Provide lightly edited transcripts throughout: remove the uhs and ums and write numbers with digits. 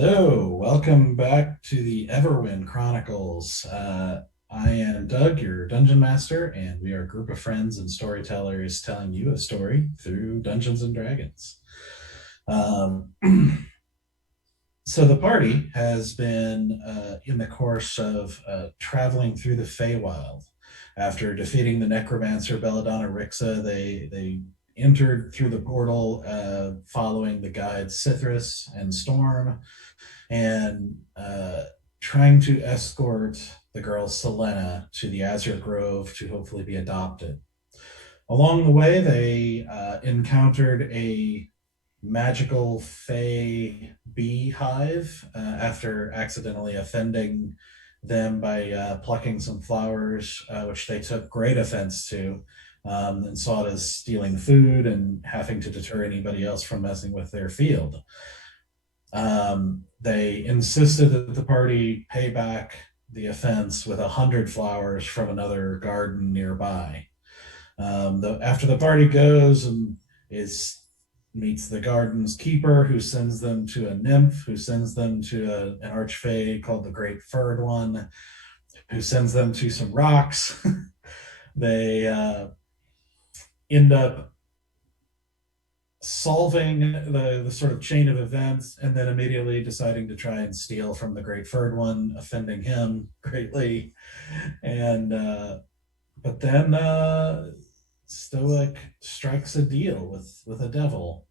Hello, welcome back to the Everwind Chronicles. I am Doug, your dungeon master, and we are a group of friends and storytellers telling you a story through Dungeons and Dragons. Um, so the party has been in the course of traveling through the Feywild. After defeating the necromancer Belladonna Rixa, they entered through the portal following the guides Cithras and Storm and trying to escort the girl Selena to the Azure Grove to hopefully be adopted. Along the way, they encountered a magical fey beehive after accidentally offending them by plucking some flowers, which they took great offense to. And saw it as stealing food and having to deter anybody else from messing with their field. They insisted that the party pay back the offense with 100 flowers from another garden nearby. After the party goes and is meets the garden's keeper, who sends them to a nymph, who sends them to an archfey called the Great Furred One, who sends them to some rocks. They end up solving the sort of chain of events and then immediately deciding to try and steal from the Great Furred One, offending him greatly. And but then Stoic strikes a deal with a devil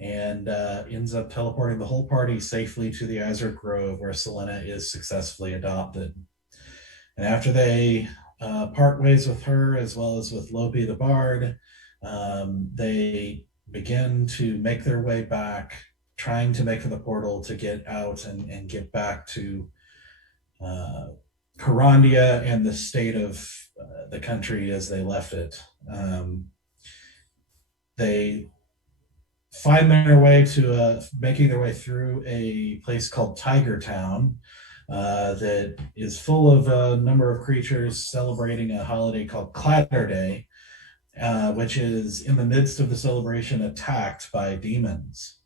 and ends up teleporting the whole party safely to the Azure Grove, where Selena is successfully adopted. And after they part ways with her, as well as with Lopi the Bard, they begin to make their way back, trying to make for the portal to get out and get back to Corandia and the state of the country as they left it. They find their way to making their way through a place called Tiger Town that is full of a number of creatures celebrating a holiday called Clatter Day, which is in the midst of the celebration attacked by demons.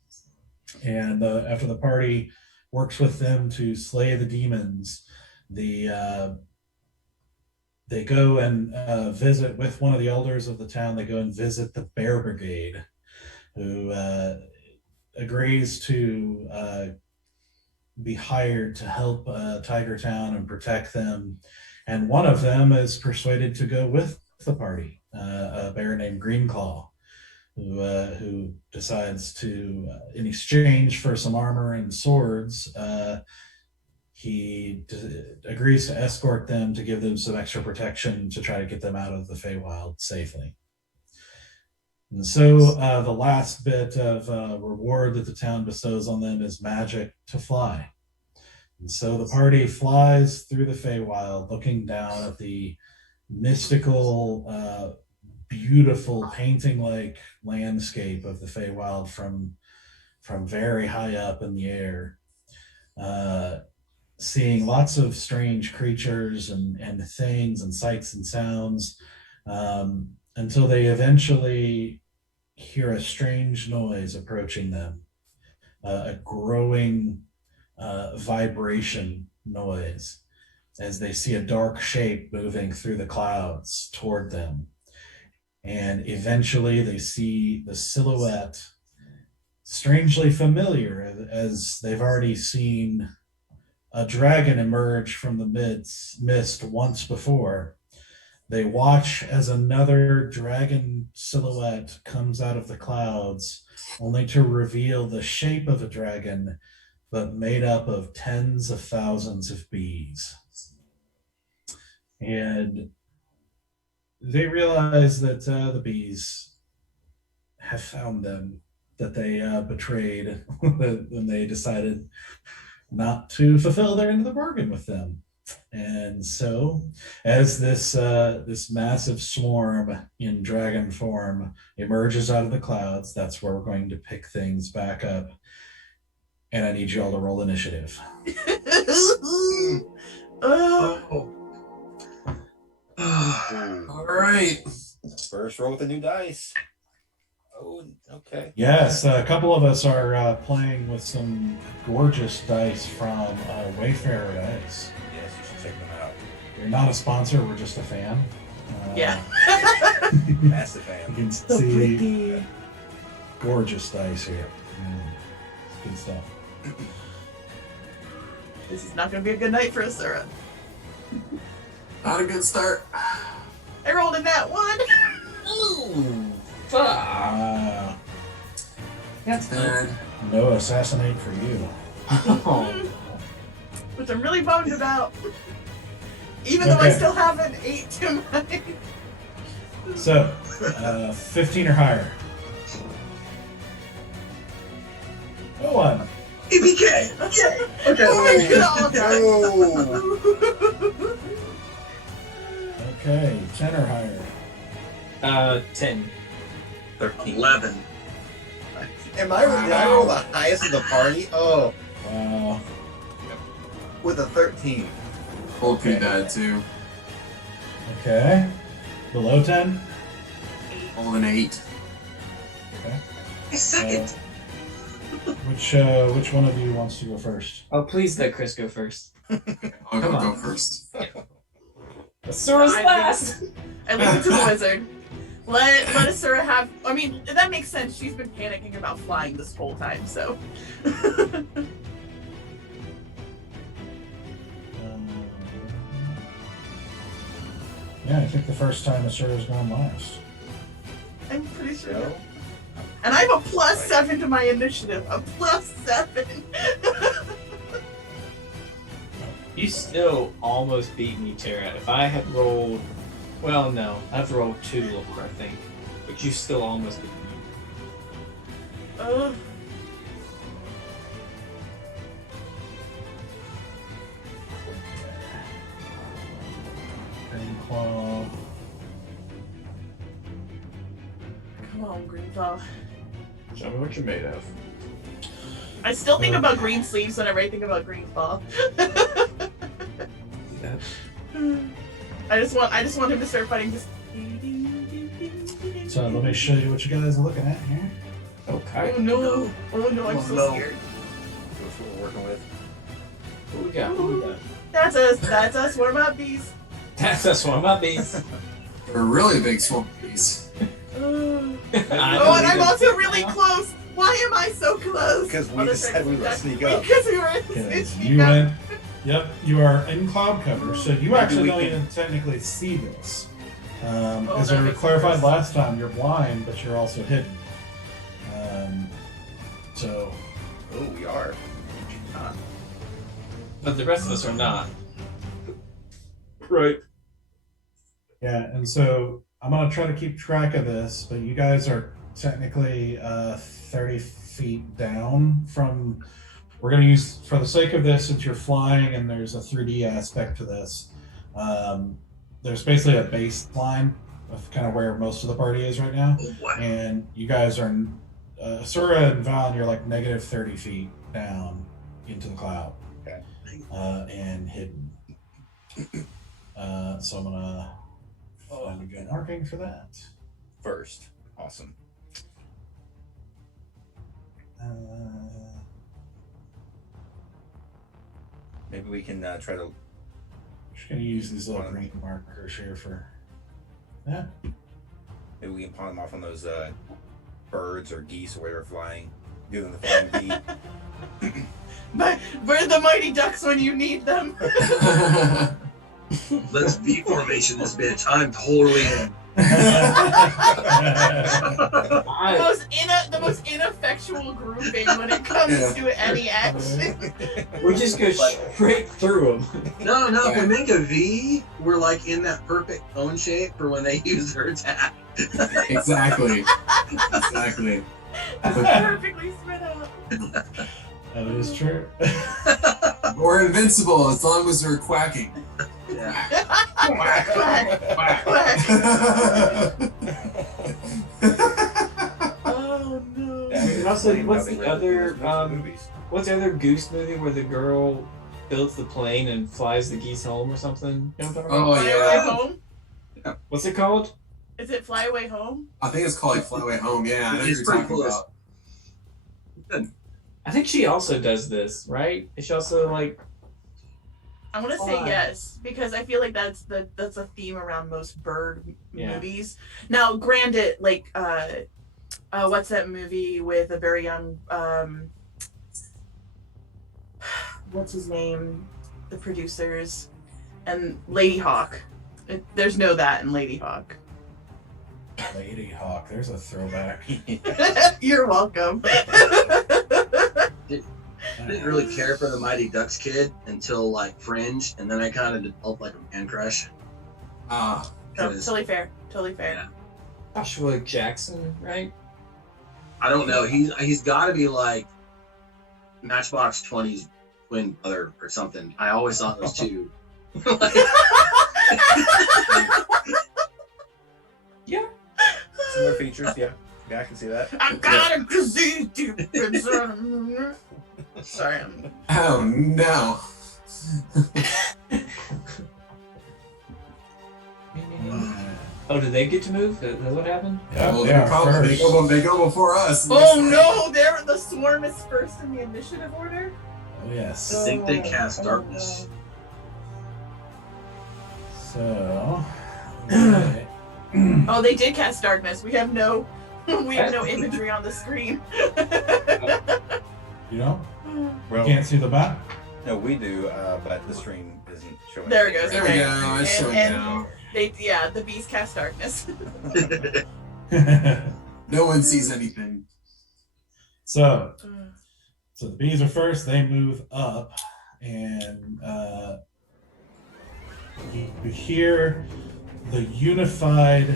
And after the party works with them to slay the demons, they go and visit with one of the elders of the town. They go and visit the Bear Brigade, who agrees to be hired to help Tiger Town and protect them. And one of them is persuaded to go with the party, a bear named Greenclaw, who decides to, in exchange for some armor and swords, he agrees to escort them to give them some extra protection to try to get them out of the Feywild safely. And so the last bit of reward that the town bestows on them is magic to fly. And so the party flies through the Feywild, looking down at the mystical, beautiful, painting-like landscape of the Feywild from very high up in the air. Seeing lots of strange creatures and things and sights and sounds, until they eventually hear a strange noise approaching them, a growing vibration noise, as they see a dark shape moving through the clouds toward them. And eventually they see the silhouette, strangely familiar, as they've already seen a dragon emerge from the mist once before. They watch as another dragon silhouette comes out of the clouds, only to reveal the shape of a dragon, but made up of tens of thousands of bees. And they realize that the bees have found them, that they betrayed when they decided not to fulfill their end of the bargain with them. And so, as this massive swarm in dragon form emerges out of the clouds, that's where we're going to pick things back up. And I need you all to roll initiative. Oh. All right. First roll with the new dice. Oh, okay. Yes, a couple of us are playing with some gorgeous dice from Wayfarer Dice. Yes, you should check them out. We're not a sponsor, we're just a fan. Yeah. Massive You fan. can So see pretty. gorgeous dice here. It's good stuff. This is not going to be a good night for Asura. Not a good start. I rolled a nat 1. Ooh, fuck. That's bad. No assassinate for you. Which I'm really bummed about. Even though I Okay. still have an 8 to my... So, 15 or higher. No one. EPK! Okay. Oh my god! No. Okay, 10 or higher. 10. 13. 11. Did I roll the highest of the party? Oh, Wow. with a 13. Old P died too. Okay. Below 10? Rolled an 8. Okay. A second. Which one of you wants to go first? Oh, please let Chris go first. I'll Come go on. first. Asura's last! I leave it to the wizard. Let Asura have... I mean, that makes sense. She's been panicking about flying this whole time, so... Yeah, I think the first time Asura's gone last. I'm pretty sure. No. And I have a +7 to my initiative. A +7. You still almost beat me, Tara. If I had rolled... Well, no. I've rolled 2 lower, I think. But you still almost beat me. Ugh. Green Claw. Come on, Greenfell. Show me what you're made of. I still think about green sleeves whenever I think about Greenfell. I just want him to start fighting this. So let me show you what you guys are looking at here. Okay. Oh no! Oh no! I'm Oh, so no. scared. That's what we're working with. What we got? What we got? That's us. That's us. What about these? That's one of my bees. They're a really big swamp bees. Oh, I and believe I'm it. also really close. Why am I so close? Because we Oh, that's decided we were right. sneak up. Because we were Because sneak you up. went. Yep, you are in cloud cover, so you actually we don't can- even technically see this. Oh, As that I makes clarified sense. last time, you're blind, but you're also hidden. So Oh, we are. But the rest of us are not. right. Yeah, and so I'm gonna try to keep track of this, but you guys are technically 30 feet down from. We're gonna use, for the sake of this, since you're flying and there's a 3D aspect to this. There's basically a baseline of kind of where most of the party is right now, Oh, wow. and you guys are Sura and Valen, you're like negative 30 feet down into the cloud. Okay. And hidden. So I'm gonna find a good marking for that. First. Awesome. Maybe we can try to. Just gonna use these little green markers here for that. Maybe we can pawn them off on those birds or geese or whatever flying. Doing the flying bee. But where are the mighty ducks when you need them? Let's V formation this bitch. I'm totally in. The most ineffectual grouping when it comes to any action. We just go straight through them. No, if we make a V, we're like in that perfect cone shape for when they use their attack. Exactly. Exactly. Perfectly spread out. That is true. We're invincible as long as we're quacking. Yeah. Quack, quack. Oh no. And also, what's Nothing the really other to those movies. what's the other Goose movie where the girl builds the plane and flies the geese home or something? You know what I'm talking about? Oh Fly yeah. away home? What's it called? Is it Fly Away Home? I think it's called like Fly Away Home. Yeah, I know what It's you're pretty talking close. about. I think she also does this, right? Is she also like? I want to say yes because I feel like that's a theme around most bird Yeah. movies. Now, granted, like what's that movie with a very young what's his name? The producers and Lady Hawk. There's no that in Lady Hawk. Lady Hawk. There's a throwback. You're welcome. I didn't really care for the Mighty Ducks kid until like Fringe, and then I kind of developed like a man crush. Ah, Totally fair. Totally fair. Yeah. Joshua Jackson, right? I don't know. He's got to be like Matchbox 20's twin brother or something. I always thought those two. Yeah. Similar features, yeah. Yeah, I can see that. I got a disease, Sorry, oh no. Oh, did they get to move? Is that what happened? Yeah, Well, they are probably first. they go before us. Oh no, the swarm is first in the initiative order. Oh, yes. I think they cast darkness. So. Okay. Oh, they did cast darkness. We have no imagery on the screen. You know? Well, You can't see the map? no, we do, but the stream isn't showing. There it goes. There we Okay. go. It's showing And- now. The bees cast darkness. No one sees anything. So the bees are first. They move up, and you hear the unified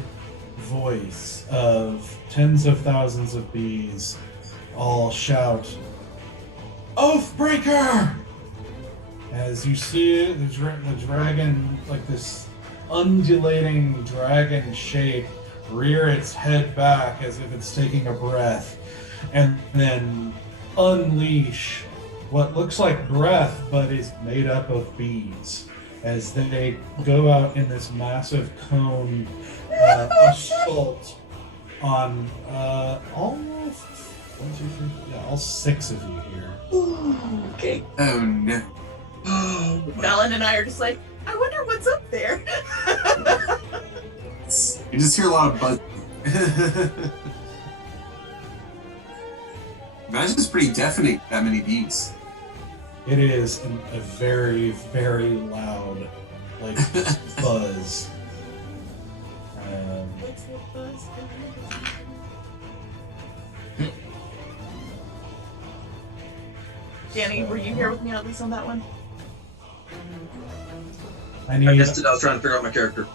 voice of tens of thousands of bees all shout, "Oathbreaker!" As you see the dragon, like this undulating dragon shape, rear its head back as if it's taking a breath, and then unleash what looks like breath but is made up of bees as they go out in this massive cone assault on all 6 of you here. Okay. Oh no. Valen and I are just like, I wonder what's up there. You just hear a lot of buzz. Imagine it's pretty deafening, that many beats. It is a very, very loud, like, buzz. What's the buzz? Danny, were you here with me at least on that one? I I need missed it. I was trying to figure out my character.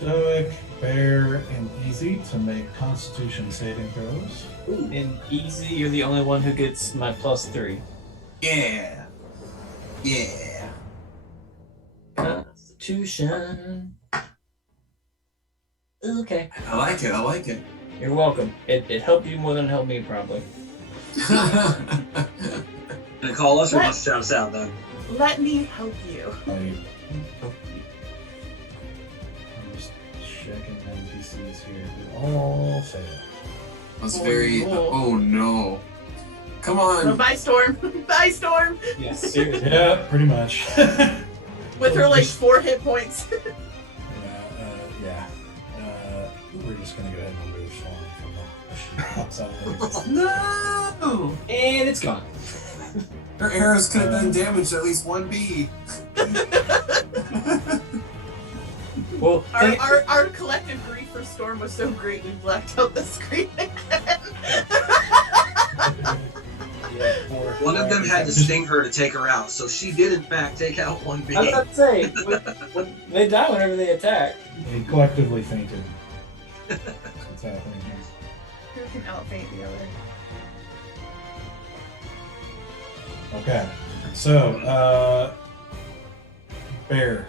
Stoic, Bear, and Easy to make Constitution saving throws. And easy, you're the only one who gets my +3. Yeah. Yeah. Constitution. Okay. I like it. I like it. You're welcome. It helped you more than it helped me, probably. Gonna call us or What? wants to shout us out then? Let me help you. I'm just checking NPCs here. They all fail. That's Oh, very. no. Oh no. Come So on. bye, Storm. Bye, Storm. Yeah, seriously. Yeah, pretty much. With her like 4 hit points. Yeah. We're just gonna go ahead and remove Folly from the sheet. Pops out there. No. And it's gone. Her arrows could have done damage to at least one bee. Well, Our collective grief for Storm was so great we blacked out the screen again. One of them had to sting her to take her out, so she did in fact take out one bee. I was about to say, when they die whenever they attack. They collectively fainted. That's what's happening here. Who can outfaint the other? Okay. So, Bear,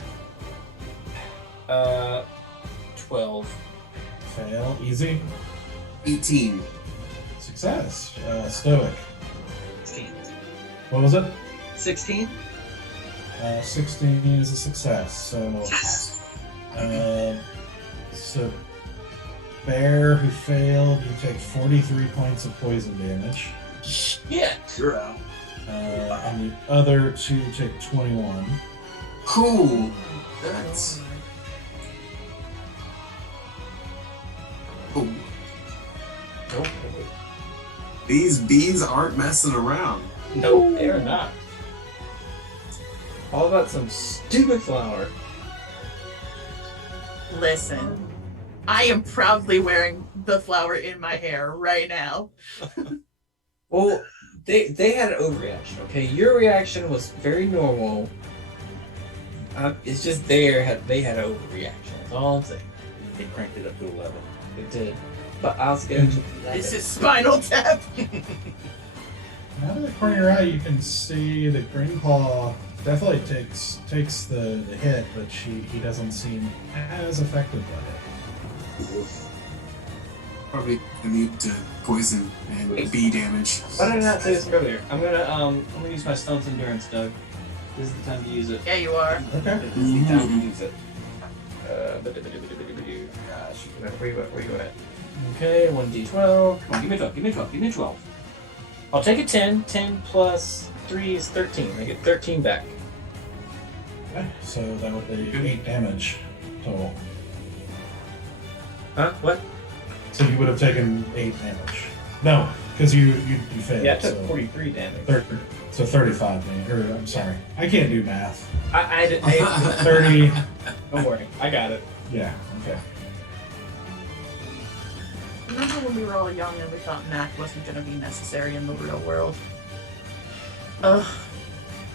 12. fail. Easy. 18. Success. Stoic. 16. What was it? 16? 16 is a success. So, Yes. So, Bear, who failed, you take 43 points of poison damage. Shit! You're out. And the other two take 21. Cool. That's. Oh, Nope. these bees aren't messing around. Nope, they're not. All about some stupid flower. Listen, I am proudly wearing the flower in my hair right now. Well, they had an overreaction, okay? Your reaction was very normal. It's just they had an overreaction. That's all I'm saying. They cranked it up to 11. They did. But I was going to This is Spinal Tap. Out of the corner of your eye, you can see that Greenclaw definitely takes the hit, but he doesn't seem as affected by it. Probably immune to poison and bee damage. Why did I not say this earlier? I'm gonna use my Stone's Endurance, Doug. This is the time to use it. Yeah, you are. Okay. This is the time to use it. Gosh, where you at? Okay, 1d12. Come on, give me 12. I'll take a 10. 10 plus 3 is 13. I get 13 back. Okay, so that would be 8 damage total. Huh? What? So you would have taken 8 damage. No, because you failed. Yeah, I took so 43 damage. 35 damage. Or, I'm sorry. I can't do math. I 30. Don't worry, I got it. Yeah, okay. Remember when we were all young and we thought math wasn't going to be necessary in the real world? Ugh,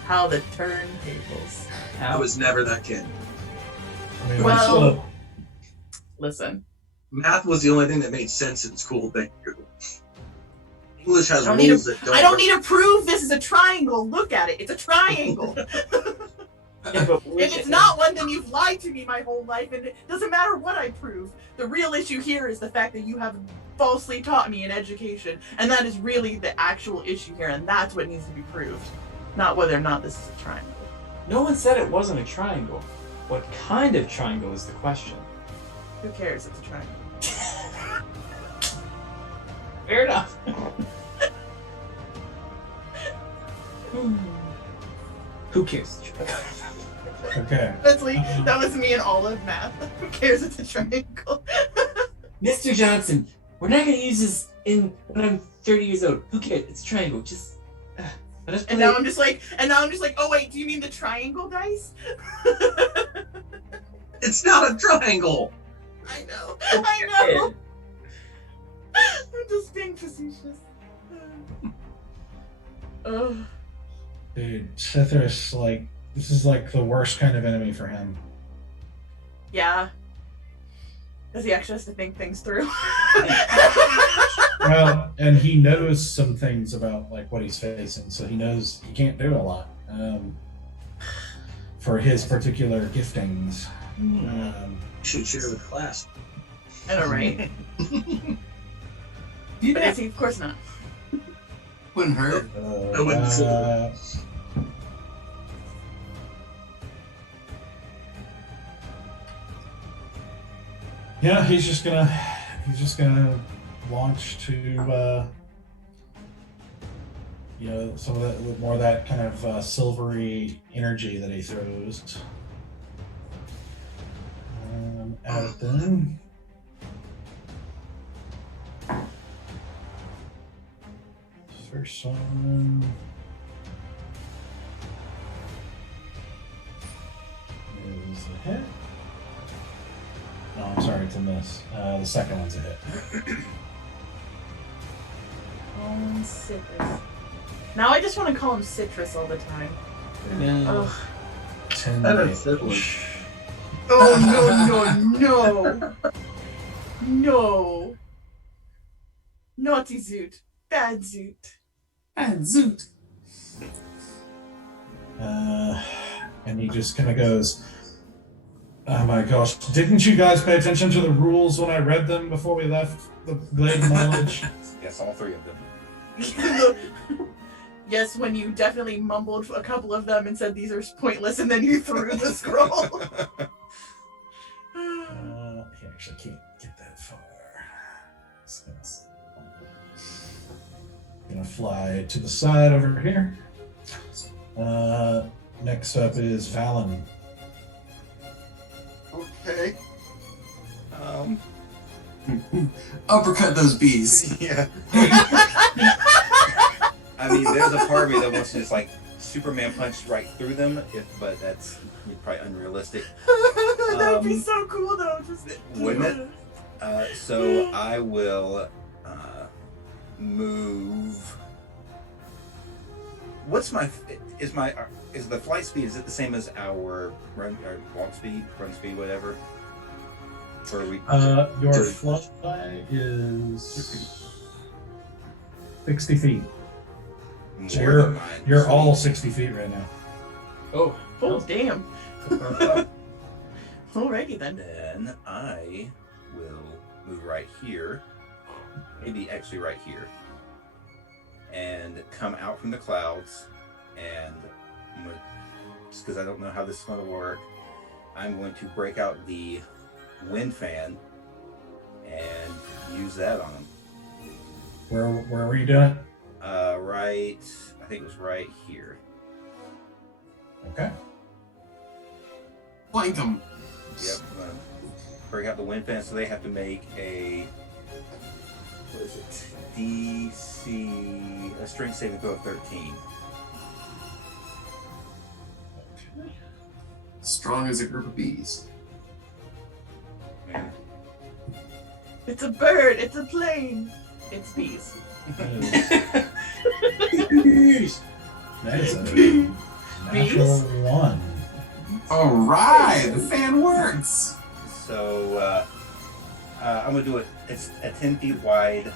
how the turntables. I was never that kid. I mean, Well- I'm still, Listen, Math was the only thing that made sense in school. Thank you. English has I don't need rules that don't. I don't need to prove this is a triangle. Look at it. It's a triangle. Yeah, but If it's not one, then you've lied to me my whole life, and it doesn't matter what I prove. The real issue here is the fact that you have falsely taught me in education, and that is really the actual issue here, and that's what needs to be proved, not whether or not this is a triangle. No one said it wasn't a triangle. What kind of triangle is the question? Who cares? It's a triangle. Fair enough. Who cares? okay. Honestly, that was me in all of math. Who cares? It's a triangle. Mr. Johnson, we're not gonna use this when I'm 30 years old. Who cares? It's a triangle. Just let us play. And now I'm just like, oh wait, do you mean the triangle dice? It's not a triangle. I know. I'm just being facetious. Ugh. Dude, Cithras, this is the worst kind of enemy for him. Yeah. Because he actually has to think things through. Well, and he knows some things about what he's facing, so he knows he can't do a lot for his particular giftings. Should share with class. I know, right? But is he? Of course not. Wouldn't hurt. I wouldn't say yeah, he's just gonna launch to some of that more of that kind of silvery energy that he throws at it then. First one is a hit. No, I'm sorry, it's a miss. The second one's a hit. Citrus. Now I just want to call him Citrus all the time. No. Ugh. 10 I don't damage. Citrus. Oh no. No. Naughty Zoot. Bad Zoot. And zoot. And he just kind of goes, "Oh my gosh, didn't you guys pay attention to the rules when I read them before we left the Glade of Knowledge?" Yes, all three of them. Yes, when you definitely mumbled a couple of them and said these are pointless, and then you threw the scroll. actually can't get that far. So, gonna fly to the side over here. Next up is Valen. Okay. Uppercut those bees. Yeah. I mean, there's a part of me that wants to just like Superman punch right through them, but that's probably unrealistic. That would be so cool, though. Just Wouldn't it? So I will move. What's my is the flight speed? Is it the same as our run or walk speed, run speed, whatever? Or are we? Your fly is 60 feet. More So you're than mine. you're all 60 feet right now. Oh, Oh, damn. Alrighty then. Then I will move right here, maybe actually right here, and come out from the clouds. And I'm gonna, just because I don't know how this is going to work, I'm going to break out the wind fan and use that on them. Where were you doing it? Right, I think it was right here. Okay. Flank them. Yep, I'm gonna break out the wind fan, so they have to make a, what is it? DC, a strength saving throw of 13. Strong as a group of bees. Man, It's a bird. It's a plane. It's bees. That is a natural one. All right, the fan works. So I'm gonna do it. It's a 10 feet wide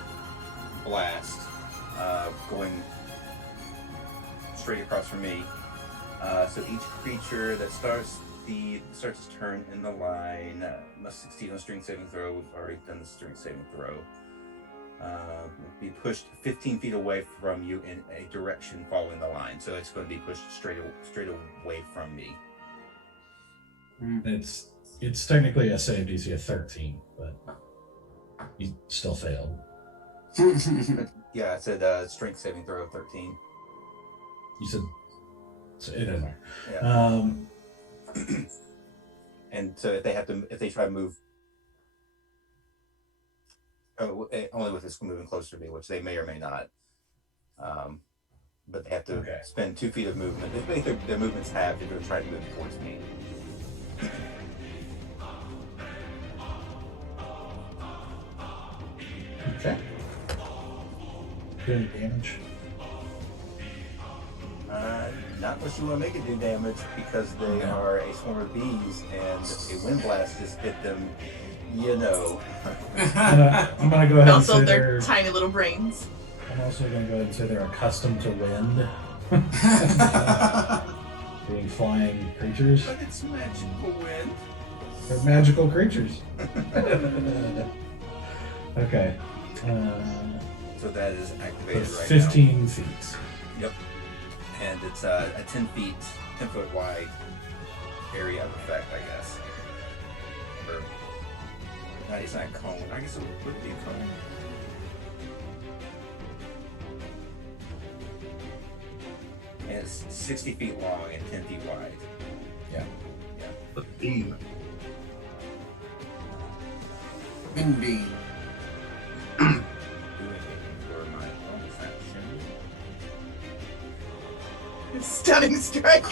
blast, going straight across from me. So each creature that starts its turn in the line must succeed on a strength saving throw. We've already done the strength saving throw. Be pushed 15 feet away from you in a direction following the line. So it's going to be pushed straight away from me. It's technically a save DC of 13, but you still failed. Yeah, I said strength saving throw of 13. You said so it doesn't matter. Yeah. And so if they try to move, only with this moving closer to me, which they may or may not. But they have to spend 2 feet of movement. If their movement's halved, they're going to try to move towards me. Okay. Doing damage. Not unless you want to make it do damage, because they are a swarm of bees and a wind blast just hit them. You know. I'm gonna go ahead and Also, say their tiny little brains. I'm also gonna go ahead and say they're accustomed to wind. Being flying creatures. But it's magical wind. They're magical creatures. Okay. So that is activated right 15 feet. Yep. And it's a 10 foot wide area of effect, I guess. Or, no, it's not a cone. I guess it would be a cone. And it's 60 feet long and 10 feet wide. Yeah. The beam. Wind beam. Do anything for my bonus action. Stunning strike.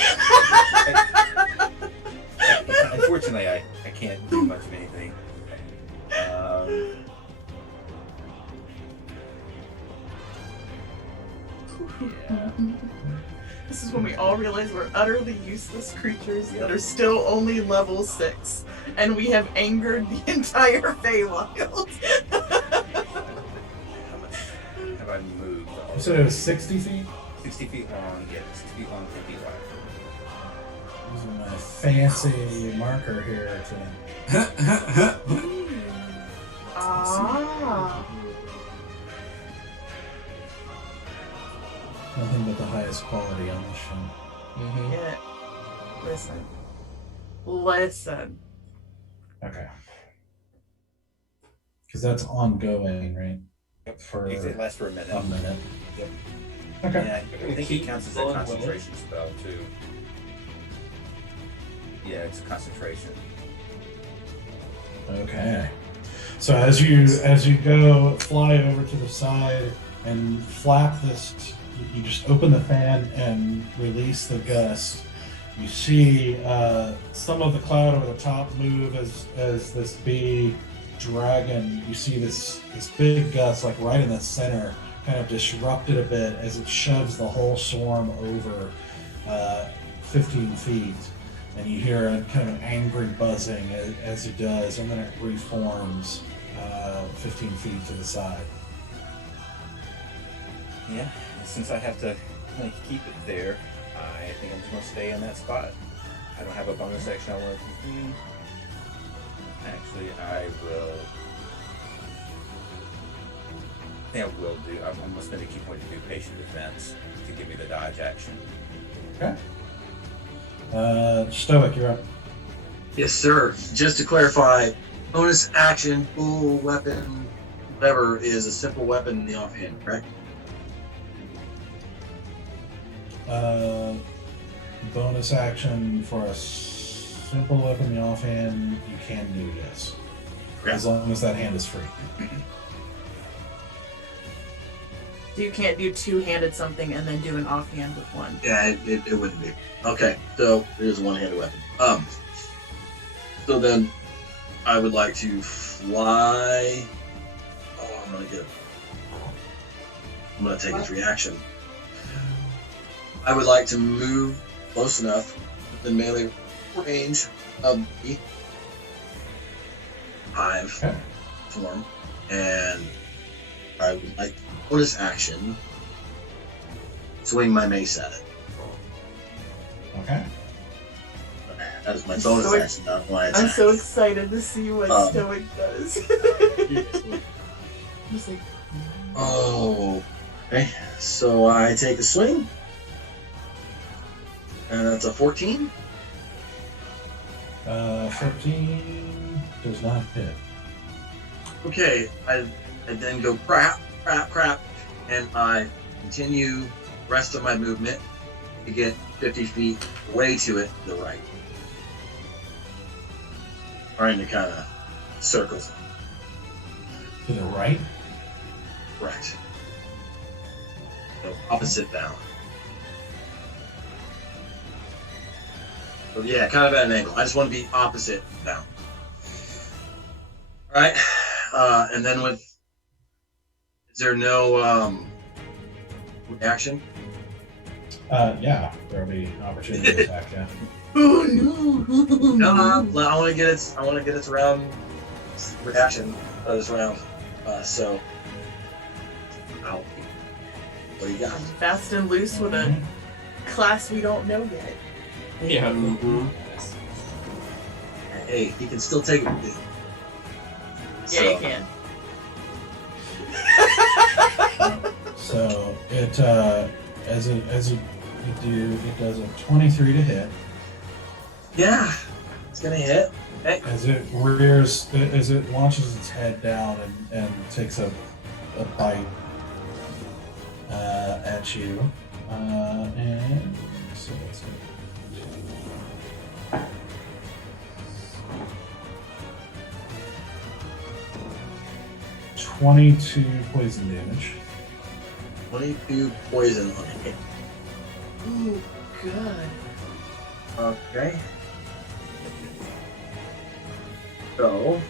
Unfortunately, I can't do much of anything. Yeah. This is when we all realize we're utterly useless creatures that are still only level 6, and we have angered the entire Feywild. How much have I moved? You said it was 60 feet? 60 feet long, yeah, 60 feet long, 10 feet wide. Using my fancy marker here to Ah. nothing but the highest quality on this show. Mm-hmm. Yeah. Listen. Okay. Because that's ongoing, right? Yep. For It lasts for a minute. a minute. Yep. Okay. Yeah, I think it counts as a Going concentration spell too. Yeah, it's a concentration. Okay. So as you go fly over to the side and flap this, you just open the fan and release the gust. You see some of the cloud over the top move as this bee dragon. You see this big gust like right in the center, kind of disrupted a bit as it shoves the whole swarm over 15 feet. And you hear a kind of angry buzzing as it does, and then it reforms 15 feet to the side. Yeah, since I have to keep it there, I think I'm just going to stay in that spot. I don't have a bonus action I want to do. Actually, I will. I think I will do. I'm going to spend a key point to do patient defense to give me the dodge action. Okay. Stoic, you're up. Yes, sir. Just to clarify, bonus action, full weapon, whatever, is a simple weapon in the offhand, correct? Bonus action for a simple weapon in the offhand, you can do, yes. Okay. As long as that hand is free. So you can't do two-handed something and then do an offhand with one. Yeah, it wouldn't be. Okay, so it is a one-handed weapon. So then I would like to fly. Oh, I'm gonna take its reaction. I would like to move close enough within melee range of the hive Okay. form, and I would like bonus action swing my mace at it. Okay. That is my I'm bonus so action, not my attack. I'm so excited to see what Stoic does. Just like, Oh, okay. So I take a swing, and that's a 14. 14 does not hit. Okay, I then go crap, and I continue the rest of my movement to get 50 feet away to it to the right. Trying to kind of circle. To the right? Correct. So opposite down. So yeah, kind of at an angle. I just want to be opposite down. Alright. And then is there no reaction? Yeah, there'll be opportunity to attack, yeah. oh no! No, I want to get its round reaction of this round. So, ow. What do you got? Fast and loose with a class we don't know yet. Yeah. Mm-hmm. Hey, he can still take it. Yeah, you can. So it as you do, it does a 23 to hit. Yeah, it's gonna hit. Hey. As it launches its head down and takes a bite at you. And so that's it. 22 poison damage. 22 poison on it. Ooh, good. Okay. So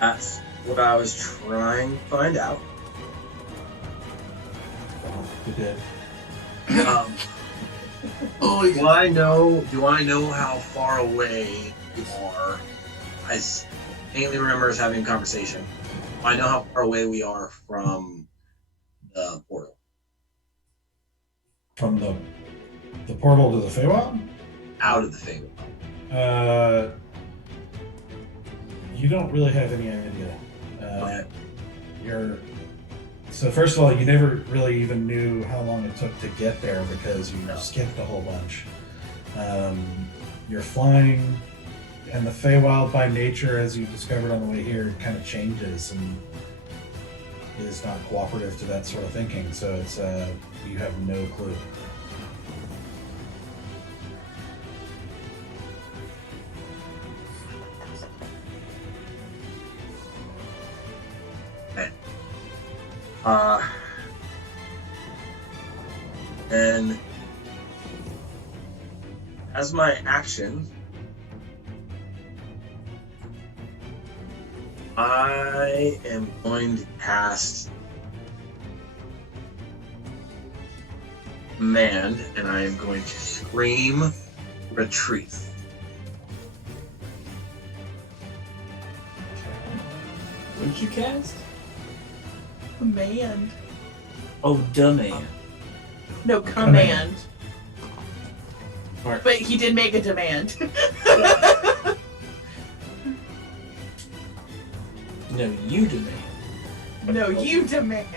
that's what I was trying to find out. You did. Oh, Do I know how far away you are? I faintly remember us having a conversation. I know how far away we are from the portal. From the portal to the Feywild? Out of the Feywild. You don't really have any idea. Okay. So first of all, you never really even knew how long it took to get there because you No. skipped a whole bunch. You're flying And the Feywild by nature, as you discovered on the way here, kind of changes and is not cooperative to that sort of thinking. So it's you have no clue. And as my action, I am going to cast Command, and I am going to scream retreat. What did you cast? Command. Oh, demand. No, command. Alright. But he did make a demand. No, you demand. No, you demand.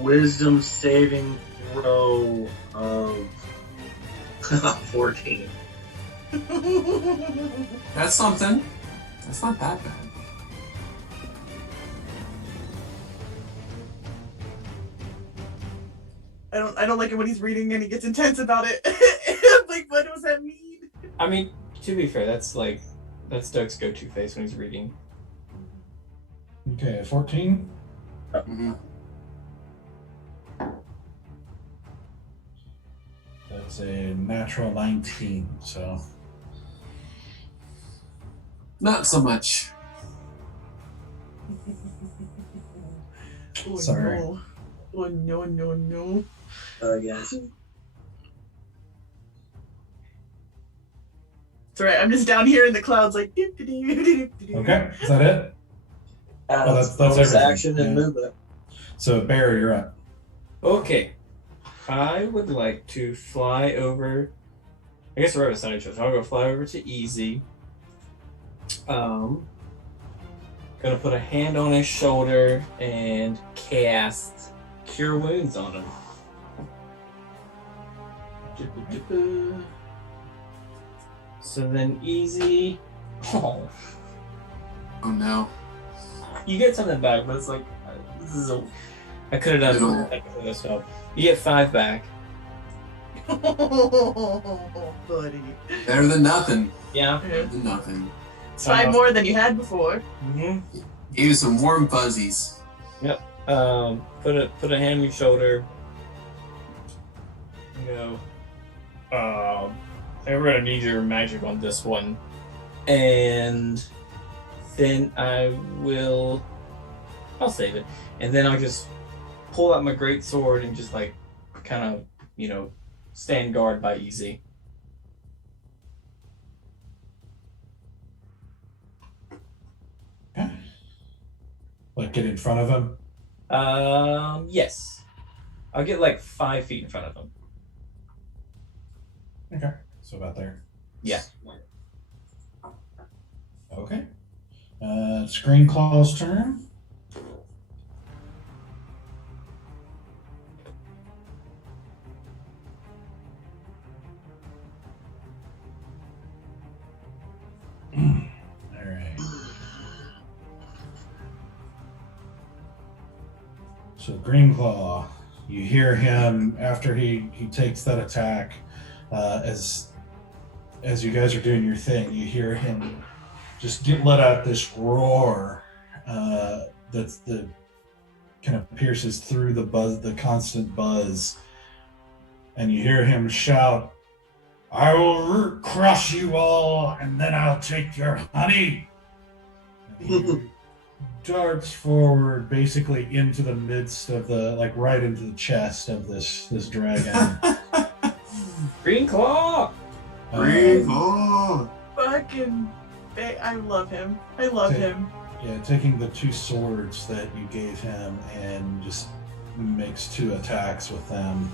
Wisdom saving throw of 14. That's something. That's not that bad. I don't like it when he's reading and he gets intense about it. Like, what does that mean? I mean, to be fair, that's Doug's go-to face when he's reading. Okay, 14. Mm-hmm. That's a natural 19. So Not so much. Oh, Sorry. No. Oh no, no, no. Yes. It's alright, I'm just down here in the clouds like okay, is that it? Oh, that's bonus everything. action and Yeah. movement. So Barry, you're up. Okay. I would like to fly over. I guess we're right beside each other. So I'll go fly over to Easy. Gonna put a hand on his shoulder and cast Cure Wounds on him. So then Easy. Oh, Oh no. you get something back, but it's like this is a. I could have done this. So you get 5 back. Oh, buddy. Better than nothing. Yeah. Better than nothing. It's 5 more than you had before. Mm-hmm. Gave you some warm fuzzies. Put a hand on your shoulder. Go. We're gonna need your magic on this one, and then I'll save it, and then I'll just pull out my great sword and just like kind of stand guard by Easy. Okay. Like get in front of him. Yes, I'll get like 5 feet in front of him. Okay, so about there. Yeah. Okay. Screen Claw's turn. Alright. So Greenclaw, you hear him after he takes that attack, as you guys are doing your thing, you hear him just let out this roar that kind of pierces through the constant buzz, and you hear him shout, "I will root crush you all, and then I'll take your honey." And he darts forward, basically into the midst of right into the chest of this dragon. Green Claw. Green Claw. Fucking. I love him. I love him. Yeah, taking the 2 swords that you gave him and just makes 2 attacks with them.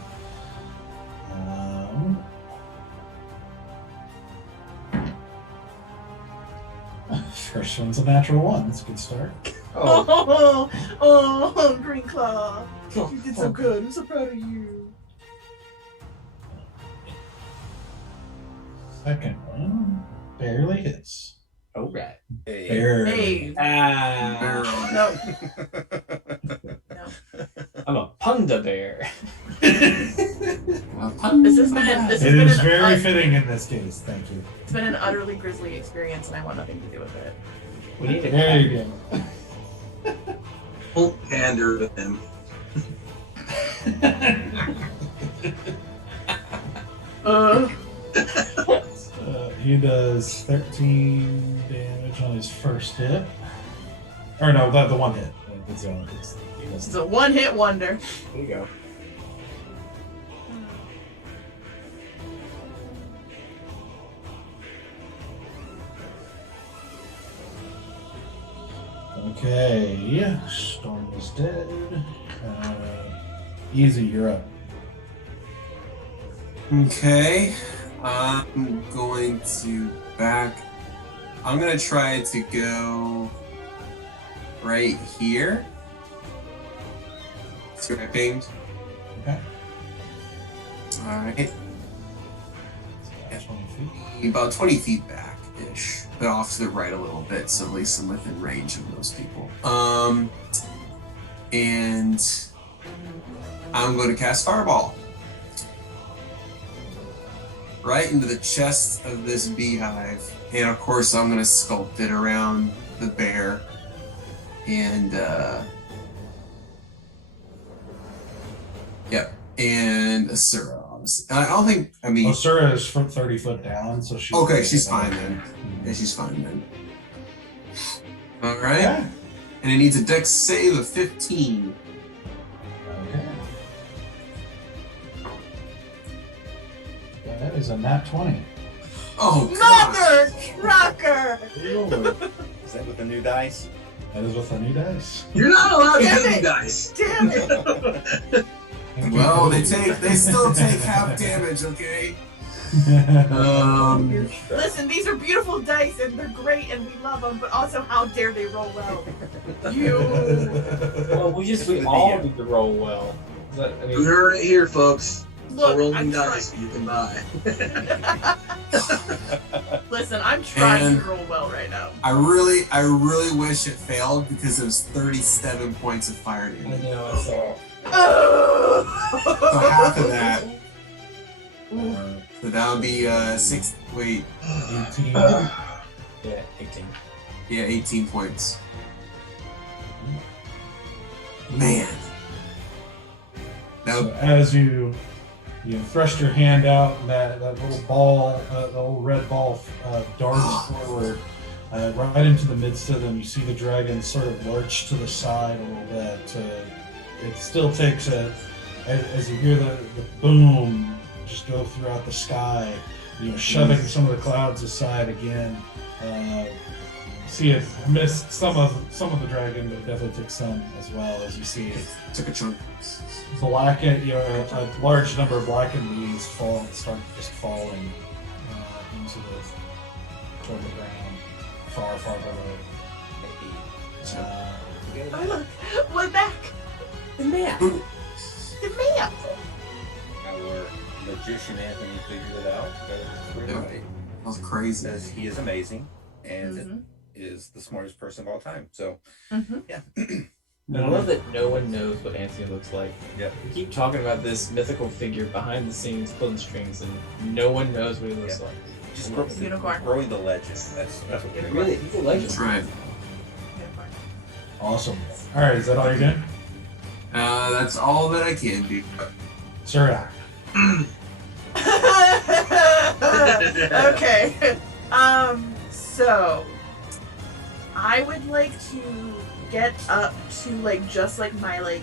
First one's a natural 1. That's a good start. Oh, Green Claw. You did so good. I'm so proud of you. Second one. Barely hits. All right. Hey. Barely. Hey. Ah, No. No. I'm a punda bear. This has been It an is very fitting in this case. Thank you. It's been an utterly grisly experience, and I want nothing to do with it. We need a There you go. Don't pander to them. He does 13 damage on his first hit. Or no, the one hit. He It's missed. a one-hit wonder. There you go. Okay, Storm is dead. Easy, you're up. Okay, I'm going to back. I'm gonna try to go right here. See what I pinged? Okay. Alright. 20 feet. About 20 feet back ish, but off to the right a little bit, so at least I'm within range of those people. And I'm going to cast Fireball right into the chest of this beehive, and of course I'm going to sculpt it around the bear, and yep, and Asura. I don't think. I mean, Osura is from 30 foot down, so she's okay, she's fine then. Yeah, she's fine then. All right, Yeah. and it needs a Dex save of 15. Okay. That is a nat 20. Oh God! Mother trucker! Is that with the new dice? That is with a new dice. You're not allowed to Damn hit it. you guys. Damn it! Well, they still take half damage. Okay. Listen, these are beautiful dice, and they're great, and we love them. But also, how dare they roll well? You. Well, we all need to roll well. Is that, I You mean, heard it here, folks. Look, Rolling I'm dice you can buy. Listen, I'm trying And- to roll well right now. I really wish it failed because it was 37 points of fire I damage. know, I saw. So half of that. Uh, So that would be 6. Wait, 18. Yeah, 18. yeah, 18 points. Man. So Now, as you thrust your hand out, and that little ball, the little red ball darts forward, right into the midst of them. You see the dragon sort of lurch to the side a little bit. It still takes as you hear the boom just go throughout the sky, shoving some of the clouds aside again. See it missed some of the dragon, but definitely took some as well, as you see it took a chunk. blackened, a large number of blackened leaves start just falling toward the ground, far below. Oh, look, we're back. The map. The map. Our magician Anthony figured it out. That was crazy. Says he is amazing and Mhm. is the smartest person of all time. So, Mhm. yeah. I love that no one knows what Anthony looks like. Yep. We keep talking about this mythical figure behind the scenes, pulling strings, and no one knows what he looks Yep. like. Just Unicorn. growing the legend. That's what we're doing. Really, he's a legend. That's right. Unicorn. Awesome. All right, is that all you're doing? That's all that I can do. Sir, Okay. So I would like to get up to just my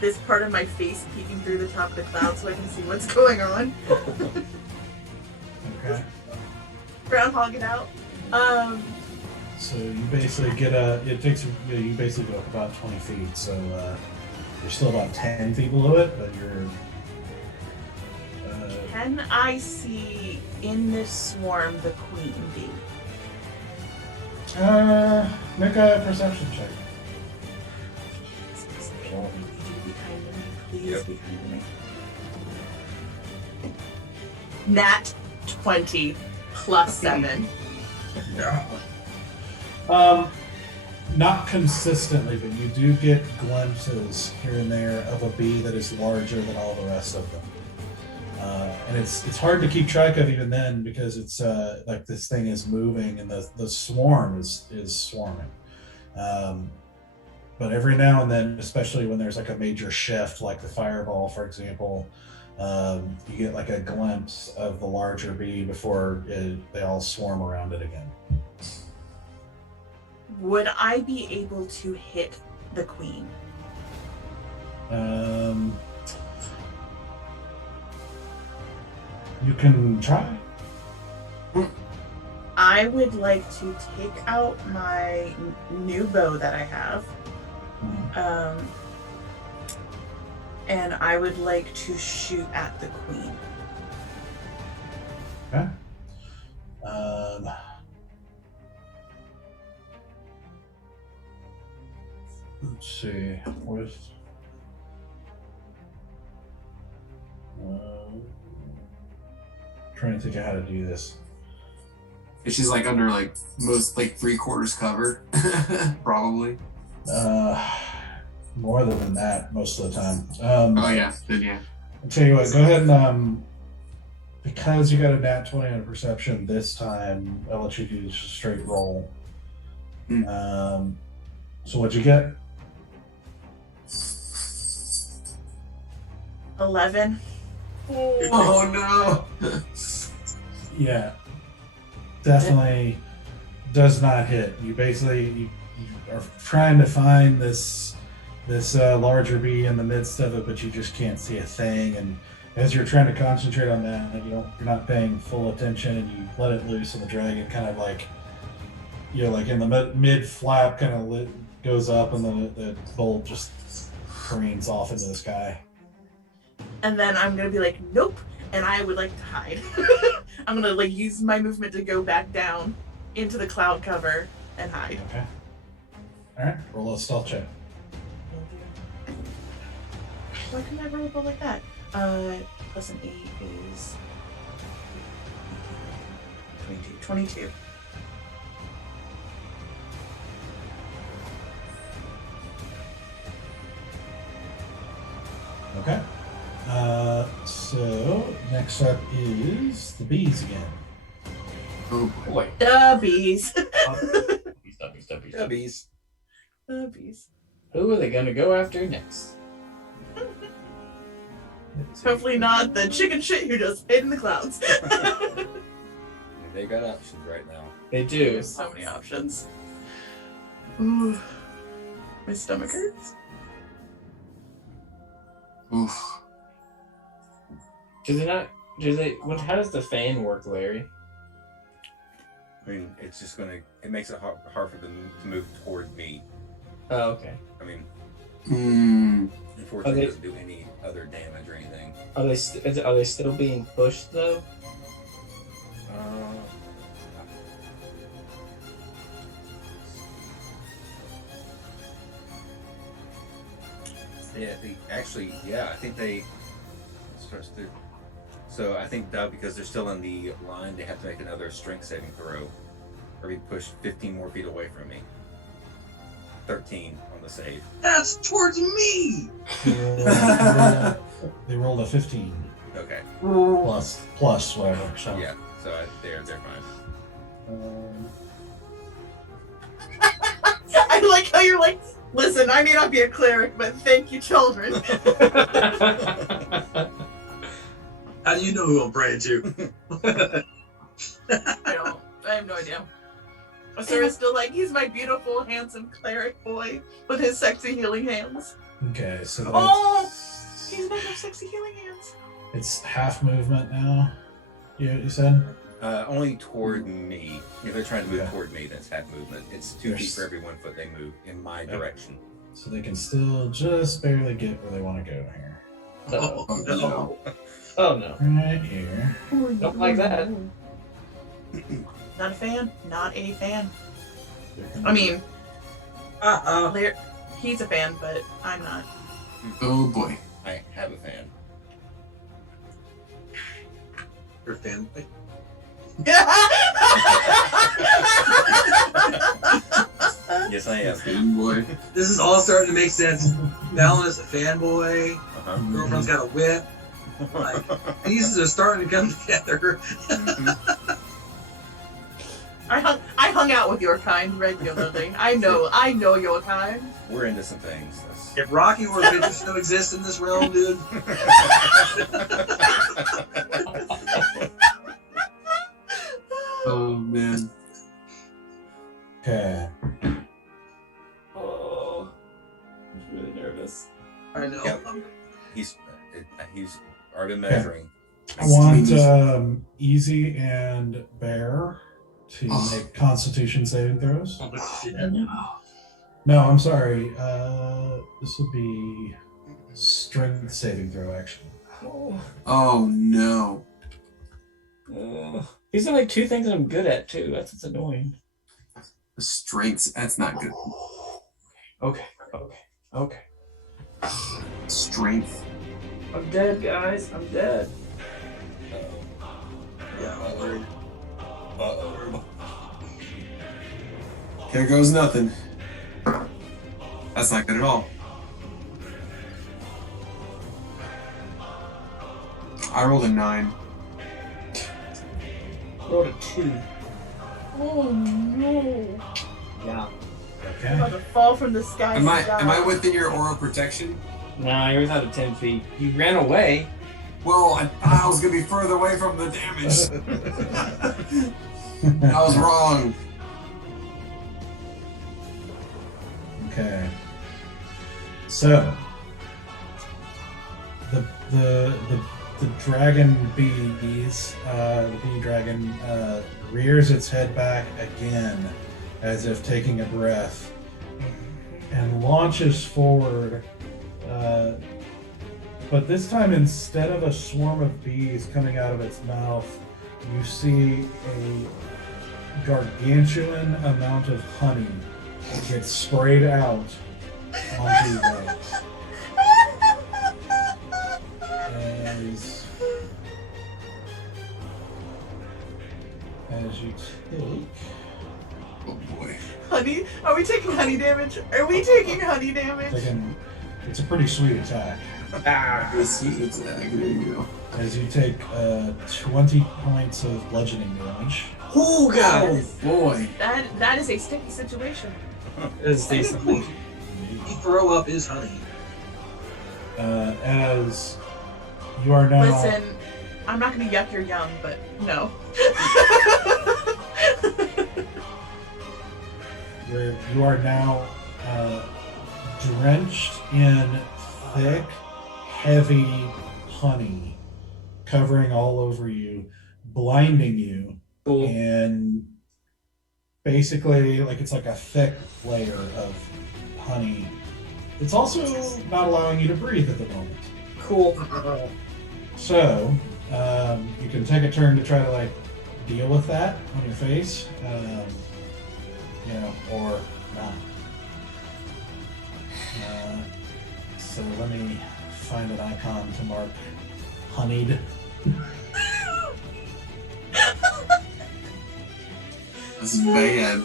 this part of my face peeking through the top of the cloud so I can see what's going on. okay. Groundhog it out. So you basically it takes you basically go up about 20 feet. So you're still about 10 feet below it, but you're. Can I see in this swarm the queen bee? Make a perception check. Please Yep. be kind to me. Nat 20 plus 7. Not consistently, but you do get glimpses here and there of a bee that is larger than all the rest of them. And it's hard to keep track of even then because it's like this thing is moving and the swarm is swarming. But every now and then, especially when there's like a major shift, like the fireball, for example, you get like a glimpse of the larger bee before they all swarm around it again. Would I be able to hit the queen? You can try. I would like to take out my new bow that I have. And I would like to shoot at the queen. Okay. Let's see. Where's trying to think of how to do this. She's like under like most like 3/4 cover, probably. More than that most of the time. Oh yeah, then yeah. I'll tell you what, go ahead and because you got a nat 20 on perception this time, I'll let you do just a straight roll. So what'd you get? 11. Oh no. Yeah, definitely does not hit. You basically you are trying to find this larger bee in the midst of it, but you just can't see a thing. And as you're trying to concentrate on that, you're not paying full attention, and you let it loose, and the dragon kind of like like in the mid flap kind of goes up, and then the bolt just careens off into the sky. And then I'm gonna be like, nope, and I would like to hide. I'm gonna like use my movement to go back down into the cloud cover and hide. Okay. All right. Roll a stealth check. Why couldn't I roll a roll like that? Plus an 8 is 22. Okay. So next up is the bees again. Oh boy. The bees. Stubbies. The bees. Who are they gonna go after next? Hopefully not the chicken shit who just hid in the clouds. They got options right now. They do. There's so many options. Ooh. My stomach hurts. Oof. How does the fan work, Larry? I mean, it's just it makes it hard for them to move toward me. Oh, okay. I mean, Hmm. unfortunately, it doesn't do any other damage or anything. Are they still being pushed though? Yeah, I think they starts to. So I think because they're still in the line, they have to make another strength saving throw, or be pushed 15 more feet away from me. 13 on the save. That's towards me. They rolled a 15 Okay. plus whatever. So Yeah. So they're fine. I like how you're like, listen, I may not be a cleric, but thank you, children. How do you know who I'm praying to? I have no idea. Sarah's still like, he's my beautiful, handsome cleric boy with his sexy healing hands. okay, so Oh! He's not have sexy healing hands. it's half movement now. You said? Only toward me. If they're trying to move Okay. toward me, that's half movement. It's 2 feet for every 1 foot they move in my direction. So they can still just barely get where they want to go here. Oh Oh, no. no. Oh no. Right here. Don't like that. Not a fan. Not a fan. They're gonna I mean, Uh-oh. he's a fan, but I'm not. Oh boy. I have a fan. Your family. I Yes, I am. Fanboy. This is all starting to make sense. Valen is a fanboy. Uh-huh. Girlfriend's got a whip. Like, pieces are starting to come together. I hung out with your kind regularly. I know your kind. We're into some things. If Rocky Horror Picture still exists in this realm, dude. Oh man. Okay. Oh, I'm really nervous. I know. Yep. He's already been measuring. I want Easy and Bear to make Constitution saving throws. Oh, shit. No, I'm sorry. This would be Strength saving throw, actually. Oh no. These are like two things that I'm good at too. That's what's annoying. The strengths. That's not good. Okay. Strength. I'm dead, guys. I'm dead. Yeah, I'm worried. Here goes nothing. That's not good at all. I rolled a 9. Rolled a 2. Oh no! Yeah. Okay. I'm about to fall from the sky. Am and die. I within your aura protection? Nah, you're without a 10 feet. You ran away. Well, I thought I was gonna be further away from the damage. I was wrong. Okay. So the dragon bees, the bee dragon rears its head back again, as if taking a breath, and launches forward. But this time, instead of a swarm of bees coming out of its mouth, you see a gargantuan amount of honey gets sprayed out onto you guys. As you take... Oh boy. Honey? Are we taking honey damage? Are we taking honey damage? It's a pretty sweet attack. This heat attack. There you go. As you take 20 points of bludgeoning damage. Oh god! Oh boy. That is a sticky situation. Is decent. Throw up is honey. As you are now... Listen, I'm not gonna yuck your yum, but no. You are now drenched in thick, heavy honey, covering all over you, blinding you, Cool. and basically, it's like a thick layer of honey. It's also not allowing you to breathe at the moment. Cool. So, you can take a turn to try to deal with that on your face, or not. So let me find an icon to mark honeyed. This is bad.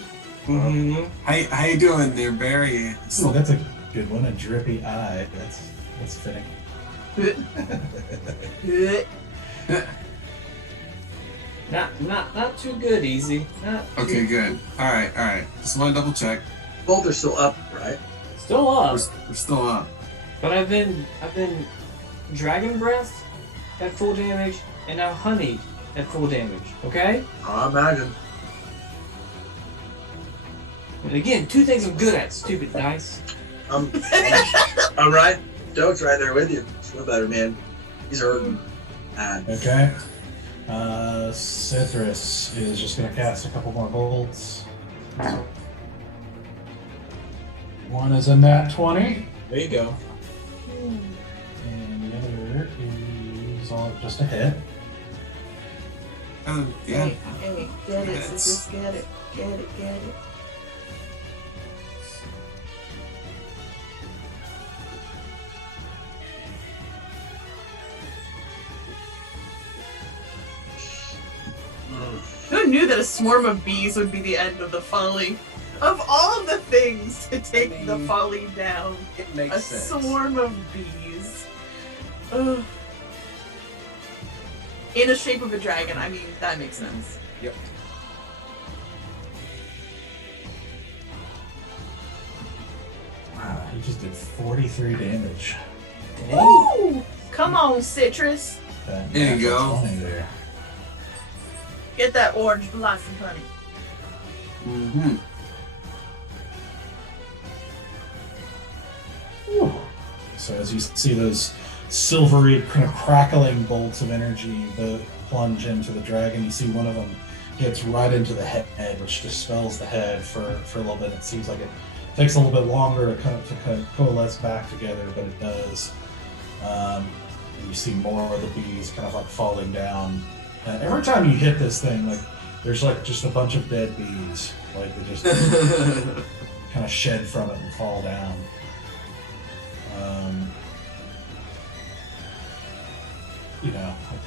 Mm-hmm. How you doing there, Barry? Oh, that's a good one. A drippy eye. That's fitting. Not too good, Easy. Not Okay, too- good. All right. Just want to double check. Both are still up, right? Still up. We're still up. But I've been dragon breath at full damage and now honey at full damage. Okay? I imagine. And again, two things I'm good at. Stupid dice. I'm right. Doke's right there with you. Feel better, man. He's hurting. Okay. Citrus is just going to cast a couple more bolts. One is a nat 20, There you go. and the other is just a hit. Yeah. Hey, get it, sisters, get it. Who knew that a swarm of bees would be the end of the folly? Of all the things to take the mean, Folly down, It makes a sense. swarm of bees. Ugh. In the shape of a dragon, I mean, that makes sense. Yep. Wow, he just did 43 damage. Ooh! Come on, Citrus. That There you natural go. 20 there. Get that orange blossom, honey. Mm-hmm. Whew. So as you see those silvery kind of crackling bolts of energy plunge into the dragon, you see one of them hits right into the head, which dispels the head for a little bit. It seems like it takes a little bit longer to kind of coalesce back together, but it does. And you see more of the bees kind of like falling down. And every time you hit this thing, like there's like just a bunch of dead bees, like they just kind of shed from it and fall down. You know, like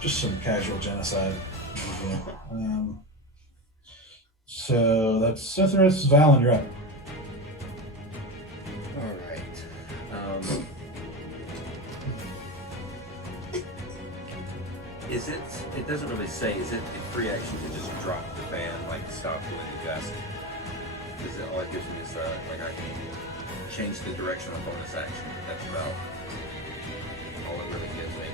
just some casual genocide. So that's Cithras. Valen, you're up. All right. Is it? It doesn't really say. Is it a free action to just drop the fan, like stop doing the gust? Because all it gives me is like I can change the direction on bonus action. That's about all it really gives me.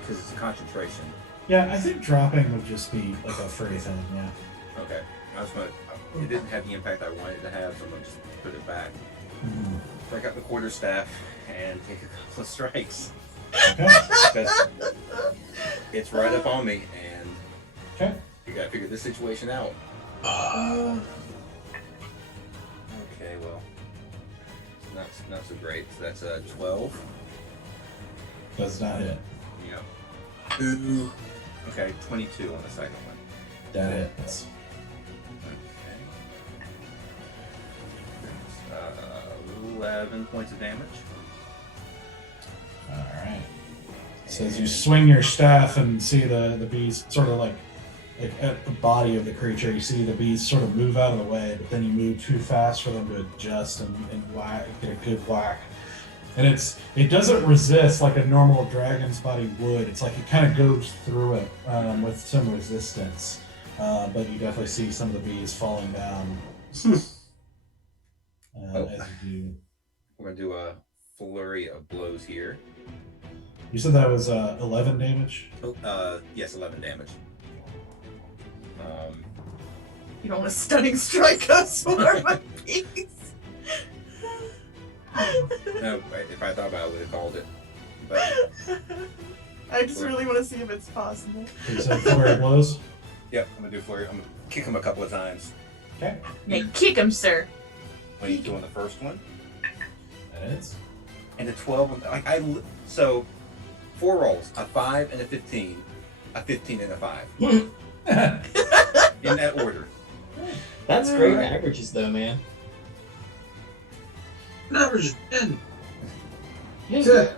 Because it's concentration. Yeah, I think dropping would just be like a free thing. Yeah. Okay. I was gonna. It didn't have the impact I wanted it to have, so I'm gonna just put it back. Mhm. Break out the quarterstaff and take a couple of strikes. Okay. Because it's right up on me, and Okay. you gotta figure this situation out. Okay, well, not so great. So that's a 12. Does not hit. Yeah. Ooh. Okay, 22 on the second one. That hits. Okay. 11 points of damage. All right. So as you swing your staff and see the bees sort of like at the body of the creature, you see the bees sort of move out of the way, but then you move too fast for them to adjust and whack, get a good whack. And it doesn't resist like a normal dragon's body would. It's like it kind of goes through it with some resistance. But you definitely see some of the bees falling down as you do. We're gonna do a flurry of blows here. You said that was 11 damage? Oh, yes, 11 damage. You don't want to stunning strike a swarm of bees. No, if I thought about it, I would have called it. But I just really want to see if it's possible. You said flurry blows? yep, I'm gonna do flurry. I'm gonna kick him a couple of times. Okay. Nay, kick him, sir. When he's doing the first one, That is. and the 12. So 4 rolls: a 5 and a 15, a 15 and a 5, in that order. That's great averages, though, man. An average of 10. Yeah, Good.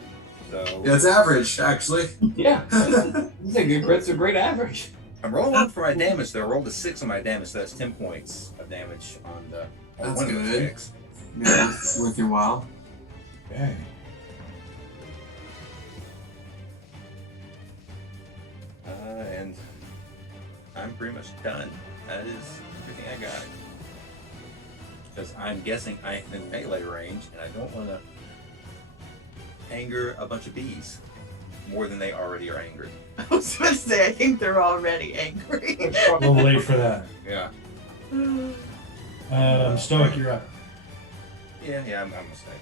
So Yeah, it's average, actually. yeah. This is a good crit's a great average. I'm rolling one for my damage. Though I rolled a 6 on my damage, so that's 10 points of damage on the. On That's one of those good. kicks. Yeah, worth your while. Okay. And I'm pretty much done. That is everything I got. Because I'm guessing I am in melee range, and I don't want to anger a bunch of bees more than they already are angered. I was going to say, I think they're already angry. A little late for that. Yeah. Stoic, you're up. Yeah, I'm gonna stay.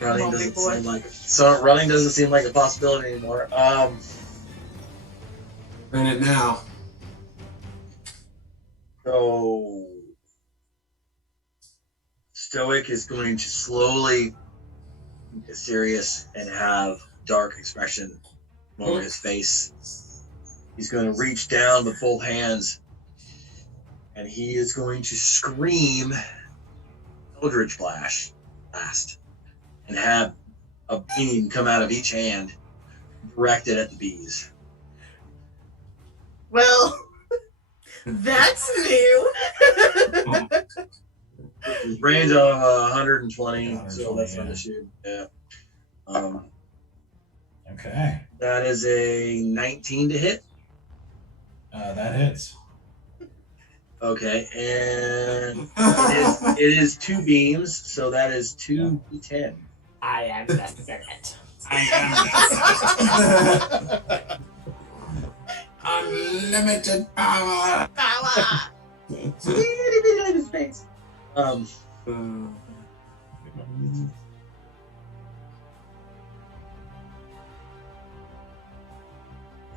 Running Come on, doesn't big boy. seem like running doesn't seem like a possibility anymore. Bennett now. So Stoic is going to slowly get serious and have dark expression over his face. He's going to reach down with both hands and he is going to scream Eldritch Blast and have a beam come out of each hand directed at the bees. Well, that's new. Range of 120, so 120, that's yeah. not an issue. Yeah. Okay. That is a 19 to hit. That hits. Okay, and it is 2 beams, so that is 2d10. I am the Bennett. Unlimited power. Power. Um,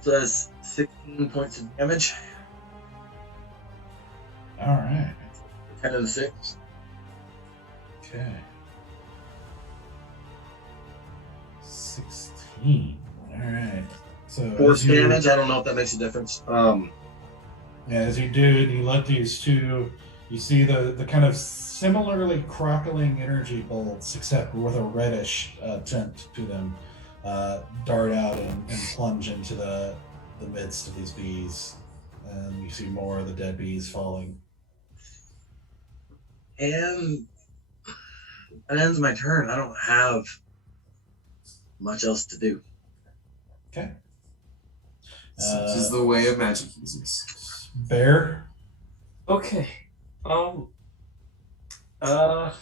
so that's 16 points of damage. All right. 10 and 6. Okay. 16. All right. So Force as you- damage. I don't know if that makes a difference. Yeah, as you do it, you let these two. You see the kind of similarly crackling energy bolts, except with a reddish tint to them, dart out and plunge into the midst of these bees, and you see more of the dead bees falling. And that ends my turn. I don't have much else to do. Okay. Such is the way of magic users. Bear. Okay. I'm gonna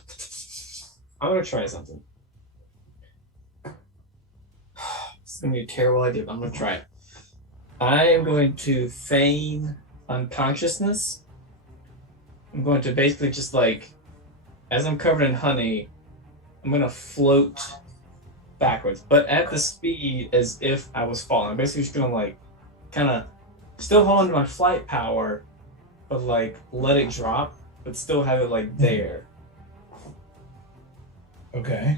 try something. It's gonna be a terrible idea, but I'm gonna try it. I am going to feign unconsciousness. I'm going to basically just as I'm covered in honey, I'm gonna float backwards, but at the speed as if I was falling. I'm basically just gonna kind of still hold on to my flight power, but let it drop, but still have it there. Okay.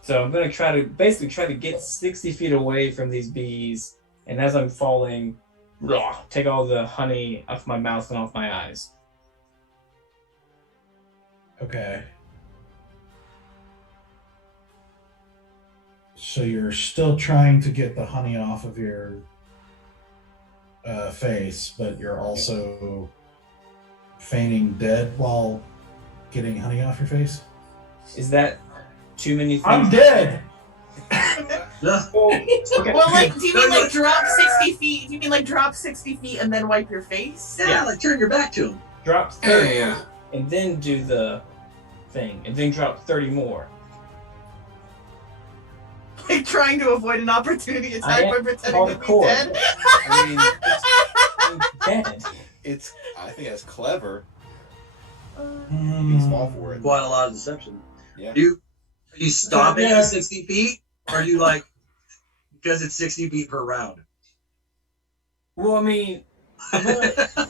So I'm gonna try to get 60 feet away from these bees, and as I'm falling, take all the honey off my mouth and off my eyes. Okay. So you're still trying to get the honey off of your face, but you're also feigning dead while getting honey off your face? Is that too many things? I'm dead! Well, okay. Well, do you mean drop 60 feet? Do you mean drop 60 feet and then wipe your face? Yeah, turn your back to him. Drop 30 Yeah. and then do the thing, and then drop 30 more. Trying to avoid an opportunity attack by pretending to be hardcore. dead? I mean, I'm dead. I think that's clever. Mm. Bees fall for it. Quite a lot of deception. Yeah. Are you stopping Yeah. at 60 feet? Or are you because it's 60 feet per round? Well, I mean, I'm gonna-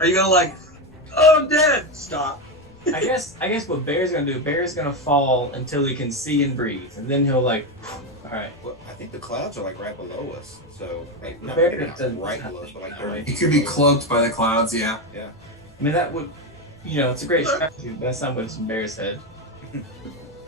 Are you gonna oh, I'm dead? Stop. I guess what Bear's gonna do, Bear's gonna fall until he can see and breathe, and then he'll all right. Well, I think the clouds are right below us. So not, Bear maybe not doesn't right have below us, to but be that 30 way. It could be cloaked by the clouds, yeah. Yeah. I mean, that would, it's a great strategy, but that's not what's in Bear's said.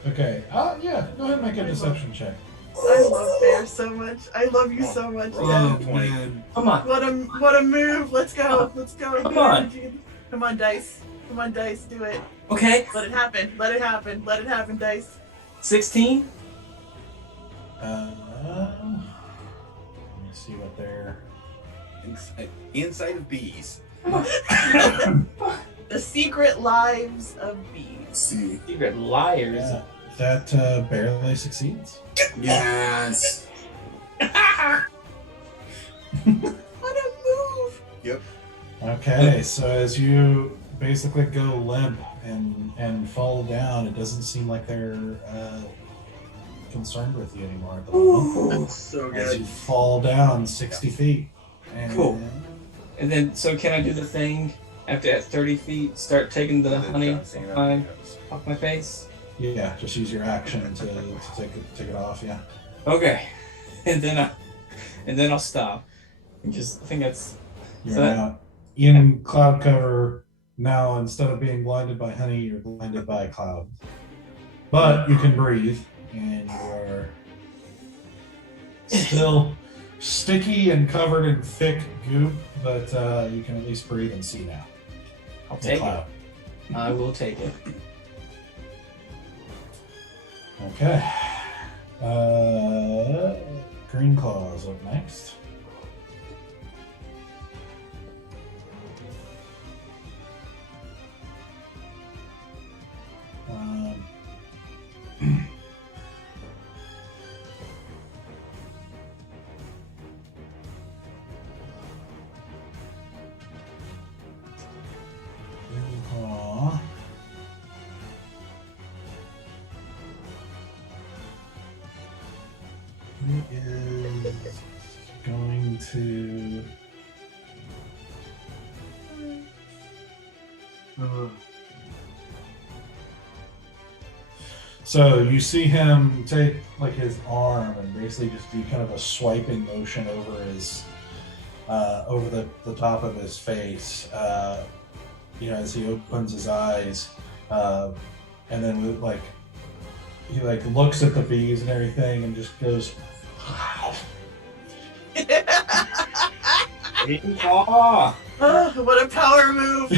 Okay. Yeah. Go ahead and make a deception check. I love Bear so much. I love you so much. Roll Dad. it. 20. man. Come on. What a move. Let's go. Let's go. Come Good on. energy. Come on, Dice. Come on, Dice. Do it. Okay. Let it happen. Let it happen. Let it happen, Dice. 16. Let me see what they're. Inside of bees. The secret lives of bees. Let's see. Secret liars. Yeah, that barely succeeds. Yes. What a move. Yep. Okay, so as you basically go limp and fall down, it doesn't seem like they're concerned with you anymore at the moment. That's so As you good. fall down 60 feet. And Cool. And then, so can I do the thing after at 30 feet, start taking the honey off my face? Yeah, just use your action to take it off, yeah. Okay. And then I'll stop. And just, I think that's, You're So that- now in cloud cover. Now, instead of being blinded by honey, you're blinded by cloud. But you can breathe, and you are Still sticky and covered in thick goop, but you can at least breathe and see now. I'll The take cloud. it. I will take it. Okay. Green Claws up next. Green Claw. He is going to. So you see him take like his arm and basically just do kind of a swiping motion over his, over the top of his face. As he opens his eyes, and then he looks at the bees and everything and just goes. What a power move!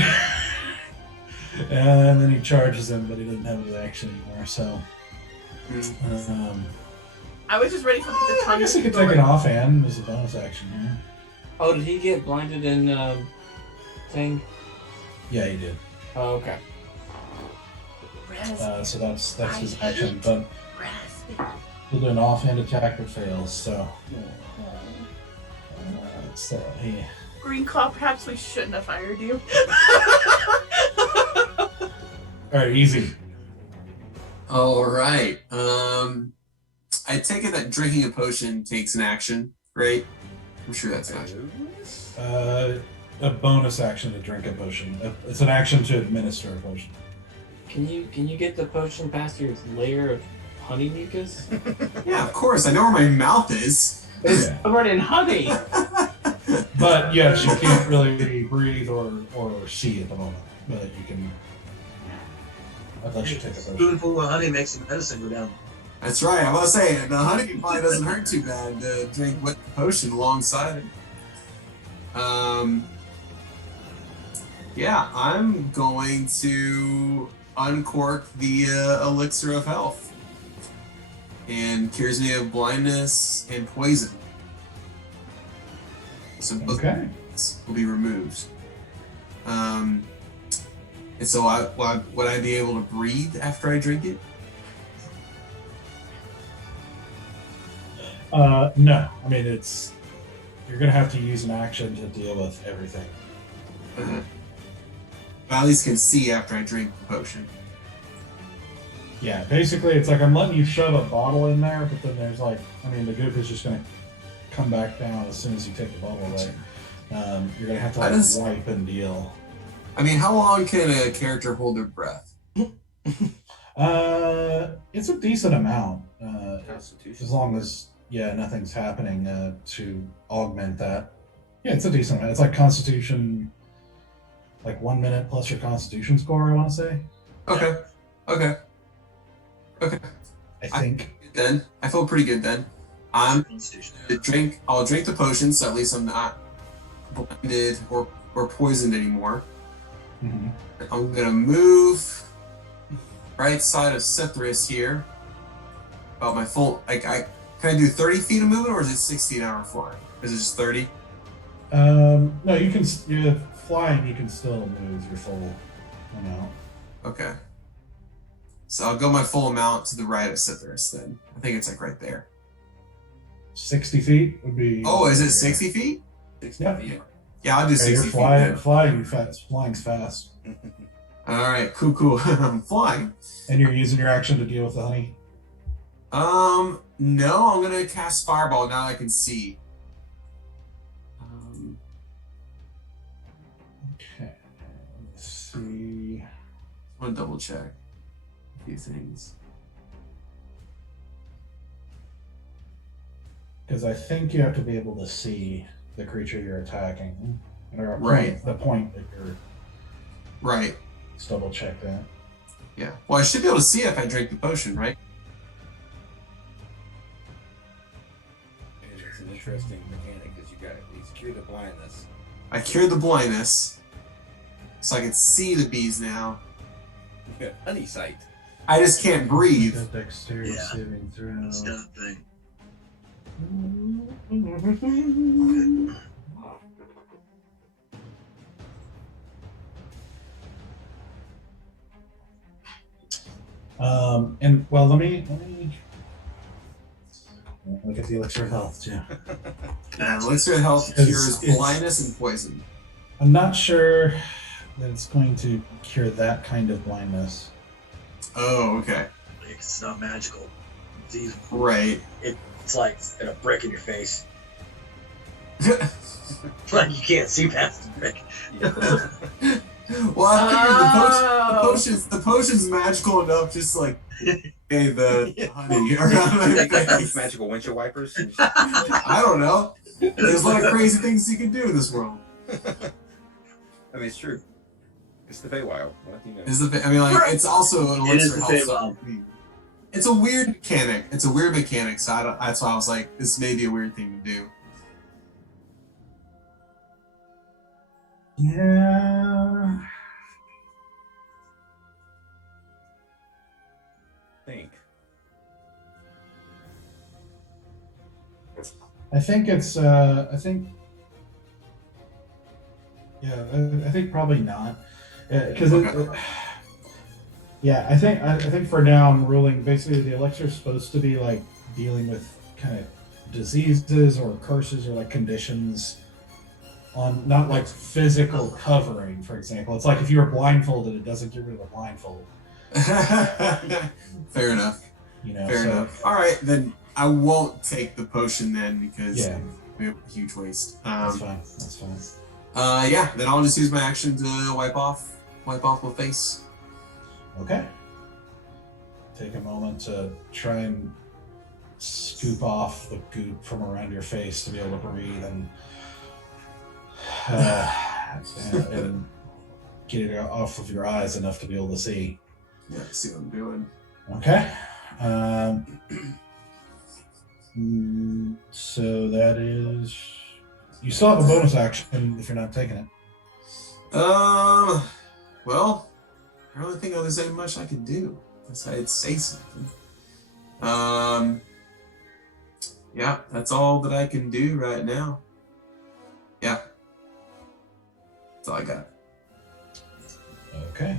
And then he charges him, but he doesn't have his action anymore. So, I was just ready for the I time. guess he could take an offhand as a bonus action here. Oh, did he get blinded in thing? Yeah, he did. Oh, okay. So that's his action. But he'll do an offhand attack that fails. So, he. Green Claw, perhaps we shouldn't have fired you. All right, easy. All right. I take it that drinking a potion takes an action, right? I'm sure that's an action. A bonus action to drink a potion. It's an action to administer a potion. Can you get the potion past your layer of honey mucus? Yeah, of course. I know where my mouth is. It's covered in honey. But yes, you can't really breathe or see at the moment. But you can. I'd let you take a potion. Spoonful of honey makes the medicine go down. That's right. I was say the honey probably doesn't hurt too bad to drink with the potion alongside it. Yeah, I'm going to uncork the elixir of health, and cures me of blindness and poison. So both Okay. will be removed. And so would I be able to breathe after I drink it? No. I mean, you're gonna have to use an action to deal with everything. I at least can see after I drink the potion. Yeah, basically, it's like I'm letting you shove a bottle in there, but then there's the goop is just gonna come back down as soon as you take the bottle away. You're gonna have to wipe and deal. I mean, how long can a character hold their breath? It's a decent amount. Constitution. As long as nothing's happening to augment that. Yeah, it's a decent amount. It's like Constitution, like 1 minute plus your Constitution score. I want to say. Okay. I think. Then I feel pretty good. Then I'm Constitution. I'll drink the potion, so at least I'm not blinded or poisoned anymore. Mhm. I'm gonna move right side of Cythrus here. About my full, can I do 30 feet of movement, or is it 60 an hour flying? Is it just 30? No, you can. You're flying. You can still move your full amount. Okay. So I'll go my full amount to the right of Cythrus then. I think it's like right there. 60 feet would be. Oh, is it 60 feet? 60 Yeah. feet. Yeah, I'll do Yeah, 60 you're feet. flying. then. Flying fast. Flying's fast, All right, cool. I'm flying. and you're using your action to deal with the honey. No, I'm gonna cast Fireball now I can see. Okay. Let's see. I want to double check a few things. Because I think you have to be able to see the creature you're attacking, or a point, Right. the point that you're. Right. Let's double check that. Yeah. Well, I should be able to see if I drink the potion, right? interesting mechanic because you got these cure the blindness. I cured the blindness, so I can see the bees now. You got honey sight. I just can't breathe. Good dexterity Yeah. saving throw. It's not a thing. And well, let me look at the elixir of health too. Elixir of health cures blindness and poison. I'm not sure that it's going to cure that kind of blindness. Oh, okay. It's not magical. It's easy. Right. It's like a brick in your face. Like you can't see past the brick. Well, I figured the potion's magical enough, just like, hey, the honey around my face. Magical windshield wipers. I don't know. There's a lot of crazy things you can do in this world. I mean, it's true. It's the Feywild. What do you know? It's also an It is elixir the health. Feywild. It's a weird mechanic. It's a weird mechanic. So that's why I was like, this may be a weird thing to do. Yeah. Think. I think it's. I think probably not, because yeah, I think for now I'm ruling basically the elixir is supposed to be like dealing with kind of diseases or curses or like conditions on not like physical covering, for example. It's like if you were blindfolded, it doesn't get rid of the blindfold. Fair enough. You know. Fair enough. All right, then I won't take the potion then because we have a huge waste. That's fine. That's fine. Yeah, then I'll just use my action to wipe off my face. Okay. Take a moment to try and scoop off the goop from around your face to be able to breathe and get it off of your eyes enough to be able to see. Yeah, see what I'm doing. Okay. So that is. You still have a bonus action if you're not taking it. Well, I don't think there's any much I can do besides say something. Yeah, that's all that I can do right now. Yeah. That's all I got. Okay.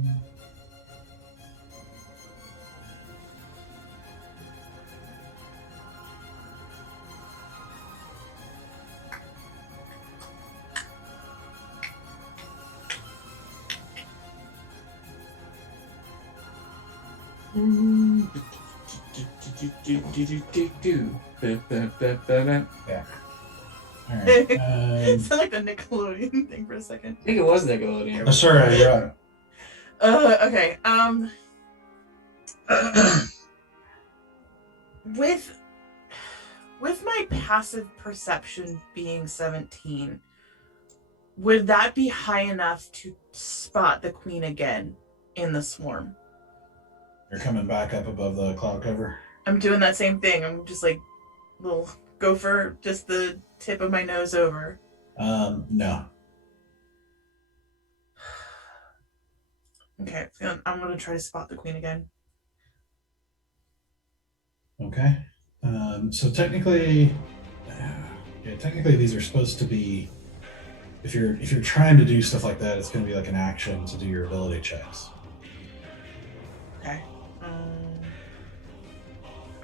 Yeah. All right. It sounded like the Nickelodeon thing for a second. I think it was Nickelodeon. Sure, you're up. Okay. With my passive perception being 17, would that be high enough to spot the queen again in the swarm? You're coming back up above the cloud cover. I'm doing that same thing. I'm just like little gopher, just the tip of my nose over. No. Okay, I'm gonna try to spot the queen again. Okay. So technically these are supposed to be. If you're trying to do stuff like that, it's going to be like an action to do your ability checks. Okay.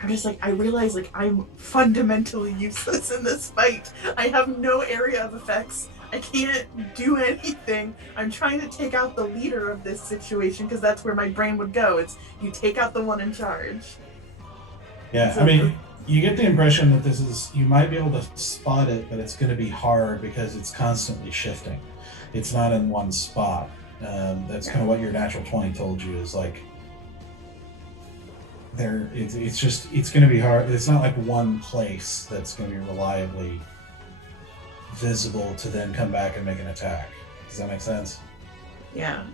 I'm just like, I realize like I'm fundamentally useless in this fight. I have no area of effects. I can't do anything. I'm trying to take out the leader of this situation because that's where my brain would go. It's you take out the one in charge. Yeah, So, I mean, you get the impression that you might be able to spot it, but it's going to be hard because it's constantly shifting. It's not in one spot. That's kind of what your natural 20 told you is like, it's going to be hard. It's not like one place that's going to be reliably visible to then come back and make an attack. Does that make sense? Yeah.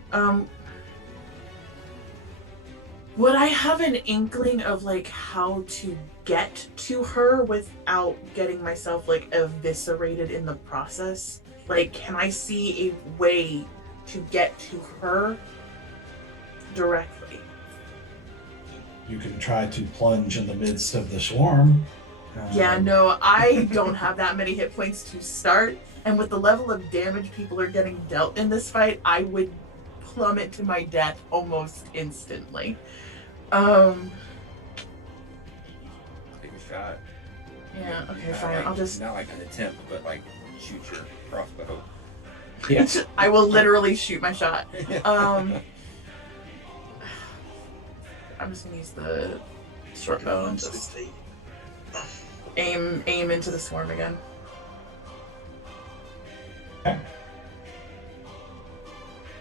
Would I have an inkling of like how to get to her without getting myself like eviscerated in the process? Like, can I see a way to get to her directly? You can try to plunge in the midst of the swarm. Yeah, no, I don't have that many hit points to start, and with the level of damage people are getting dealt in this fight, I would plummet to my death almost instantly. Take a shot. Yeah, okay, Not fine. like, I'll just... not like an attempt, but like shoot your crossbow. Yeah. I will literally shoot my shot. I'm just gonna use the short bow and just aim into the swarm again. Okay.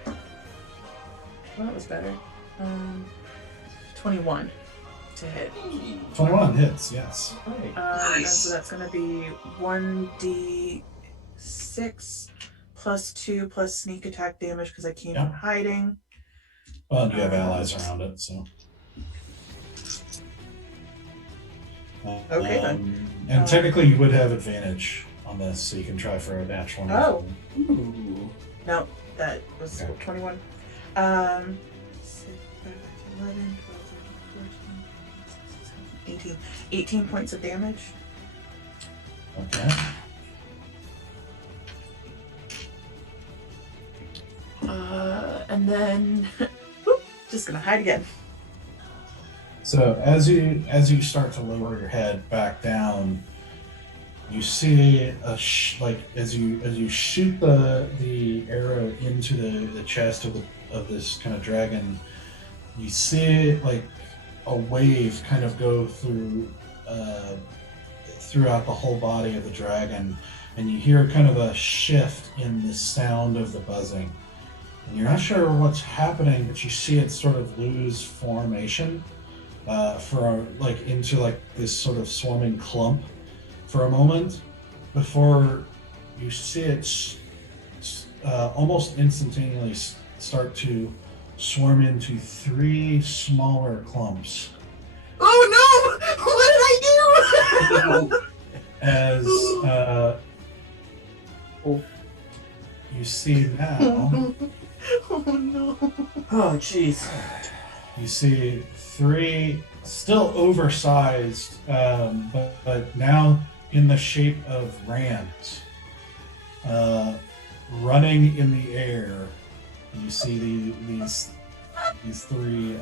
Well, that was better. 21 to hit. 21 hits, yes. Right. And so that's gonna be 1d6 plus 2 plus sneak attack damage because I came Yeah. from hiding. Well, you have allies around it, so. Okay, then. And technically, you would have advantage on this, so you can try for a natural. Oh. Ooh. No, that was Okay. 21. 6, 11, 12, 13, 14, 18 points of damage. Okay. And then whoop, just gonna hide again. So as you start to lower your head back down, you see like as you shoot the arrow into the chest of this kind of dragon, you see like a wave kind of go throughout the whole body of the dragon, and you hear kind of a shift in the sound of the buzzing. And you're not sure what's happening, but you see it sort of lose formation for like into like this sort of swarming clump for a moment before you see it almost instantaneously start to swarm into 3 smaller clumps. Oh no! What did I do? As you see now, Oh no! Oh, jeez. you see 3 still oversized, but now in the shape of rams, running in the air. You see these 3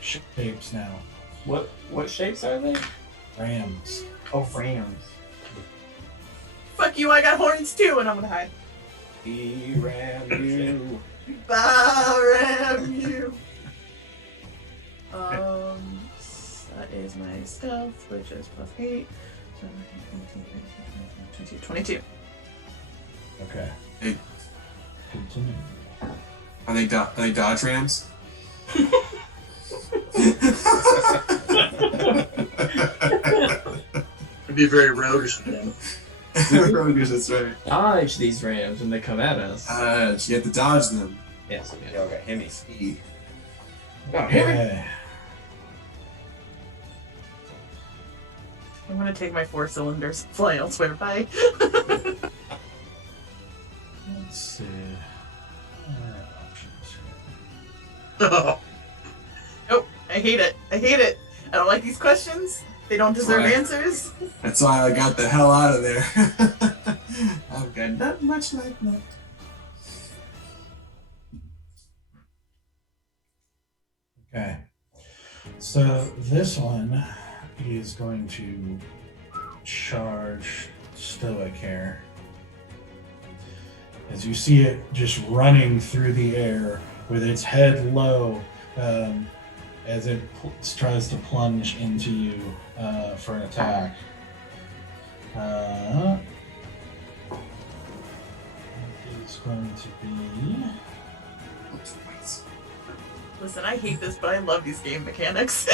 shapes now. What shapes are they? Rams. Oh, rams. Fuck you! I got horns too, and I'm gonna hide. He ran you. Ram you. That is my stealth, which is plus 8. 22. Okay. Hey. Continue. Are they Dodge Rams? It'd be very roguish of them. Roguish, that's right. Dodge these rams when they come at us. You have to dodge them. Yes. Y'all got himmies. Okay. I'm gonna take my 4 cylinders and fly elsewhere. Bye. Let's see. Options Oh, Nope. I hate it. I don't like these questions. They don't deserve Right. answers. That's why I got the hell out of there. I've got not much life left. Okay. So this one is going to charge Stoic here. As you see it just running through the air with its head low, as it tries to plunge into you for an attack. It is going to be Listen, I hate this, but I love these game mechanics.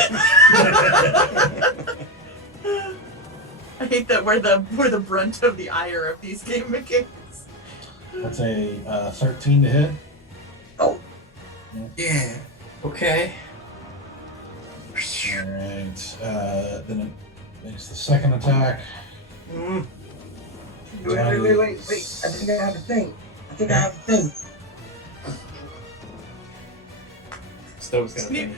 I hate that we're the brunt of the ire of these game mechanics. That's a 13 to hit. Oh, Yeah. Okay. All right. Then it makes the second attack. Wait. I think I have a thing. Stove's gonna think.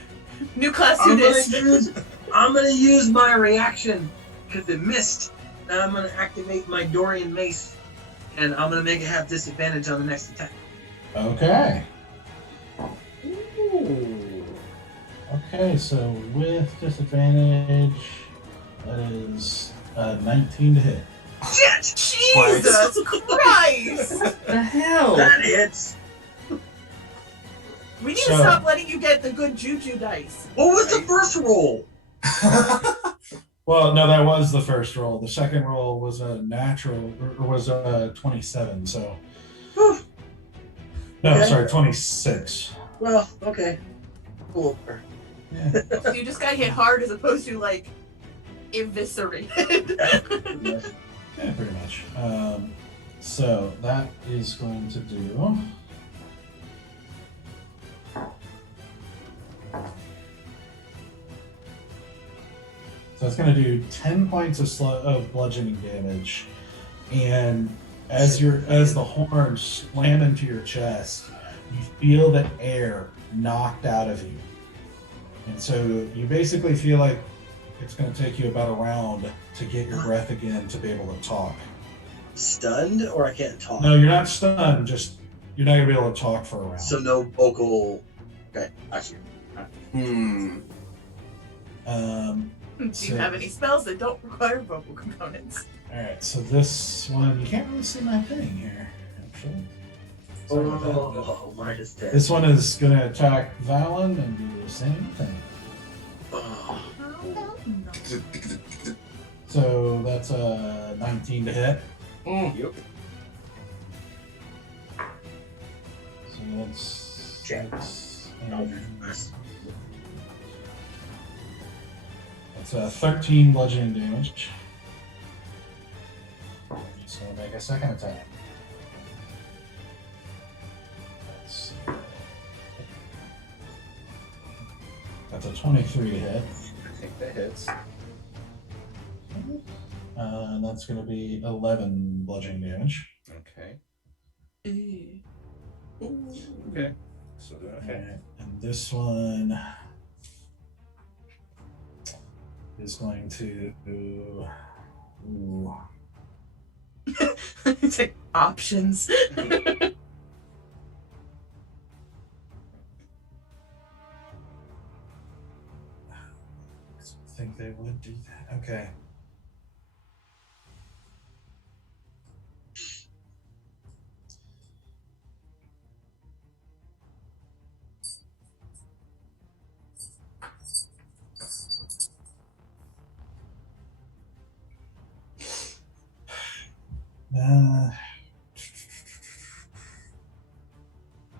New class students. I'm gonna use my reaction because it missed. And I'm gonna activate my Dorian Mace, and I'm gonna make it have disadvantage on the next attack. Okay. Ooh. Okay, so with disadvantage, that is 19 to hit. Shit! Jesus Christ! The hell? That hits. We need So- to stop letting you get the good juju dice. What was the first roll? Well, no, that was the first roll. The second roll was a natural, or was a 27. So, Whew. no, Okay. sorry, 26. Well, okay. Cool. Yeah. So you just got hit hard as opposed to like eviscerated. Yeah, pretty much. So that is going to do. So it's going to do 10 points of bludgeoning damage, and as the horns slam into your chest, you feel the air knocked out of you, and so you basically feel like it's going to take you about a round to get your breath again to be able to talk. Stunned, or I can't talk. No, you're not stunned. Just you're not going to be able to talk for a round. So no vocal. Okay, actually. Do you have any spells that don't require vocal components? All right, so this one you can't really see my thing here. Actually, sorry about that. Oh, minus 10. This one is going to attack Valen and do the same thing. Oh. So that's a 19 to hit. Yep. So that's Check. That's 13 bludgeoning damage. So make a second attack. That's a 23 to hit. I think that hits. And that's going to be 11 bludgeoning damage. Okay. Ooh. Okay. So doing okay. Alright, and this one is going to ooh, It's like options. I think they would do that. Okay.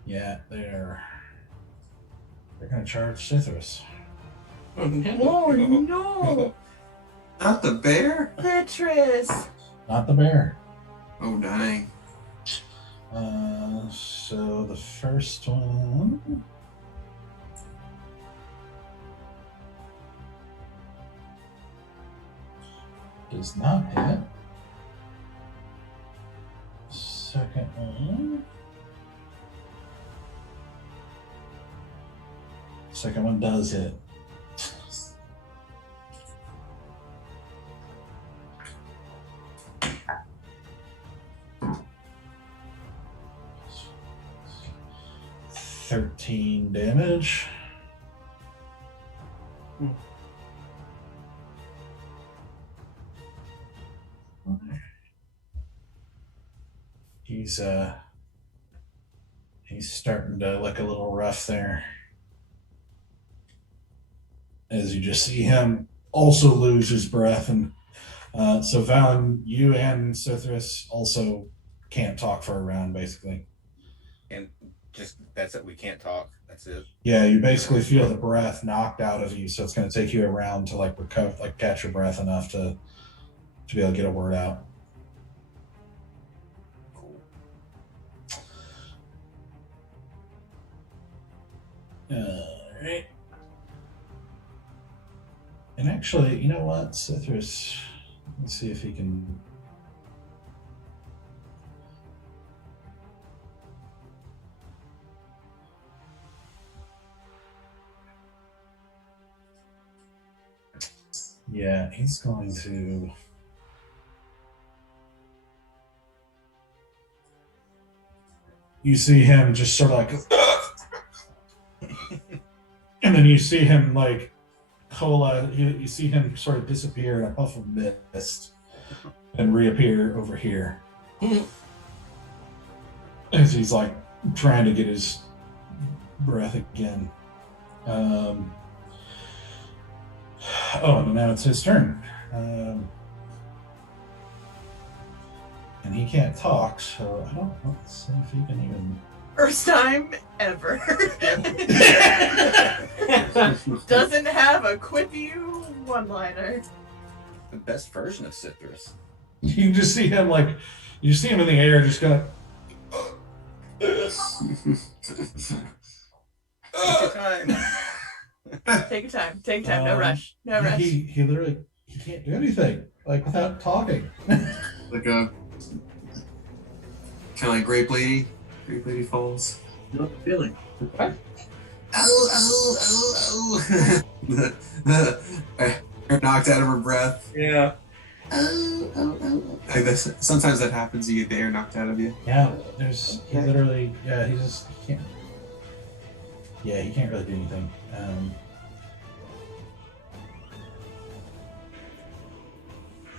Yeah, they're gonna charge Cithras. Oh no! Not the bear? Citrus! Not the bear. Oh, dang. So the first one does not hit. Second one. Second one does hit. $13 damage. He's starting to look a little rough there. As you just see him also lose his breath, and so Valen, you and Cithras also can't talk for a round, basically. And Just that's it. We can't talk. That's it. Yeah, you basically feel the breath knocked out of you, so it's going to take you a round to like recover, like catch your breath enough to be able to get a word out. Cool. All right. And actually, you know what, Cithras? Let's see if he can. Yeah, he's going to. You see him just sort of like, and then you see him like, you see him sort of disappear in a puff of mist and reappear over here. As he's like trying to get his breath again. And now it's his turn. And he can't talk, so I don't know. Let's see if he can even. First time ever. Doesn't have a quippy one-liner. The best version of Citrus. You just see him like, you see him in the air, just going. Take your time. Take your time. Take your time. No rush. No rush. He literally he can't do anything like without talking. Like a kind of like Grape Lady. Grape Lady Falls. No feeling. Oh. You're knocked out of her breath. Yeah. Like this, sometimes that happens. You get the air knocked out of you. Yeah, he literally he can't. Yeah, he can't really do anything.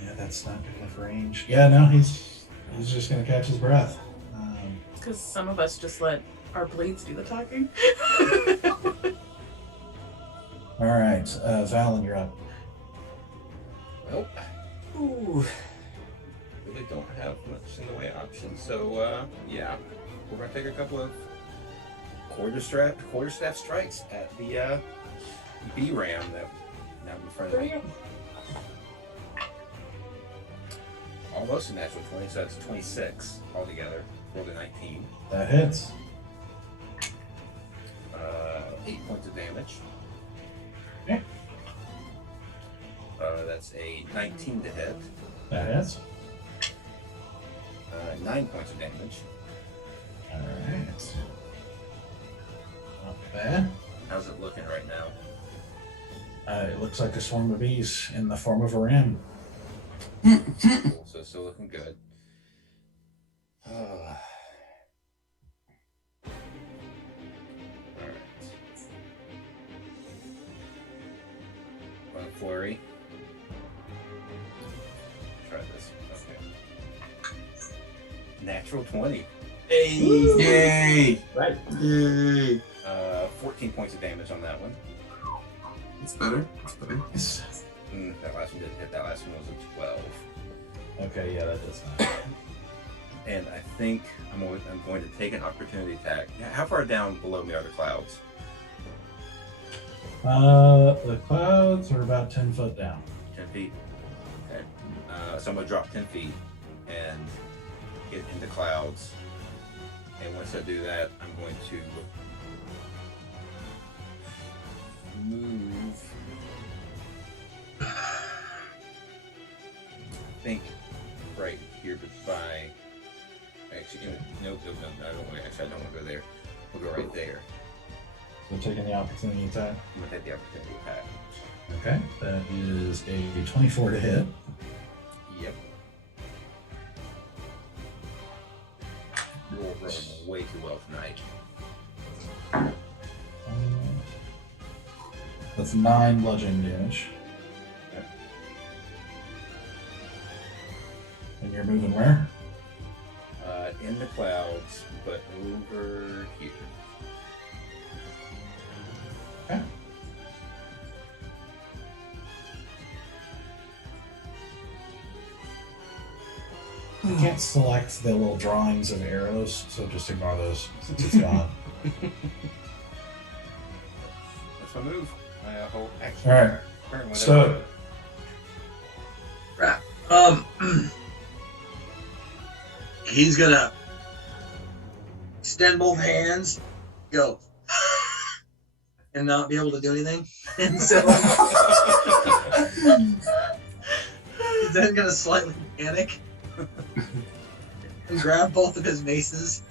Yeah, that's not good enough range. Yeah, no, he's just gonna catch his breath. Because some of us just let our blades do the talking. All right, Valen, you're up. Well, really don't have much in the way of options. So yeah, we're gonna take a couple of quarterstaff strikes at the B ram that now in front of me. Almost a natural 20, so that's 26 altogether. Rolled a 19. That hits. 8 points of damage. Okay. That's a 19 to hit. That hits. 9 points of damage. All right. Not bad. How's it looking right now? It looks like a swarm of bees in the form of a ram. Cool, so still looking good. Alright. One flurry. Try this. Okay. Natural 20. Hey. Yay! Right. Yay! 14 points of damage on that one. It's better. It's better. That last one didn't hit. That last one was a 12. Okay, yeah, that does not. And I think I'm going to take an opportunity attack. How far down below me are the clouds? The clouds are about 10 foot down. 10 feet. Okay. So I'm going to drop 10 feet and get into clouds. And once I do that, I'm going to move. I think right here by. Actually, no, I don't want to. Actually, I don't want to go there. We'll go right there. So taking the opportunity attack. I'm going to take the opportunity attack. Okay, that is a 24 to hit. Yep. You're rolling way too well tonight. That's 9 bludgeoning damage. Okay. And you're moving where? In the clouds, but over here. Okay. You can't select the little drawings of arrows, so just ignore those since it's gone. That's my move. My whole action. All right. Turn, whatever. So, Crap. He's gonna extend both hands, go, and not be able to do anything. And so he's then gonna slightly panic and grab both of his maces.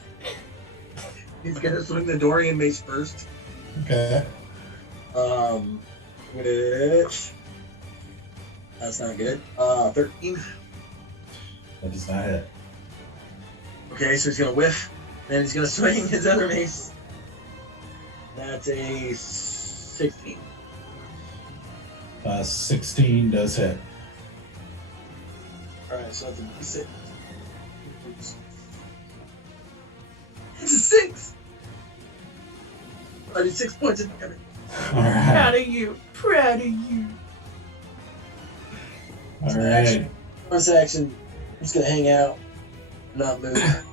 He's gonna swing the Dorian mace first. okay. Which that's not good. 13. That does not hit. Okay, so he's gonna whiff, then he's gonna swing his other mace. That's a 16. 16 does hit. Alright, so that's a D6. It's a 6! I did 6 points of damage. All right. Proud of you. Proud of you. All right. First action, I'm just gonna hang out, not move.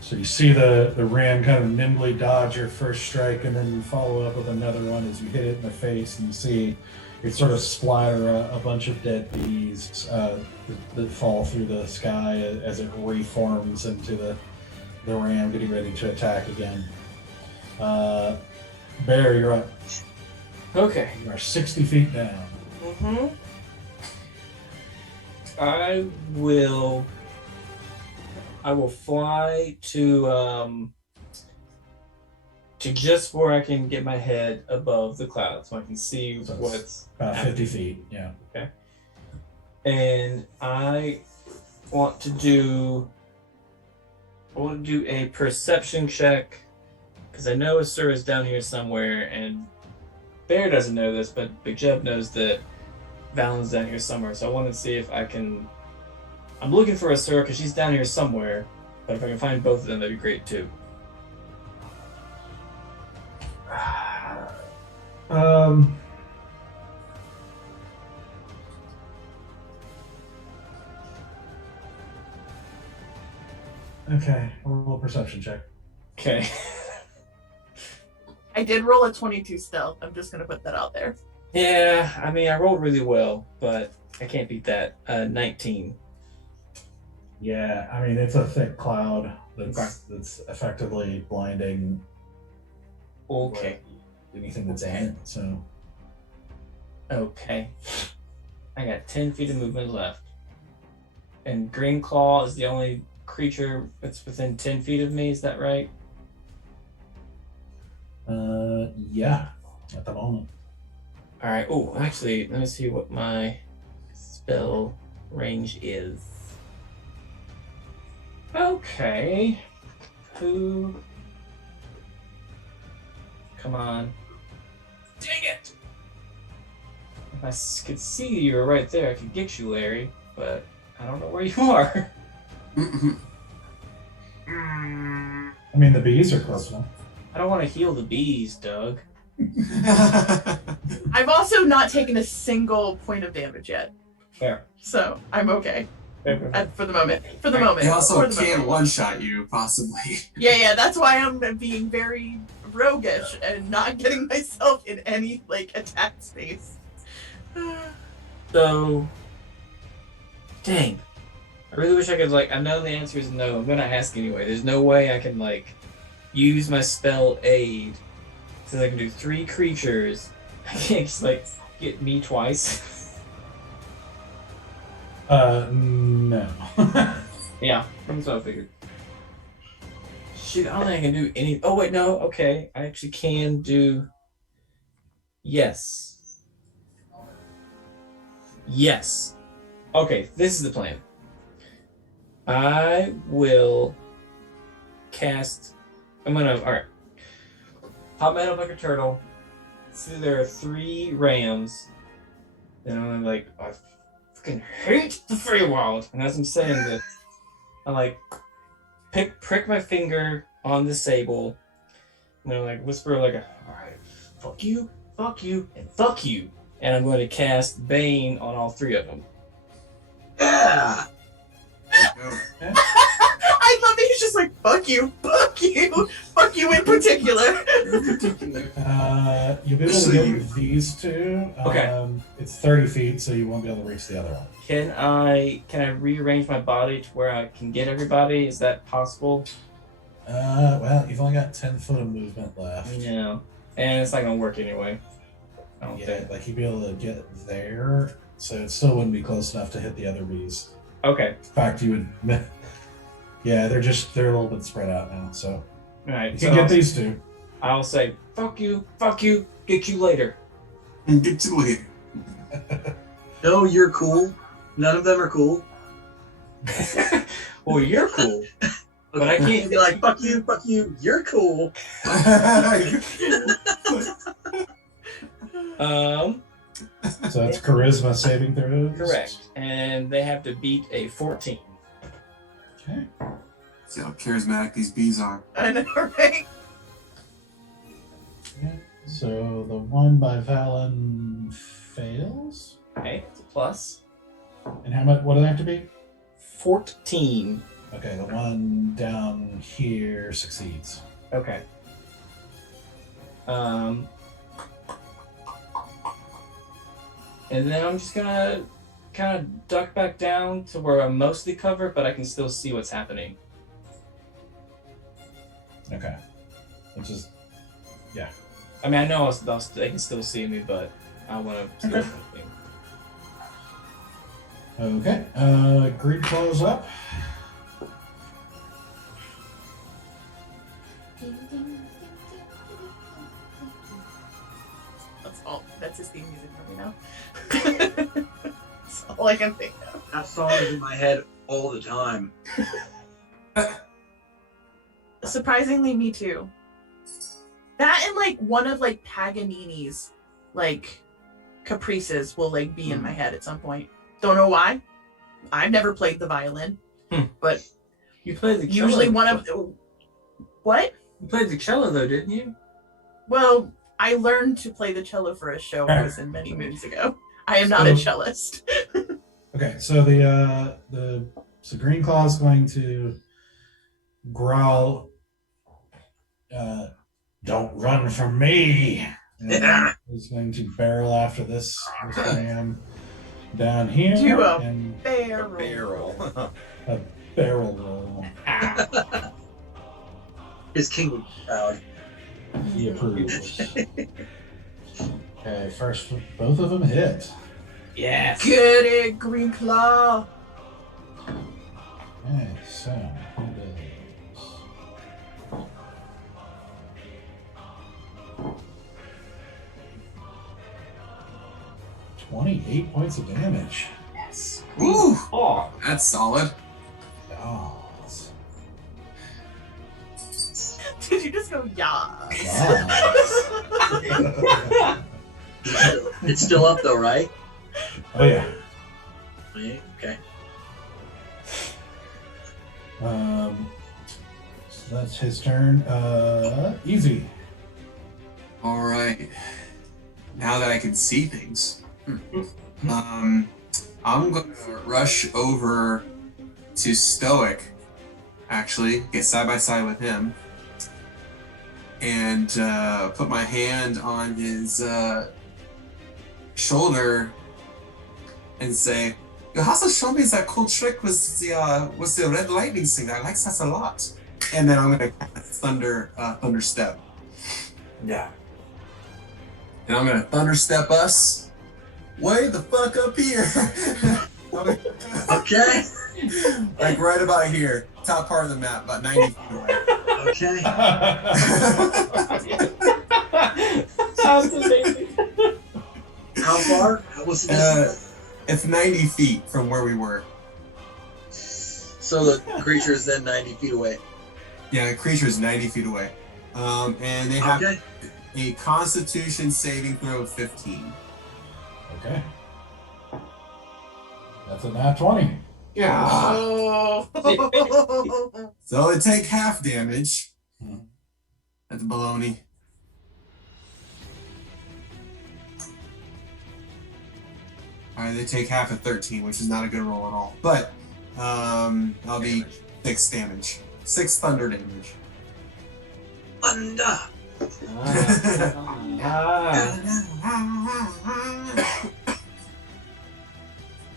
So you see the ram kind of nimbly dodge your first strike, and then you follow up with another one as you hit it in the face, and you see it sort of splatter a bunch of dead bees that fall through the sky as it reforms into the ram getting ready to attack again. Bear, you're up. Okay. You are 60 feet down. Mm-hmm. I will fly to just where I can get my head above the clouds so I can see So it's what's About happening. 50 feet, yeah. And I want to do a perception check because I know Asura is down here somewhere, and Bear doesn't know this, but Big Jeb knows that Valen's down here somewhere. So I want to see if I can. I'm looking for Asura because she's down here somewhere, but if I can find both of them, that'd be great too. Okay, a roll a perception check. Okay. I did roll a 22 stealth. I'm just gonna put that out there. Yeah, I mean, I rolled really well, but I can't beat that. 19. Yeah, I mean, it's a thick cloud that's effectively blinding Okay. anything that's in it, so. Okay. I got 10 feet of movement left. And Green Claw is the only creature that's within 10 feet of me, is that right? Yeah, at the moment. Alright, oh, actually, let me see what my spell range is. Okay. Who? Come on. Dang it! If I could see you were right there, I could get you, Larry, but I don't know where you are. I mean, the bees are close enough. I don't want to heal the bees, Doug. I've also not taken a single point of damage yet, Fair. so I'm okay Fair. for the moment. For the moment. He also for the can moment. one-shot you, possibly. Yeah, that's why I'm being very roguish and not getting myself in any attack space. So, dang. I really wish I could, I know the answer is no. I'm gonna ask anyway. There's no way I can, use my spell aid since I can do 3 creatures. I can't just, get me twice. No. Yeah, that's what I figured. Shoot, I don't think I can do any. Oh, wait, no. Okay. I actually can do. Yes. Yes. Okay, this is the plan. I will cast. Alright. Pop my head up like a turtle. See, there are 3 rams. And I'm I fucking hate the Feywild. And as I'm saying this, I prick my finger on the sable. And then whisper alright, fuck you, and fuck you. And I'm going to cast Bane on all 3 of them. Yeah! I love that he's just like, fuck you in particular. You'll be able to get these two. Okay. It's 30 feet, so you won't be able to reach the other one. Can I rearrange my body to where I can get everybody? Is that possible? Well, you've only got 10 foot of movement left. Yeah. And it's not gonna work anyway. I don't Yeah, think. like you'd be able to get there, so it still wouldn't be close enough to hit the other bees. Okay. In fact, you would. Yeah, they're a little bit spread out now, so Alright. you So can get these two. I'll say, fuck you, get you later. Get you later. No, you're cool. None of them are cool. Well, you're cool. But I can't be like, fuck you, you're cool. So it's charisma saving throws. Correct. And they have to beat a 14. Okay. See how charismatic these bees are. I know, right? Okay. So the one by Valen fails. Okay, it's a plus. And how much? What do they have to be? 14. Okay, the one down here succeeds. Okay. And then I'm just gonna kind of duck back down to where I'm mostly covered, but I can still see what's happening. Okay. Which is, yeah. I mean, I know they can still see me, but I want to see Okay. what's happening. Okay. Greed close up. That's his theme music for me now. That's all I can think of. That song is in my head all the time. Surprisingly, me too. That and like one of like Paganini's like caprices will like be in my head at some point. Don't know why. I've never played the violin, but You played the cello. usually one of what? You played the cello though, didn't you? Well, I learned to play the cello for a show I was in many moons ago. I am not a cellist. Okay, so the Green Claw is going to growl, "Don't run from me!" And he's going to barrel after this ram down here. Do a and barrel. Barrel. a barrel roll. His king would be proud. He approves. Okay, first, both of them hit. Yes. Get it, Green Claw. Okay, so who does? $28 points of damage. Yes. Ooh, Oh. that's solid. Oh, Did you just go, yeah? It's still up though, right? oh yeah. Okay. So that's his turn. Easy. All right. Now that I can see things, I'm going to rush over to Stoic. Actually, get side by side with him, and put my hand on his shoulder and say, "You also showed me that cool trick with the red lightning thing. I like that a lot." And then I'm gonna thunder step. Yeah. And I'm gonna thunder step us way the fuck up here. Okay. Like right about here, top part of the map, about 90 feet away. Okay. Sounds amazing. How far? What's the distance? It's 90 feet from where we were. So the creature is then 90 feet away. Yeah, the creature is 90 feet away. And they have Okay. a Constitution saving throw of 15. Okay. That's a nat 20. Yeah. Oh. So they take half damage. Hmm. That's baloney. Alright, they take half of 13, which is not a good roll at all. But I'll be 6 damage. 6 thunder damage. Thunder.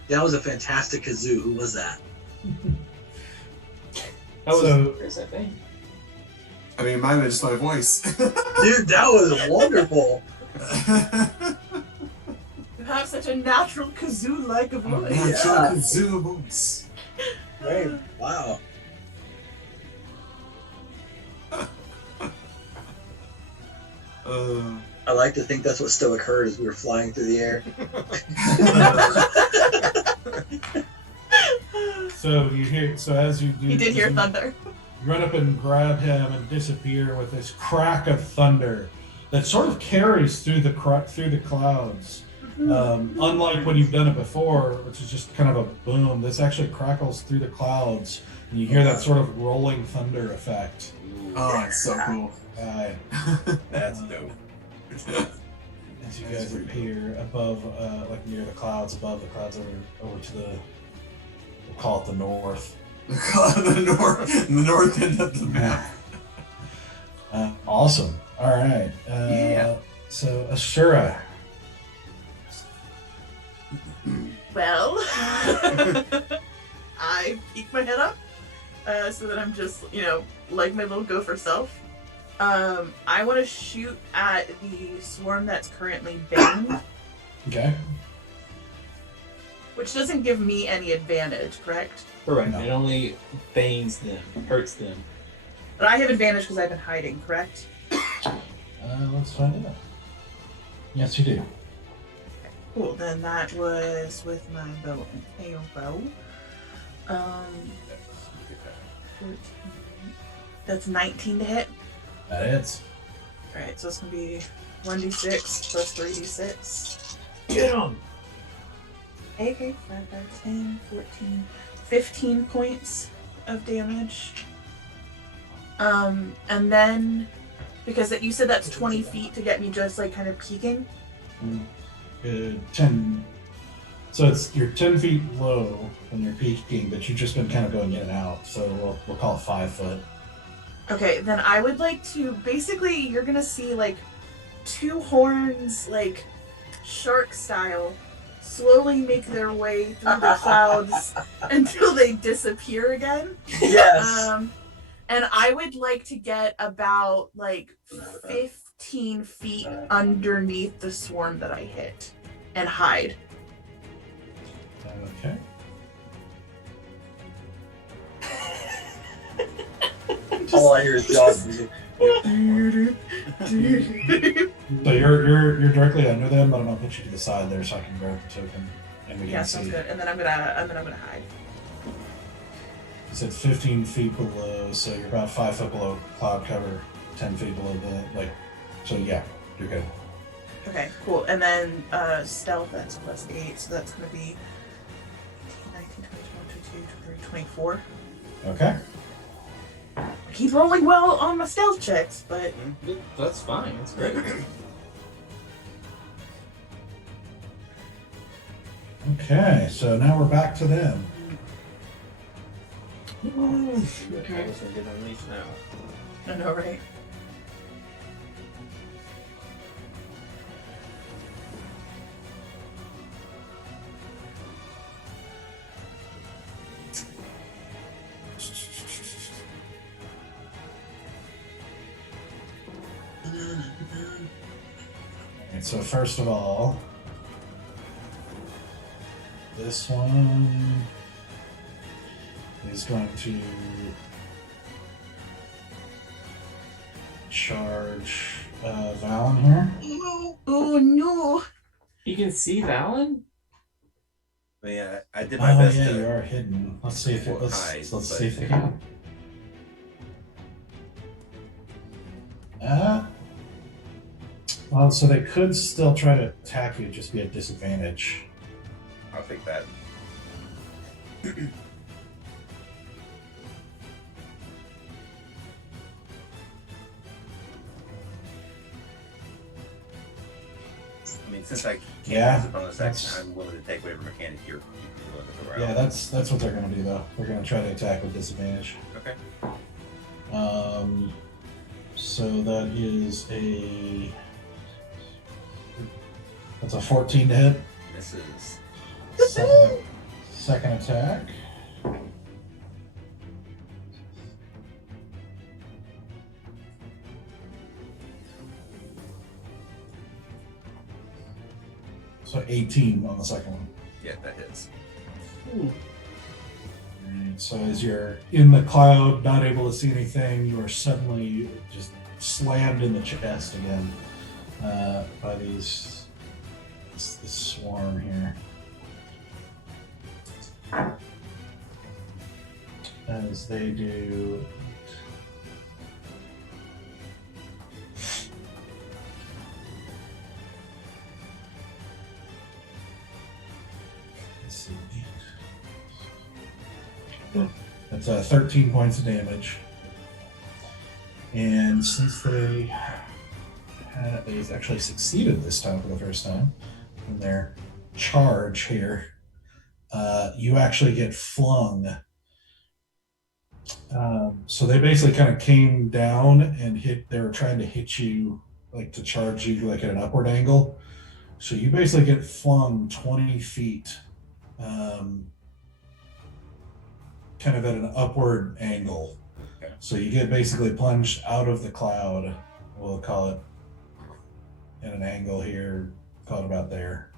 That was a fantastic kazoo. Who was that? That was So- Chris, I think. I mean, mine is just my voice. Dude, that was wonderful. You have such a natural kazoo-like voice. Natural kazoo voice. Right. Wow. I like to think that's what Stoic heard as we were flying through the air. So you hear. So as you do, He did hear you thunder. run up and grab him and disappear with this crack of thunder that sort of carries through the clouds. Unlike when you've done it before, which is just kind of a boom, this actually crackles through the clouds, and you hear that sort of rolling thunder effect. Oh, it's so cool. That's dope. As you guys appear above, like near the clouds, above the clouds, over to the, we'll call it the north. the north end of the map. Awesome. All right. Yeah. So Ashura. Well, I peek my head up so that I'm just, like my little gopher self. I want to shoot at the swarm that's currently banned, Okay. which doesn't give me any advantage, correct? Correct. No. It only banes them, hurts them. But I have advantage because I've been hiding, correct? Let's find out. Yes, you do. Cool. Then that was with my bow and arrow. 14, that's 19 to hit. That is. Alright, so it's gonna be 1d6 plus 3d6. Get him! Okay, 5, 5, 10, 14, 15 points of damage. And then, because you said that's 20 feet to get me just like kind of peeking. 10. So you're 10 feet low when you're peeking, but you've just been kind of going in and out. So we'll call it 5 foot. Okay, then I would like to, basically you're gonna see like 2 horns, like shark style, slowly make their way through the clouds until they disappear again. Yes. And I would like to get about like 15 feet underneath the swarm that I hit and hide. Okay. All I hear is Jaws music. So you're directly under them, but I'm gonna put you to the side there so I can grab the token and we Yeah, can sounds see. good. And then I'm gonna hide. You said 15 feet below, so you're about 5 foot below cloud cover, 10 feet below the So yeah, you're good. Okay, cool. And then stealth, that's plus 8, so that's gonna be 18, 19, 20, 21, 22, 23, 24. Okay. I keep rolling well on my stealth checks, but That's fine. That's great. Okay, so now we're back to them. Okay. I guess I get unleashed now. I know, right? Alright, so first of all, this one is going to charge Valen here. Oh no! You can see Valen? But yeah, I did my best yeah, to. you are hidden. Let's see if let's hide, let's but- see if they can. Well, so they could still try to attack you, just be at disadvantage. I'll take that. I mean, since I can't Yeah, use a bonus action, that's- I'm willing to take whatever mechanic you're willing to throw out. Yeah, that's what they're gonna do though. They're gonna try to attack with disadvantage. Okay. So that is that's a 14 to hit. Misses. Second attack. So 18 on the second one. Yeah, that hits. Alright, so as you're in the cloud, not able to see anything, you are suddenly just slammed in the chest again by this swarm here. As they do. Let's see. That's 13 points of damage. And since they've actually succeeded this time for the first time in their charge here, you actually get flung. So they basically kind of came down and they were trying to hit you, like to charge you like at an upward angle. So you basically get flung 20 feet, kind of at an upward angle. Okay. So you get basically plunged out of the cloud, we'll call it, at an angle here, call it about there.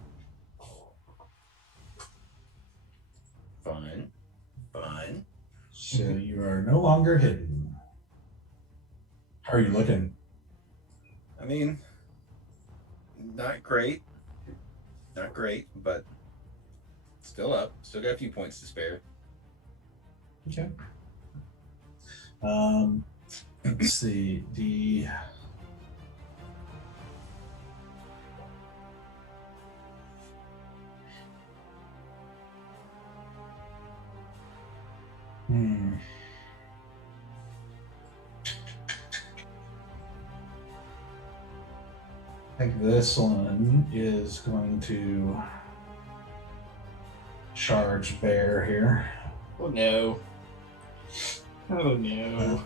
Fine. Fine. So you are no longer hidden. How are you looking? I mean, not great. Not great, but still up. Still got a few points to spare. Okay. Let's see. I think this one is going to charge Bear here. Oh no. Oh no.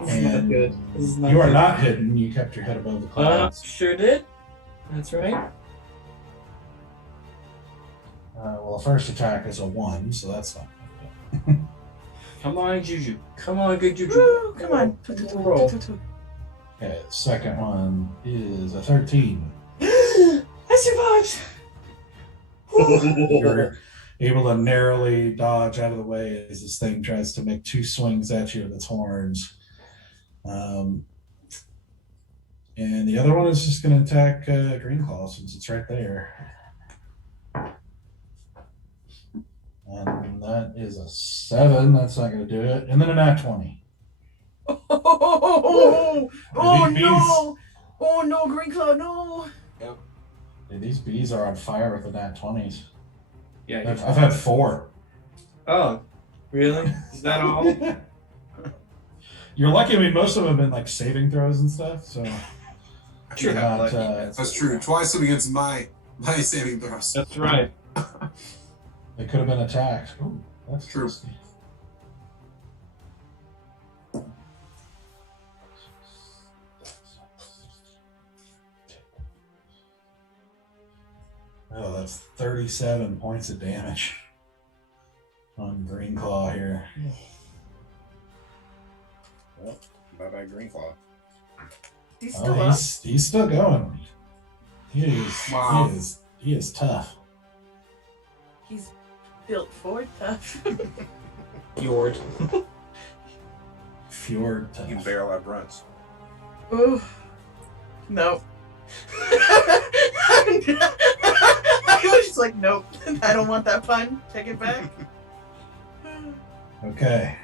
This is not And good. This is not you are good. not hidden. You kept your head above the clouds. Sure did. That's right. Well, first attack is a 1, so that's not Come on, Juju. Come on, good Juju. Woo, come on. Roll. okay. Second one is a 13. I survived. You're able to narrowly dodge out of the way as this thing tries to make 2 swings at you with its horns. And the other one is just going to attack Greenclaw since it's right there. And that is a 7. That's not going to do it. And then a nat 20. Oh These no! Oh no, Greenclaw, no! Dude, these bees are on fire with the nat 20s. Yeah. I've had 4. Oh, really? Is that all? You're lucky. I mean, most of them have been like saving throws and stuff. So You're not, lucky. That's true. Twice against my saving throws. That's right. they could have been attacked. Ooh, that's True. risky. Oh, that's 37 points of damage on Greenclaw here. Well, bye-bye Greenclaw. He's Oh, still up. he's still going. Wow. He is tough. He's built for tough. Fjord. Fjord tough. You can barrel out grunts. Ooh. No. I was just like, nope. I don't want that pun. Take it back. Okay.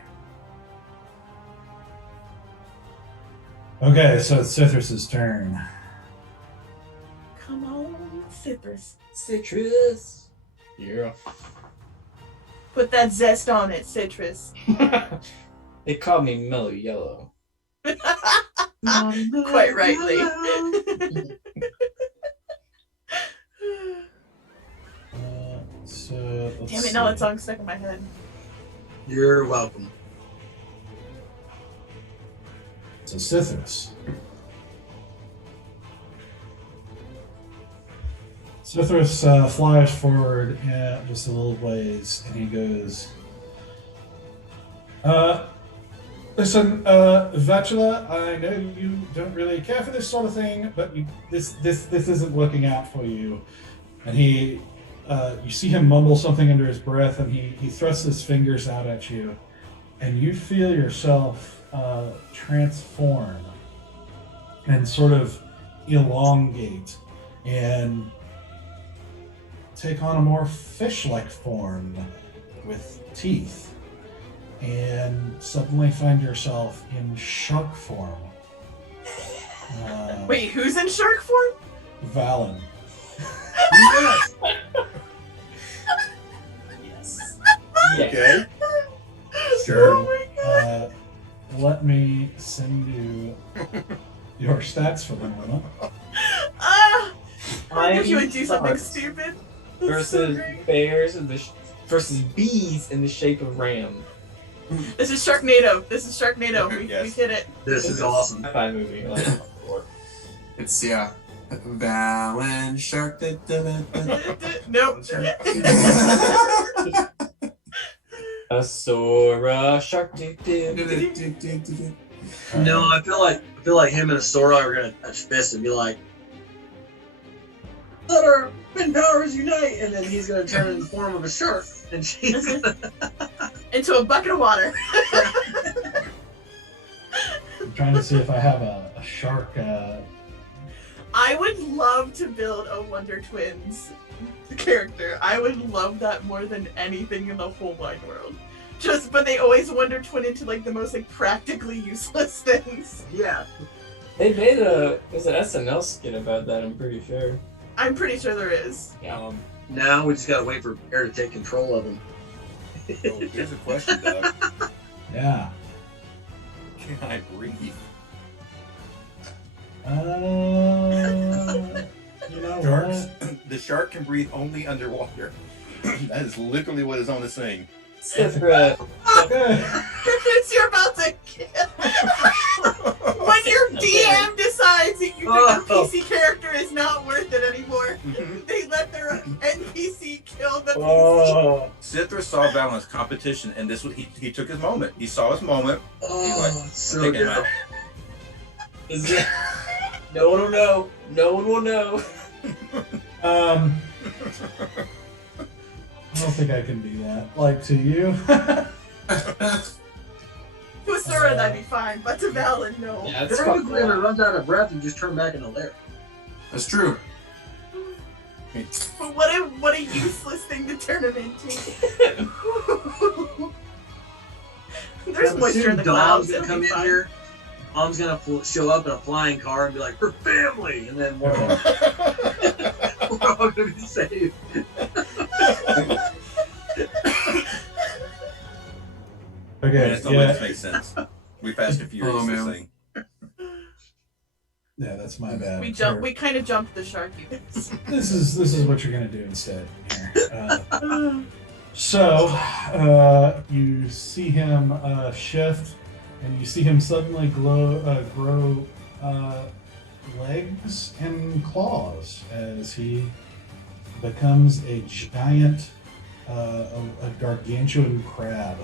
Okay, so it's Citrus's turn. Come on, Citrus. Citrus. Yeah. Put that zest on it, Citrus. They called me Mellow Yellow. Quite rightly. So let's Damn it, now that see. song's stuck in my head. You're welcome. So Sithris. Sithris flies forward just a little ways, and he goes, listen, Vatula, I know you don't really care for this sort of thing, but this isn't working out for you. And he, you see him mumble something under his breath, and he thrusts his fingers out at you, and you feel yourself transform and sort of elongate and take on a more fish-like form with teeth, and suddenly find yourself in shark form. Wait, who's in shark form? Valen. Yes. Yes. Okay. Oh Sure. my god. Let me send you your stats for the moment. I knew you would do something Sharks stupid. That's so versus great. bears versus bees in the shape of ram. This is Sharknado. This is Sharknado. We Yes. hit it. This is awesome. Sci-fi movie. Like, It's Valen Shark. Nope. a Sora shark. No, I feel like him and Astora are gonna touch fists and be like, "Let our wind powers unite," and then he's gonna turn in the form of a shark, and she's gonna... Into a bucket of water. I'm trying to see if I have a shark. I would love to build a Wonder Twins character. I would love that more than anything in the whole wide world. But they always Wonder Twin into like the most like practically useless things. Yeah. There's an SNL skit about that. I'm pretty sure. I'm pretty sure there is. Yeah. Now we just gotta wait for Bear to take control of him. Oh, here's a question, Doug. Yeah. Can I breathe? You know Sharks. what? The shark can breathe only underwater. That is literally what is on the thing. Sithra. Okay. You're about to kill. When your DM decides that you think a PC character is not worth it anymore, they let their NPC kill the PC. Oh. Cithra saw Valen's competition, and this was he took his moment. He saw his moment. Oh, it's so Taking him good. out. Is it? No one will know. No one will know. I don't think I can do that. Like to you. To Asura, that'd be fine, but to Valen, no. Yeah, it's Technically, if it fucking runs out of breath, you just turn back into Lair. That's true. But what a useless thing to turn him into. There's moisture in the clouds. Dom's gonna It'll come be in fine. here. Dom's gonna show up in a flying car and be like, "For family," and then we're all gonna be saved. Okay. That Yeah. always makes sense. We Fast and Furious Oh, this man. thing. Yeah, that's my bad. We kind of jumped the shark units. This is what you're gonna do instead. Here. So you see him shift, and you see him suddenly grow legs and claws as he becomes a giant, a gargantuan crab.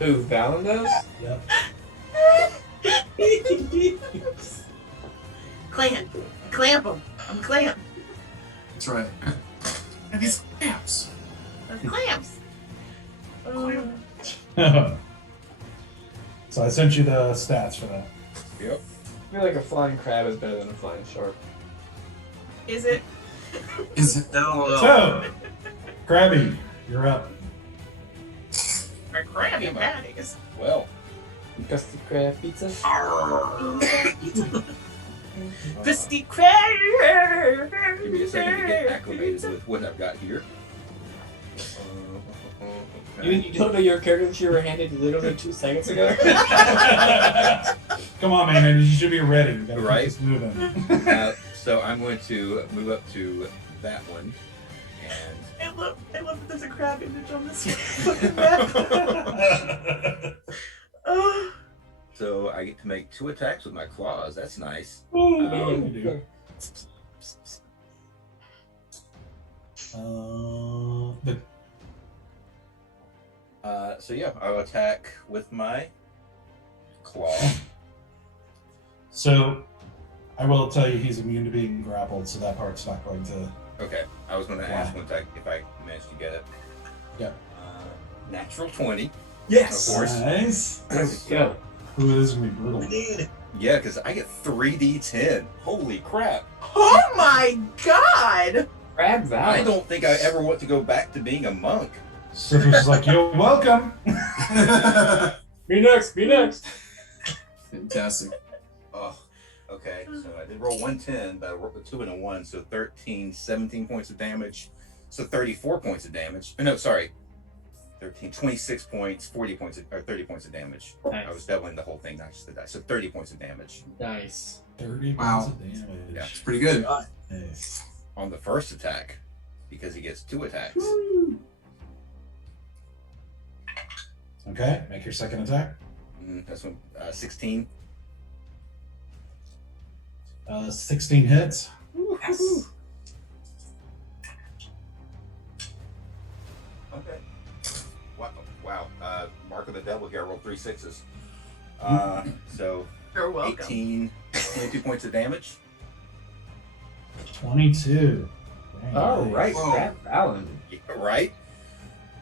Who, Valen does? Yep. Clamp him. I'm clamp. That's right. And these clamps. That's clamps. So I sent you the stats for that. Yep. I feel like a flying crab is better than a flying shark. Is it? Is it? No. So, Krabby, you're up. Or crabby patties. Well. Custard crab pizza. Fisty crab. Give me a second to get acclimated with what I've got here. You don't know your character that you were handed literally 2 seconds ago? Come on, man. You should be ready. We gotta keep Right. this moving. So I'm going to move up to that one, and I love that there's a crab image on this fucking map. So I get to make 2 attacks with my claws. That's nice. You do. The So yeah, I'll attack with my claw. So, I will tell you he's immune to being grappled, so that part's not going to. Okay, I was going to ask if I managed to get it. Yep. Natural 20. Yes. Of course. Nice. There we go. Ooh, this is gonna be brutal. Yeah, because I get 3d10. Holy crap! Oh my god! Crab I Valley. don't think I ever want to go back to being a monk. Citrus is like, you're welcome. Me next. Me next. Fantastic. Oh, okay. So I did roll 110, but I rolled a 2 and a 1, so 13, 17 points of damage. So 34 points of damage. No, sorry. 13, 26 points, 40 points, or 30 points of damage. Nice. I was doubling the whole thing, not just the dice. So 30 points of damage. Nice. 30 Wow. points of damage. Yeah. It's pretty good. Nice. On the first attack, because he gets 2 attacks. Okay, make your second attack. That's when 16. 16 hits. Yes. Okay. Wow. Mark of the devil here. I rolled 3 6s. So You're welcome. 18, 22 points of damage. 22. All right. Whoa. Crab Valley. Yeah, right?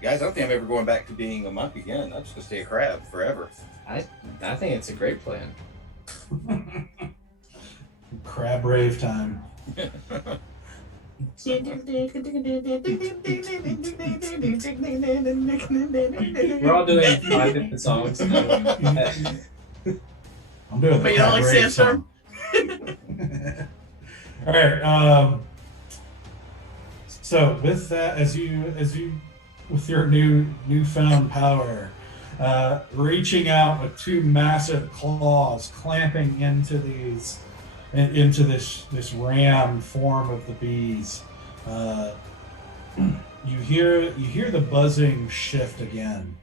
Guys, I don't think I'm ever going back to being a monk again. I'm just going to stay a crab forever. I think it's a great plan. Crab rave time. We're all doing 5-minute songs. I'm doing the But you don't crab like rave Sandstorm? song. All right. So with that, as you with your newfound power, reaching out with 2 massive claws, clamping into this ram form of the bees, you hear the buzzing shift again,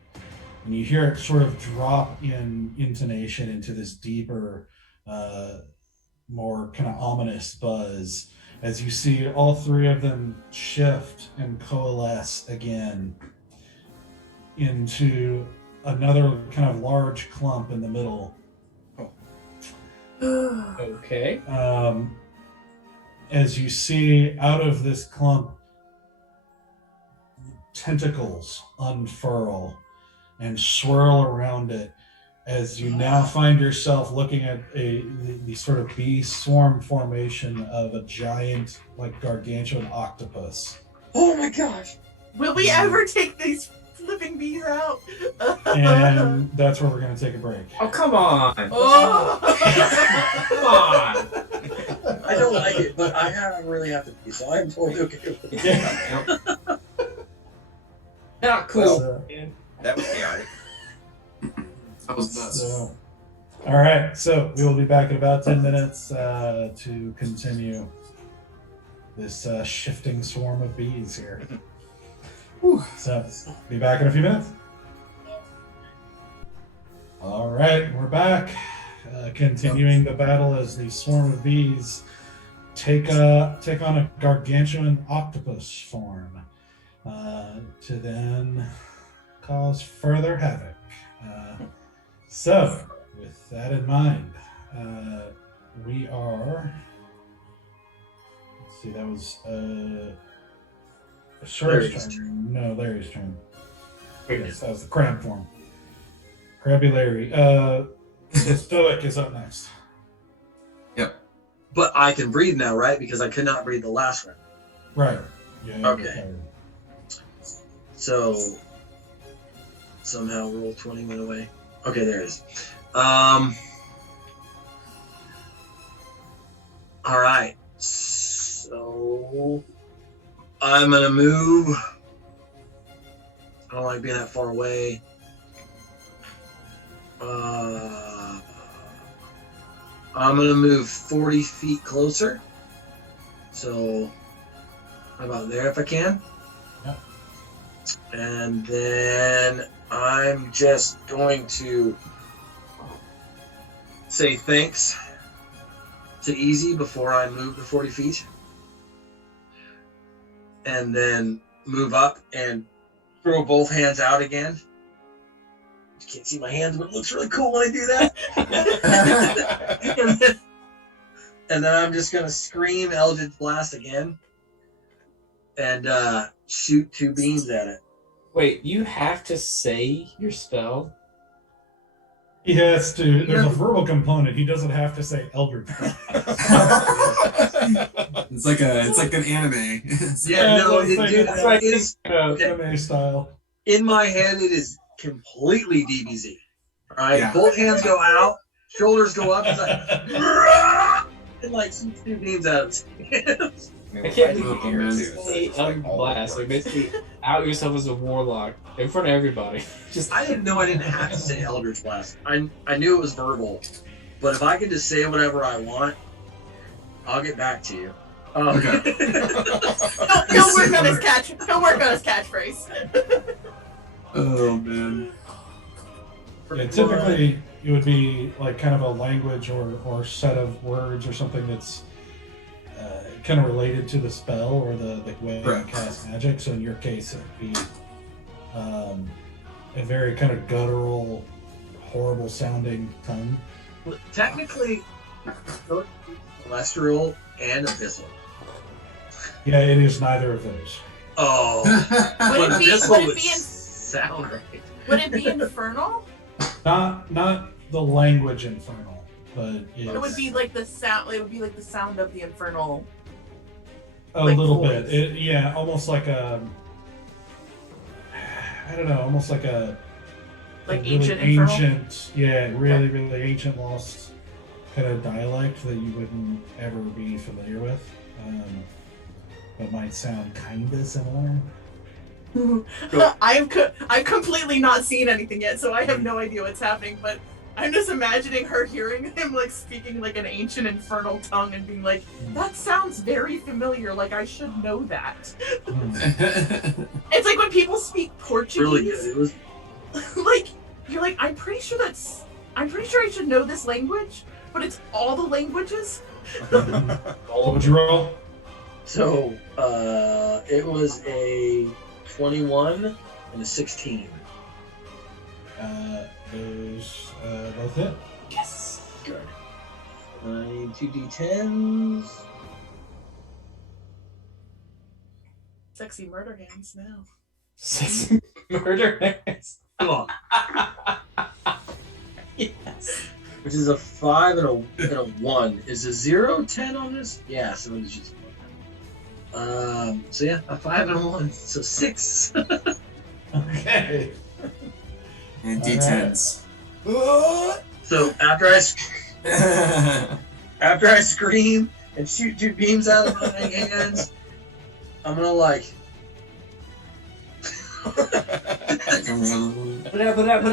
and you hear it sort of drop in intonation into this deeper, more kind of ominous buzz, as you see all 3 of them shift and coalesce again into another kind of large clump in the middle. Okay. As you see out of this clump, tentacles unfurl and swirl around it, as you now find yourself looking at the sort of bee swarm formation of a giant, like gargantuan octopus. Oh my gosh! Will we ever take these flipping bees out? And that's where we're going to take a break. Oh, come on. Oh. Come on. I don't like it, but I really have to be, so I'm totally okay with it. Yeah. Not cool. So- man. That was chaotic. That was nuts. So, all right. So we will be back in about 10 minutes to continue this shifting swarm of bees here. So be back in a few minutes. All right, we're back. Continuing the battle as the swarm of bees take on a gargantuan octopus form to then cause further havoc. So, with that in mind, we are. Let's see, that was Sher's Larry's turn. No, Larry's turn. Yes, that was the crab form. Crabby Larry. The Stoic is up next. But I can breathe now, right? Because I could not breathe the last one. Right. Yeah. Okay. So somehow roll 20 went away. Okay, there it is. All right. So I'm gonna move. I don't like being that far away. I'm gonna move 40 feet closer. So how about there if I can? Yep. And then I'm just going to say thanks to Easy before I move the 40 feet. And then move up and throw both hands out again. You can't see my hands, but it looks really cool when I do that. and then I'm just going to scream Eldritch Blast again and shoot 2 beams at it. Wait, you have to say your spell? He has to. There's a verbal component. He doesn't have to say Eldritch. It's like an anime. Yeah, no, dude, That's what I think. Anime style. in my head, it is completely DBZ. All right, Yeah. both hands go out, shoulders go up. It's like, and like shoots 2 beams at it. I can't Oh, believe man. you say Blast. Like basically out yourself as a warlock in front of everybody. Just I didn't know I didn't have to say Eldritch Blast. I knew it was verbal, but if I could just say whatever I want, I'll get back to you. Okay. He'll work on his catchphrase. Oh man. Yeah, typically it would be like kind of a language or set of words or something that's kind of related to the spell or the way you cast magic. So in your case, it would be a very kind of guttural, horrible sounding tongue. Technically, celestial and abyssal. Yeah, it is neither of those. Oh, Would but it be? abyssal Would it would be? sound right. Would it be infernal? Not the language infernal, but It would be like the sound. It would be like the sound of the infernal. a like little voice. bit. Yeah, almost like a. I don't know, almost like a. Like really ancient infernal? ancient, yeah, really ancient lost kind of dialect that you wouldn't ever be familiar with, but might sound kind of similar. I've completely not seen anything yet, so I have no idea what's happening. But I'm just imagining her hearing him like speaking like an ancient infernal tongue and being like, "That sounds very familiar. Like I should know that." It's like when people speak Portuguese. Really good. It was Like you're like, I'm pretty sure I should know this language, but it's all the languages. What would you roll? so. It was a 21 and a 16. Those both hit. yes. Good. 2d10s. Sexy murder hands now. Murder. Come on. Yes. Which is a 5 and a 1. Is a 0 10 on this? Yeah, so it's just 1. So yeah, a 5 and a 1. So 6. Okay. And D10s. So after I scream and shoot 2 beams out of my hands, I'm gonna like Put it out.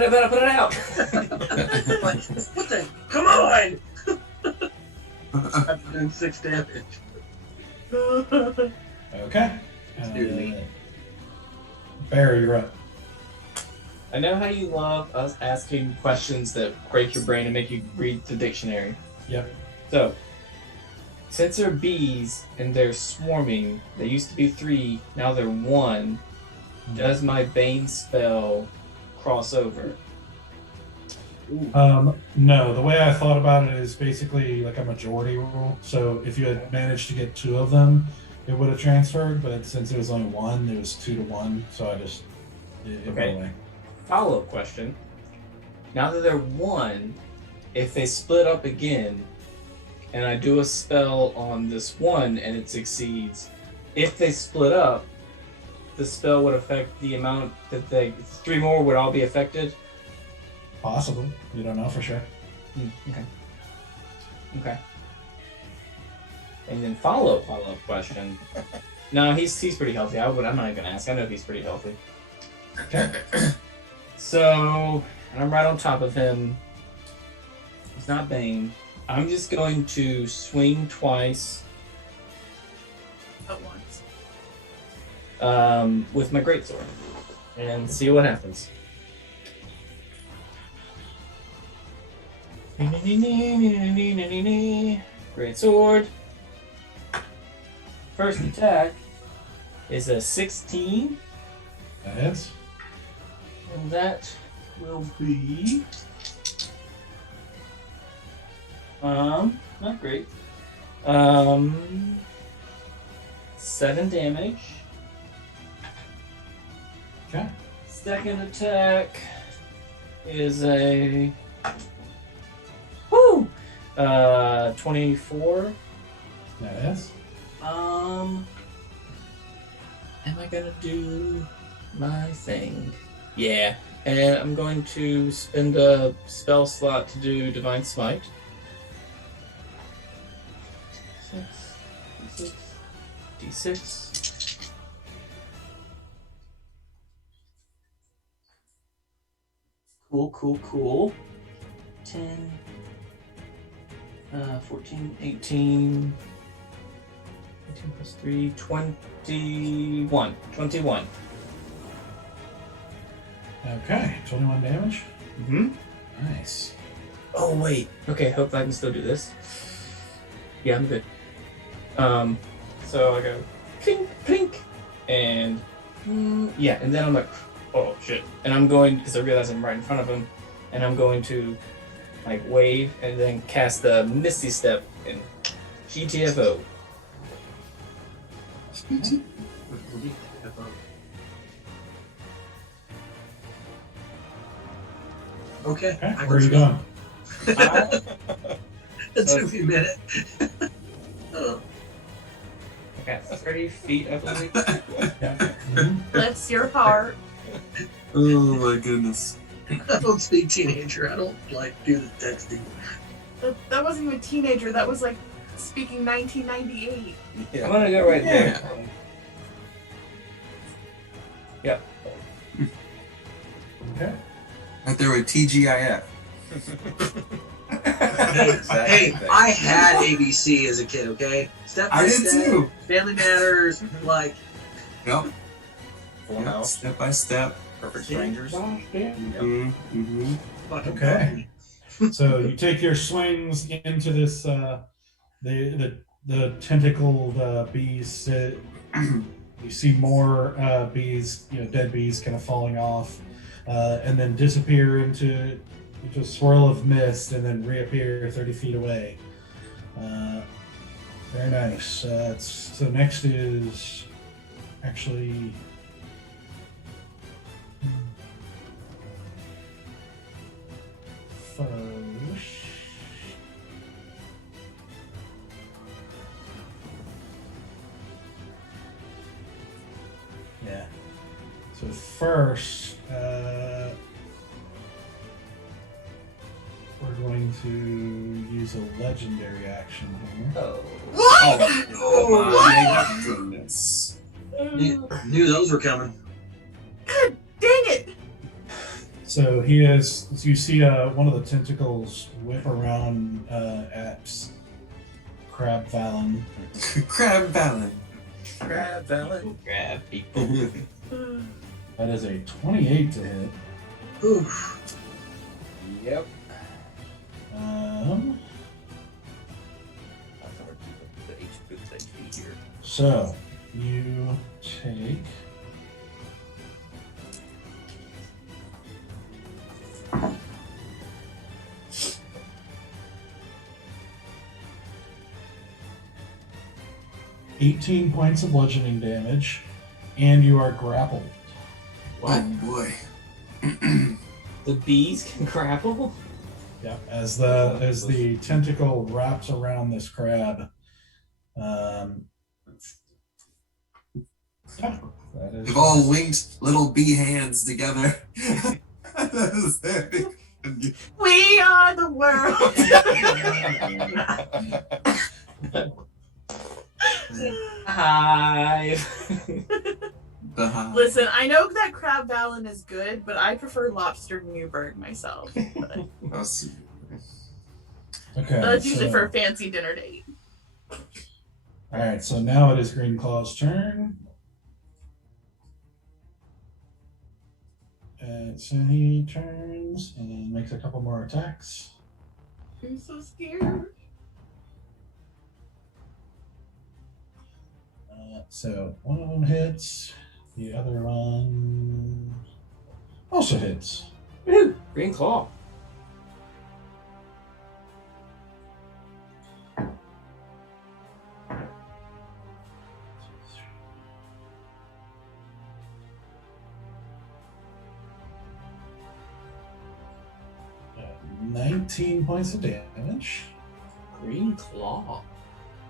like, what the? Come on! I'm doing 6 damage. Okay. do me. Barry, you're up. I know how you love us asking questions that break your brain and make you read the dictionary. Yep. So, since they're bees and they're swarming, they used to be 3, now they're 1. Does my Bane spell cross over? No, the way I thought about it is basically like a majority rule. So if you had managed to get 2 of them, it would have transferred. But since it was only 1, it was 2 to 1. So I just it went Okay. away. Follow-up question. Now that they're 1, if they split up again, and I do a spell on this 1 and it succeeds, if they split up, the spell would affect the amount that 3 more would all be affected? Possibly. You don't know for sure. Okay. And then follow-up question. No, he's pretty healthy. I'm not even gonna ask. I know he's pretty healthy. Okay. So, and I'm right on top of him. He's not Bane. I'm just going to swing twice At once. with my greatsword and see what happens. Great sword. First attack is a 16, That hits. and that will be not great. 7 damage. Okay. Second attack is a 24. That hits. Am I gonna do my thing? Yeah, and I'm going to spend a spell slot to do Divine Smite. 6, D6. Cool. 10, 14, 18 plus 3, 21. 21. Okay, 21 damage. Mm-hmm. Nice. Oh, wait. Okay, hope I can still do this. Yeah, I'm good. So I go clink, clink, and yeah, and then I'm like, oh shit. And I'm going, because I realize I'm right in front of him, and I'm going to like wave and then cast the Misty Step and GTFO. Okay. Okay, where are you going? It took me a minute. Oh. I got 30 feet, I believe. Yeah. Mhm. Bless your heart. Oh my goodness. I don't speak teenager. I don't like do the texting. That wasn't even teenager. That was like speaking 1998. I'm gonna go right there. Yep. Okay. Right there with TGIF. Hey, I had ABC as a kid, okay? Step by I did step, too. Family Matters, like, Yep. Full House, Step by step. Perfect Strangers. Mm-hmm. Mm-hmm. fucking Okay. So you take your swings into this the tentacled bees. You see more bees, dead bees, kind of falling off, and then disappear into a swirl of mist, and then reappear 30 feet away. Very nice. So next is actually. First. Yeah. So first, we're going to use a legendary action here. Oh. What? Oh my goodness. knew those were coming. God dang it! So he is. You see one of the tentacles whip around at Crab Valen. Crab Valen. Crab Valley. Grab people. That is a 28 to hit. Oof. Yep. The HP here. So you take. $18 points of bludgeoning damage, and you are grappled. Oh boy. The bees can grapple? Yep. As the tentacle wraps around this crab. Yeah, that is. They've all linked little bee hands together. That is very good. We are the world. Hive. Listen, I know that Crab Valen is good, but I prefer Lobster Newburgh myself. But Okay. that's usually for a fancy dinner date. All right. So now it is Green Claw's turn. And so he turns and makes a couple more attacks. I'm so scared. So one of them hits, the other one also hits. Woo! Green claw. Uh, 19 points of damage. Green claw.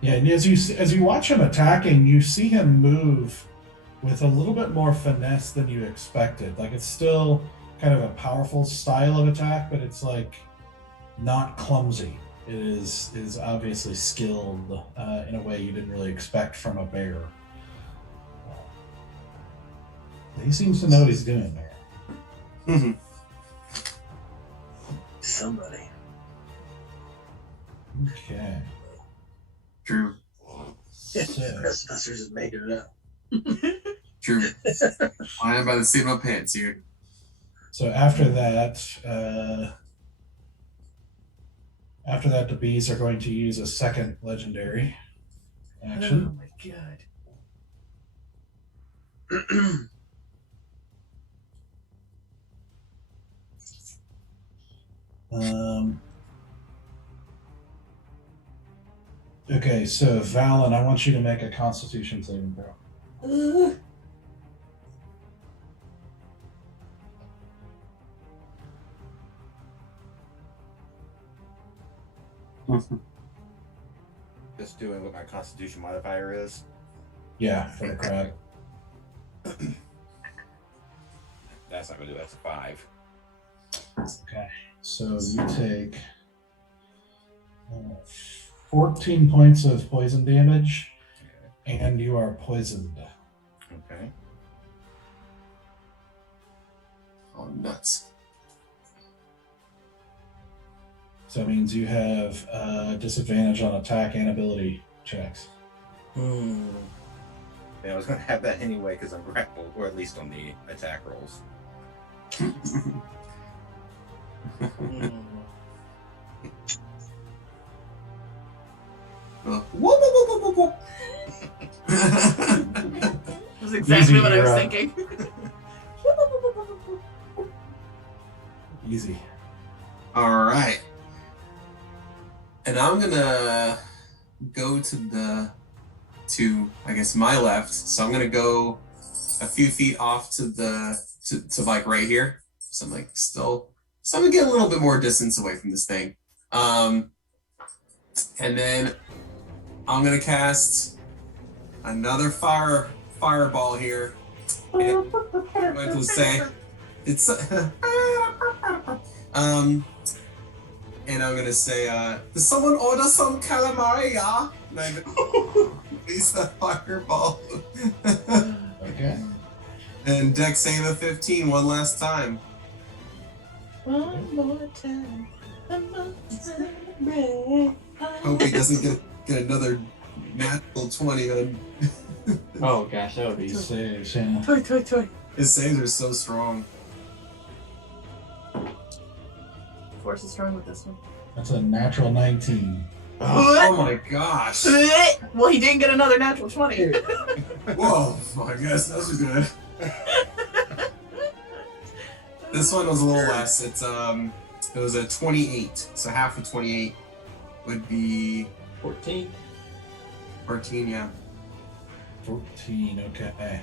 Yeah, and as you watch him attacking, you see him move with a little bit more finesse than you expected. Like it's still kind of a powerful style of attack, but it's like not clumsy. It is obviously skilled in a way you didn't really expect from a bear. He seems to know what he's doing there. Somebody. Okay. True. Yeah, So, Professor just making it up. True. I am by the seat of my pants here. so after that, the bees are going to use a second legendary Oh action. my god. Okay, so Valen, I want you to make a Constitution saving throw. Just doing what my Constitution modifier is. Yeah, for the crowd. That's not gonna do it. That's a 5. Okay, so you take 14 points of poison damage, and you are poisoned. Okay. Oh, nuts. So that means you have disadvantage on attack and ability checks. Hmm. Yeah, I was gonna have that anyway because I'm grappled, or at least on the attack rolls. Whoop, whoop, whoop, whoop, whoop. That's exactly Easy, what I you're was up. thinking. Easy. All right. And I'm gonna go to I guess my left. So I'm gonna go a few feet off to like right here. So I'm like so I'm gonna get a little bit more distance away from this thing. And then I'm gonna cast another fireball here. And I'm going to say it's and I'm gonna say, does someone order some calamari, yeah? And I release the fireball. Okay. And Dex save a 15 one last time. One more time. One more time. Hope he doesn't get another natural 20 on. Oh gosh, that would be. Saves, yeah. Toy, toy, toy. His saves are so strong. Force is strong with this one. That's a natural 19. Oh my gosh. Well, he didn't get another natural 20. Whoa, I guess those are good. This one was a little less. It was a 28. So half of 28 would be 14. 14, yeah. 14, okay.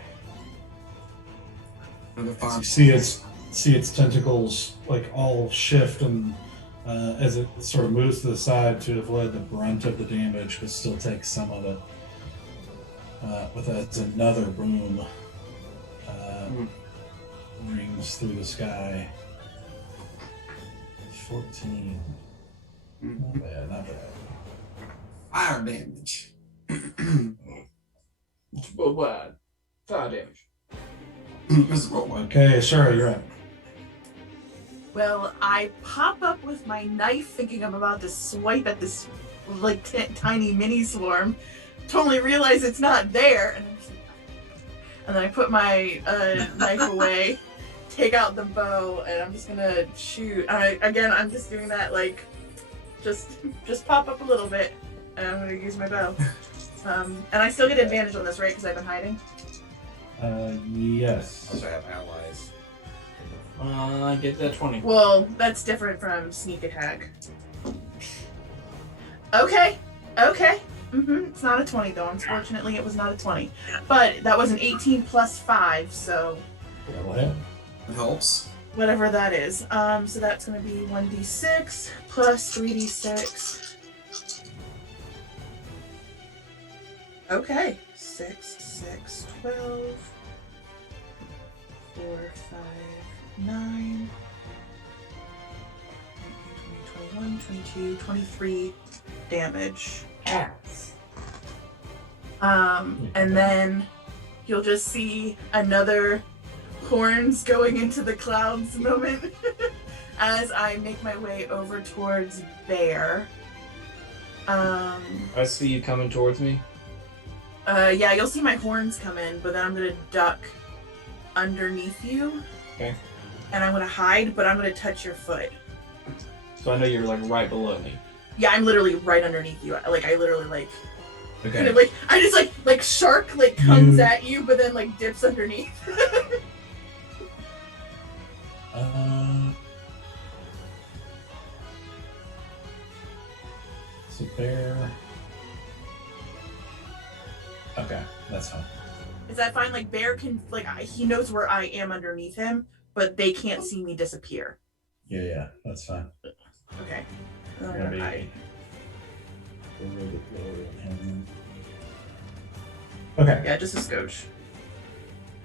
Another So 5. you see its tentacles like all shift and as it sort of moves to the side to avoid the brunt of the damage, but still takes some of it. With as another boom rings through the sky. 14. Not bad, not bad. Fire damage. Worldwide. Fire damage. Mr. Rollman. Okay, sure, you're up. Well, I pop up with my knife thinking I'm about to swipe at this like tiny mini swarm. Totally realize it's not there, and I'm just like, and then I put my knife away, take out the bow, and I'm just gonna shoot. I'm just doing that like Just pop up a little bit, and I'm gonna use my bow. And I still get advantage on this, right? Because I've been hiding. Yes. Also have allies. I get that 20. Well, that's different from sneak attack. Okay. It's not a 20 though. Unfortunately, it was not a 20. But that was an 18 plus 5, so That'll hit. It helps. whatever that is. So that's gonna be 1d6 plus 3d6. Okay. 6, 12, 4, 5, 9, 21, 22, 23 damage. And then you'll just see another horns going into the clouds moment as I make my way over towards Bear. I see you coming towards me. Yeah, you'll see my horns come in, but then I'm gonna duck underneath you. Okay. And I'm gonna hide, but I'm gonna touch your foot. So I know you're like right below me. Yeah, I'm literally right underneath you. Like I literally like Okay. kind of like I just like shark like comes You- at you, but then like dips underneath. So Bear. Okay, that's fine. Is that fine? Like Bear can he knows where I am underneath him, but they can't see me disappear. Yeah, that's fine. Okay. I'm Gonna gonna be hide. a little bit lower than him. Okay. Yeah, just a scotch.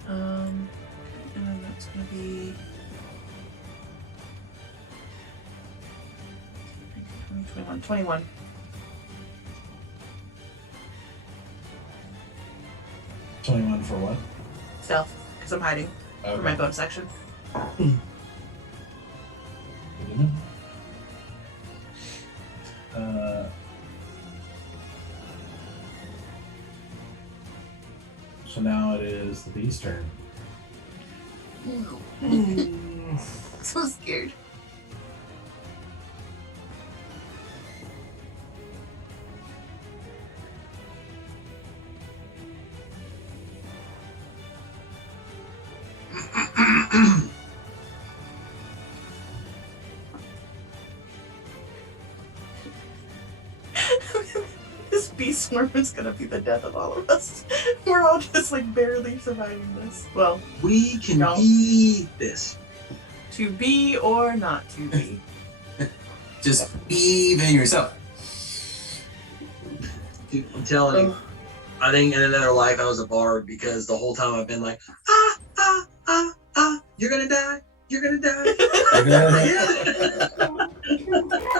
And then that's gonna be 21. 21 for what? Stealth, because I'm hiding for my bonus section. So now it is the bee's turn. So scared. This bee swarm is gonna be the death of all of us. We're all just like barely surviving this. Well, We can No. beat this. to be or not to be. Just even yourself. Dude, I'm telling you. I think in another life I was a bard because the whole time I've been like, you're gonna die, you're gonna die.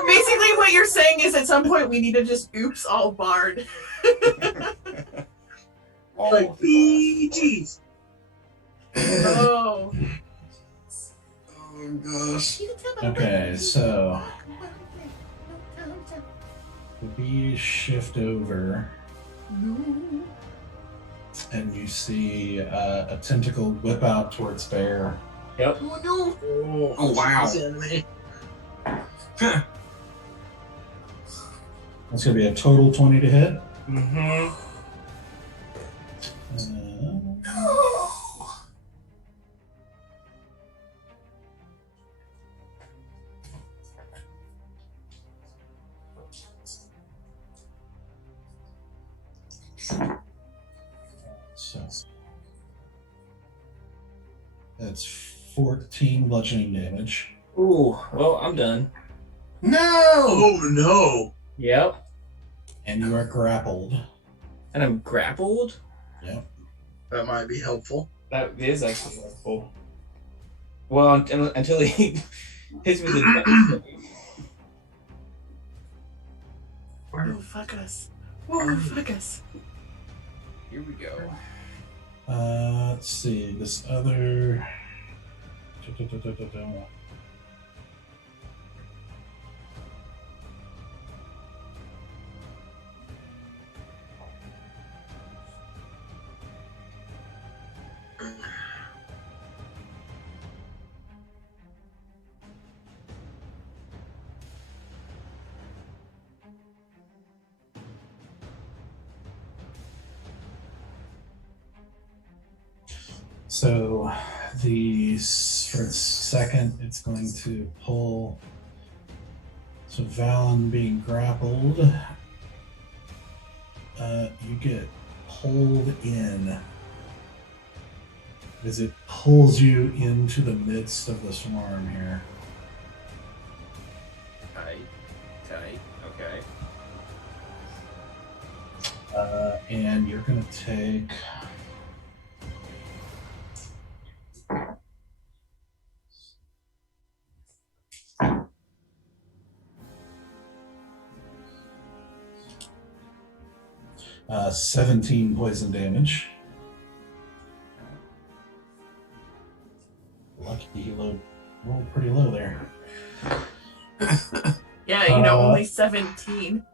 Basically, what you're saying is at some point we need to just oops all bard. Like, BGs. Oh. Oh gosh. Okay, so the bees shift over, and you see a tentacle whip out towards Bear. Yep. Oh no. Oh wow. It's enemy. That's going to be a total 20 to hit. Mm-hmm. So that's 14 bludgeoning damage. Ooh, well, I'm done. No! Oh no. Yep. And you are grappled. And I'm grappled? Yep. That might be helpful. That is actually helpful. Well, until he hits me with the... Oh, fuck us. Oh, fuck us. Here we go. Let's see. This other. So for the second, it's going to pull. So Valen being grappled, you get pulled in as it pulls you into the midst of the swarm here. Tight. Okay. And you're going to take 17 poison damage. Lucky he rolled pretty low there. Yeah, only 17.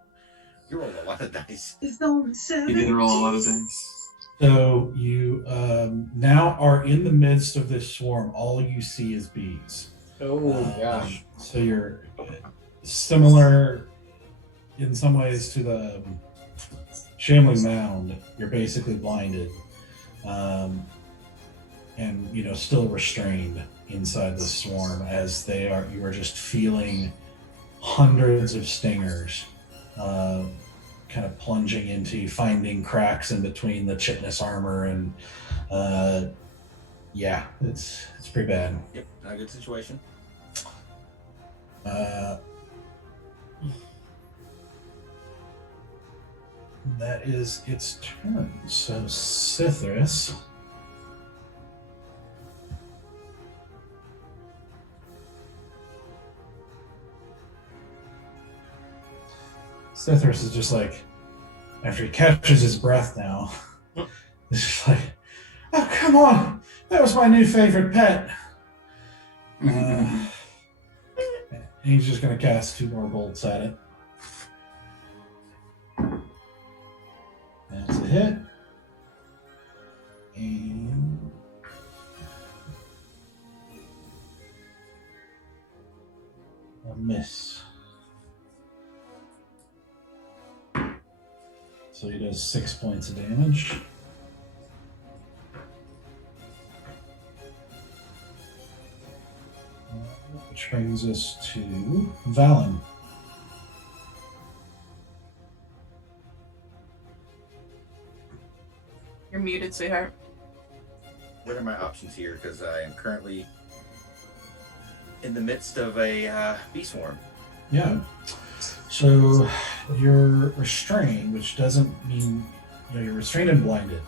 You rolled a lot of dice. It's only 17. You did roll a lot of dice. So you now are in the midst of this swarm. All you see is bees. Oh gosh. So you're similar in some ways to the Shambling Mound. You're basically blinded, and still restrained inside the swarm as you are just feeling hundreds of stingers kind of plunging into you, finding cracks in between the chitinous armor, and it's pretty bad. Yep, not a good situation. That is its turn. So Sithris. Sithris is just like, after he catches his breath now, it's just like, oh, come on! That was my new favorite pet! And he's just going to cast 2 more bolts at it. That's a hit. And a miss. So he does 6 points of damage. Which brings us to Valen. You're muted, sweetheart. What are my options here? Because I am currently in the midst of a bee swarm. Yeah. So you're restrained, which doesn't mean you're restrained and blinded.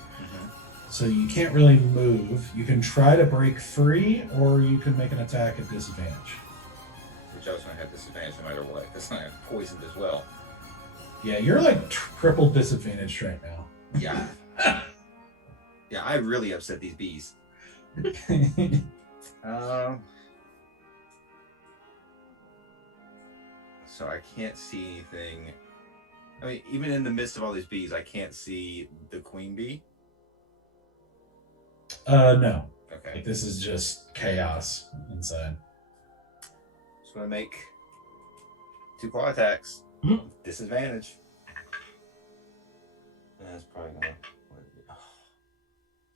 So you can't really move. You can try to break free, or you can make an attack at disadvantage. Which I was going to have disadvantage no matter what, because I'm poisoned as well. Yeah, you're like triple disadvantaged right now. Yeah. Yeah, I really upset these bees. So I can't see anything. I mean, even in the midst of all these bees, I can't see the queen bee. No. Okay. Like, this is just chaos inside. Just going to make 2 claw attacks. Disadvantage. That's probably going to...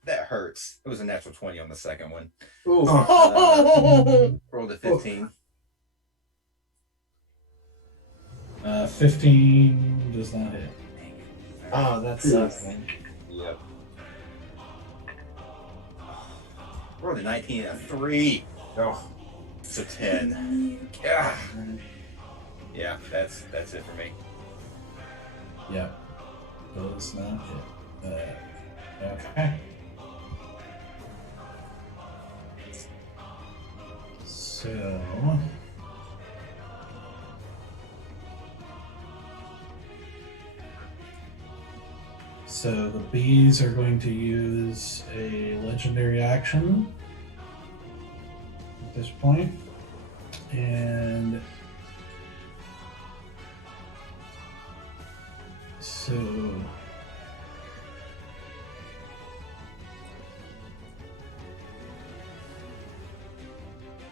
That hurts. It was a natural 20 on the second one. Ooh. Rolled a 15. 15 does not hit. Oh, that sucks, man. Yep. Rolled a 19 and a 3. Oh. It's a 10. Yeah. Yeah, that's it for me. Yep. Does not hit. Okay. So the bees are going to use a legendary action at this point, and so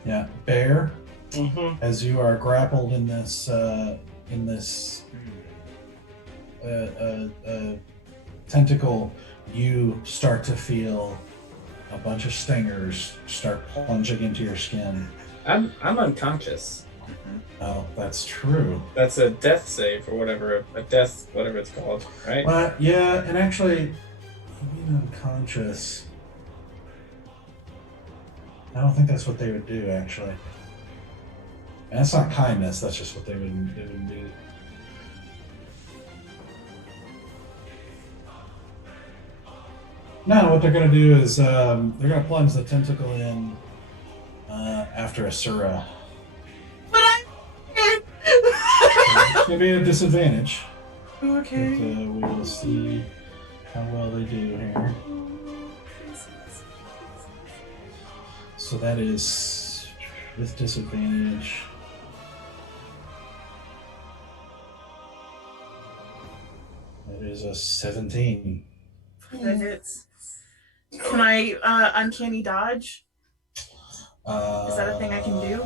yeah, Bear, as you are grappled in this tentacle, you start to feel a bunch of stingers start plunging into your skin. I'm unconscious. Oh, that's true. That's a death save or whatever, a death, whatever it's called, right? But yeah, and actually, being unconscious, I don't think that's what they would do. Actually, and that's not kindness. That's just what they would do. No, what they're going to do is they're going to plunge the tentacle in after Asura. But I. It's going to be a disadvantage. Okay. But, we will see how well they do here. So that is with disadvantage. That is a 17. That hits. Can I uncanny dodge? Is that a thing I can do?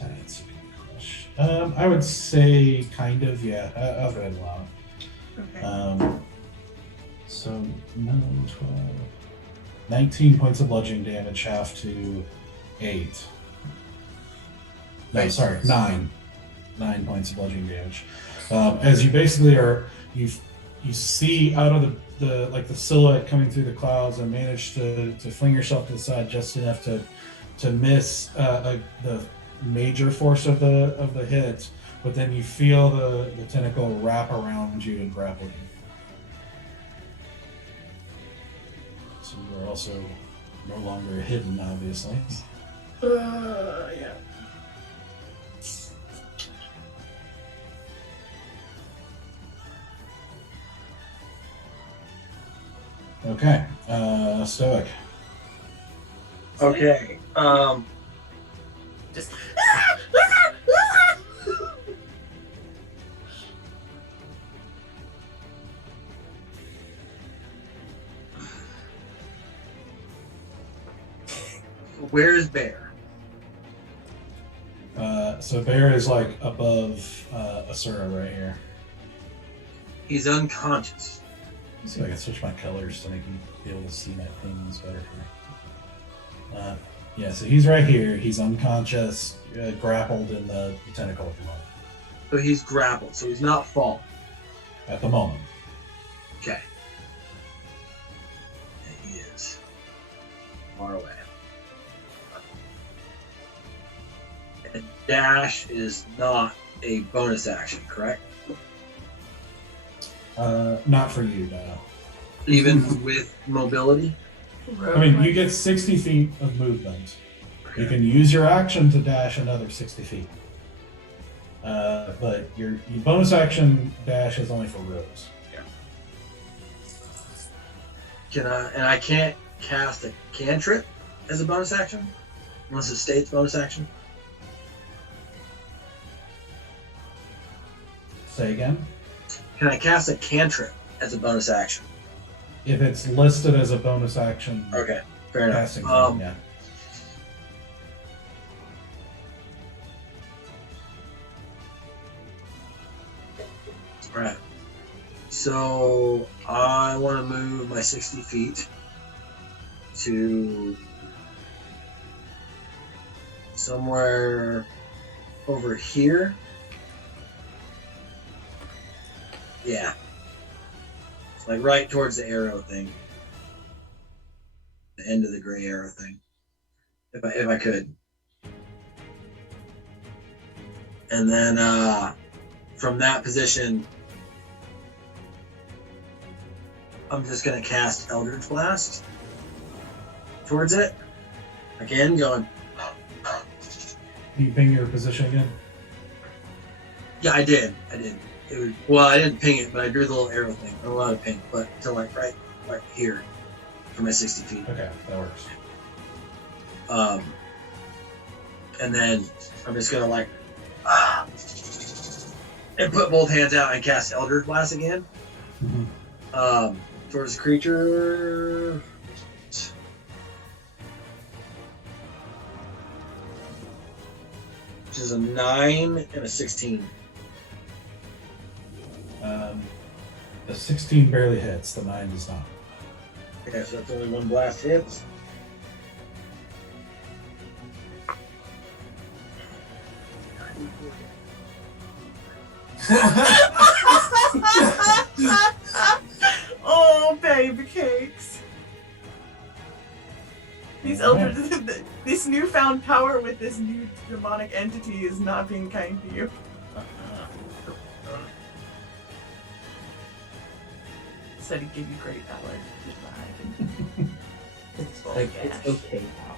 That's a good question. I would say kind of, yeah. I'll go ahead and allow it. Okay. So 9, 12, 19 points of bludgeoning damage, half to 8. No, sorry, 9. 9 points of bludgeoning damage. As you basically you see out of the like the silhouette coming through the clouds and manage to fling yourself to the side just enough to miss the major force of the hit, but then you feel the tentacle wrap around you and grapple you. So you are also no longer hidden, obviously. Yeah. Okay, Stoic. Okay. Just. Where is Bear? So Bear is like above Asura right here. He's unconscious. Let's see if I can switch my colors to make you be able to see my pings better here. Yeah, so he's right here. He's unconscious, grappled in the tentacle at the moment. So he's grappled, so he's not falling. At the moment. Okay. And he is far away. And dash is not a bonus action, correct? Not for you, no. Even with mobility? I mean, you get 60 feet of movement. You can use your action to dash another 60 feet. But your bonus action dash is only for rogues. I can't cast a cantrip as a bonus action? Unless it states bonus action? Say again? Can I cast a cantrip as a bonus action? If it's listed as a bonus action, Okay, fair enough. casting time, yeah. Alright. So I want to move my 60 feet to somewhere over here. Yeah. Like right towards the arrow thing. The end of the gray arrow thing. If I could. And then from that position, I'm just gonna cast Eldritch Blast towards it. Again, going. Can you ping your position again? Yeah, I did. It was, well, I didn't ping it, but I drew the little arrow thing. I'm allowed to ping, but to like right here for my 60 feet. Okay, that works. And then I'm just gonna like and put both hands out and cast Eldritch Blast again. Mm-hmm. Towards the creature. Which is a 9 and a 16. The 16 barely hits, the 9 does not. Okay, so that's only one blast hits. Oh, baby cakes. These Alright. this newfound power with this new demonic entity is not being kind to you. Said he'd give you great power. Goodbye. It's like it's okay power.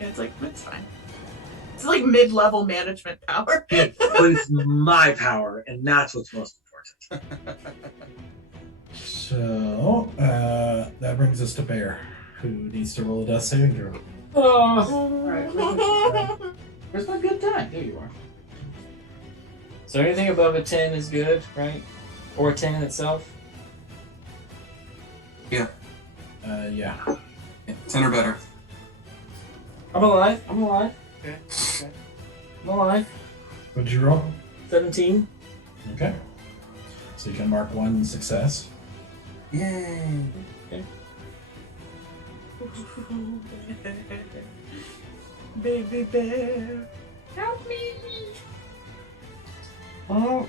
Yeah, it's like it's fine. It's like mid-level management power. But it's my power, and that's what's most important. So that brings us to Bear, who needs to roll a death saving throw. Oh. Where's my good time? There you are. So anything above a 10 is good, right? Or a 10 in itself? Yeah. Yeah, 10 or better. I'm alive. I'm alive. Okay. Okay. I'm alive. What'd you roll? 17. Okay. So you can mark one success. Yay! Baby bear, help me. Oh.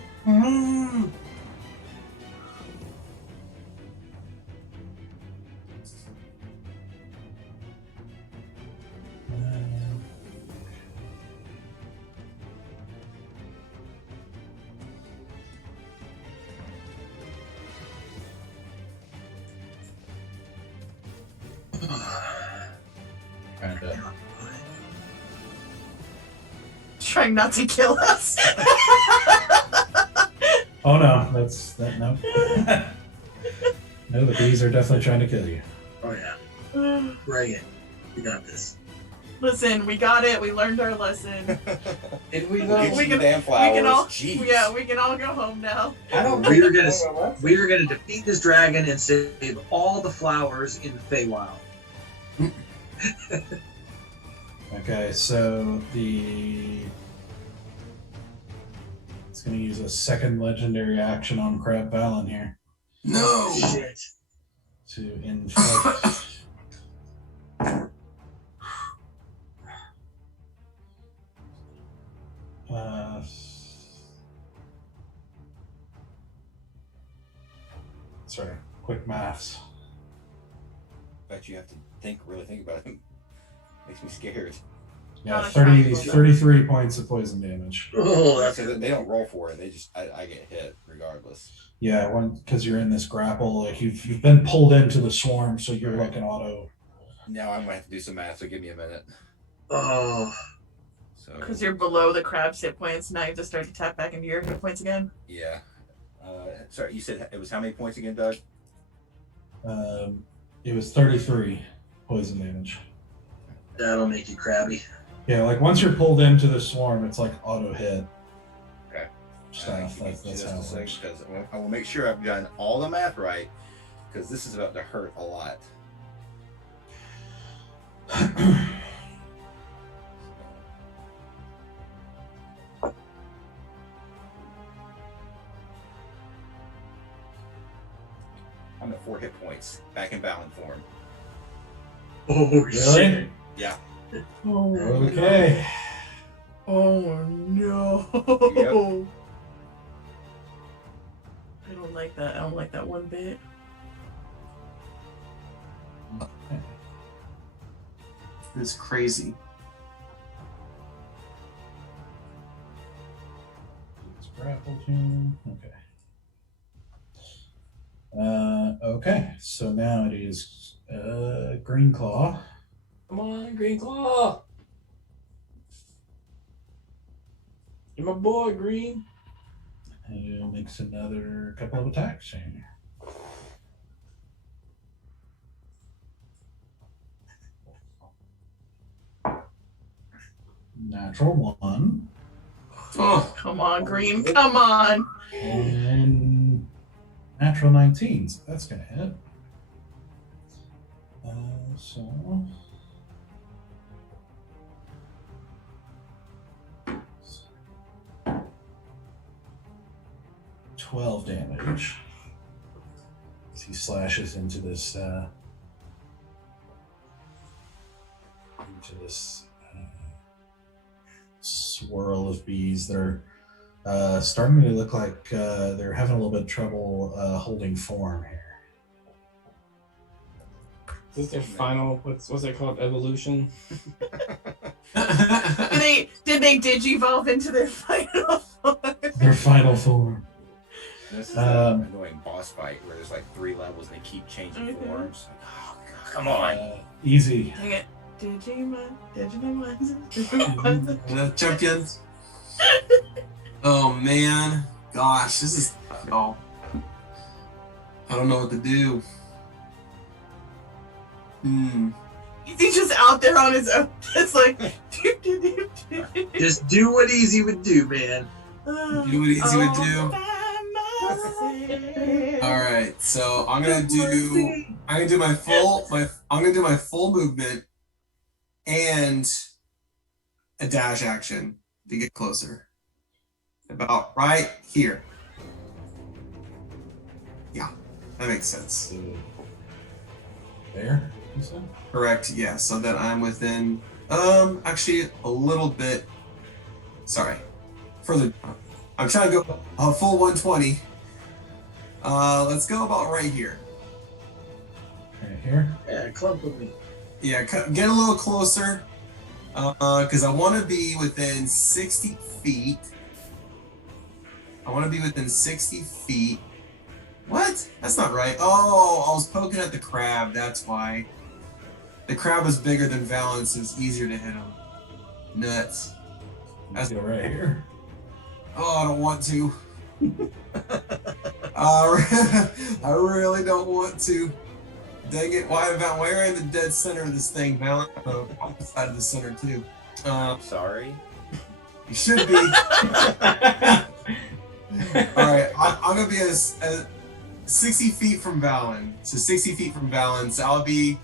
Kind of. Trying not to kill us. Oh no, that's that no. No, the bees are definitely trying to kill you. Oh yeah, bring it. We got this. Listen, we got it. We learned our lesson. Did we Get though? We you can- damn flowers. We can all, Jeez. yeah, we can all go home now. I don't. We are gonna What? we are gonna defeat this dragon and save all the flowers in the Feywild. Okay, so it's gonna use a second legendary action on Crab Valen here No! Shit. to inflict. Sorry, quick maths. Bet you have to really think about it. Makes me scared. Yeah, Not a 30, triangle. 33 points of poison damage. Oh, that's So they don't roll for it. They just I get hit regardless. Yeah, because you're in this grapple, like you've been pulled into the swarm, so you're like an auto. Now I'm gonna have to do some math. So give me a minute. oh. So Because you're below the crab's hit points. Now you have to start to tap back into your hit points again. yeah. Sorry, you said it was how many points again, Doug? It was 33 poison damage. That'll make you crabby. Yeah, like once you're pulled into the swarm, it's like auto hit. Okay. Stuff. That's Just how a it sec, works. because I will make sure I've done all the math right, because this is about to hurt a lot. I'm at 4 hit points, back in Valen form. Oh Really? Yeah. Oh, Okay. Oh no. Yep. I don't like that. I don't like that one bit. It's crazy. It's grapple tune. Okay. Okay. So now it is Green Claw. Come on, Green Claw. You're my boy, Green. It makes another couple of attacks here. Natural 1 Oh, Come on, Green. Come on. and natural 19. So that's gonna hit. So 12 damage. As he slashes into this swirl of bees. They're starting to look like they're having a little bit of trouble holding form here. Is this their final? What's it called? Evolution. Did they digivolve into their final form? Their final form. This is an annoying boss fight where there's like 3 levels and they keep changing Mhm. forms. Oh, God, come on. Easy. Dang it. Digimon. The champions. Oh man, gosh, this is. Oh, I don't know what to do. He's just out there on his own. It's like. Just do what Easy would do, man. Do what Easy would do. All right, so I'm gonna do my full movement and a dash action to get closer. About right here. Yeah, that makes sense. There, you said? Correct. Yeah. So that I'm within, actually a little bit. Sorry, further down. I'm trying to go a full 120. Let's go about right here. Right here. Yeah, clump with me. Yeah, get a little closer, because I want to be within 60 feet. I want to be within 60 feet. What? That's not right. Oh, I was poking at the crab. That's why. The crab was bigger than Valence, so it's easier to hit him. Nuts. Let's go right here. Oh, I don't want to. I really don't want to. Dang it! Why am I in the dead center of this thing, Valence? On the side of the center too. Sorry. You should be. All right, I'm gonna be as 60 feet from Valen. So 60 feet from Valence, I'll be.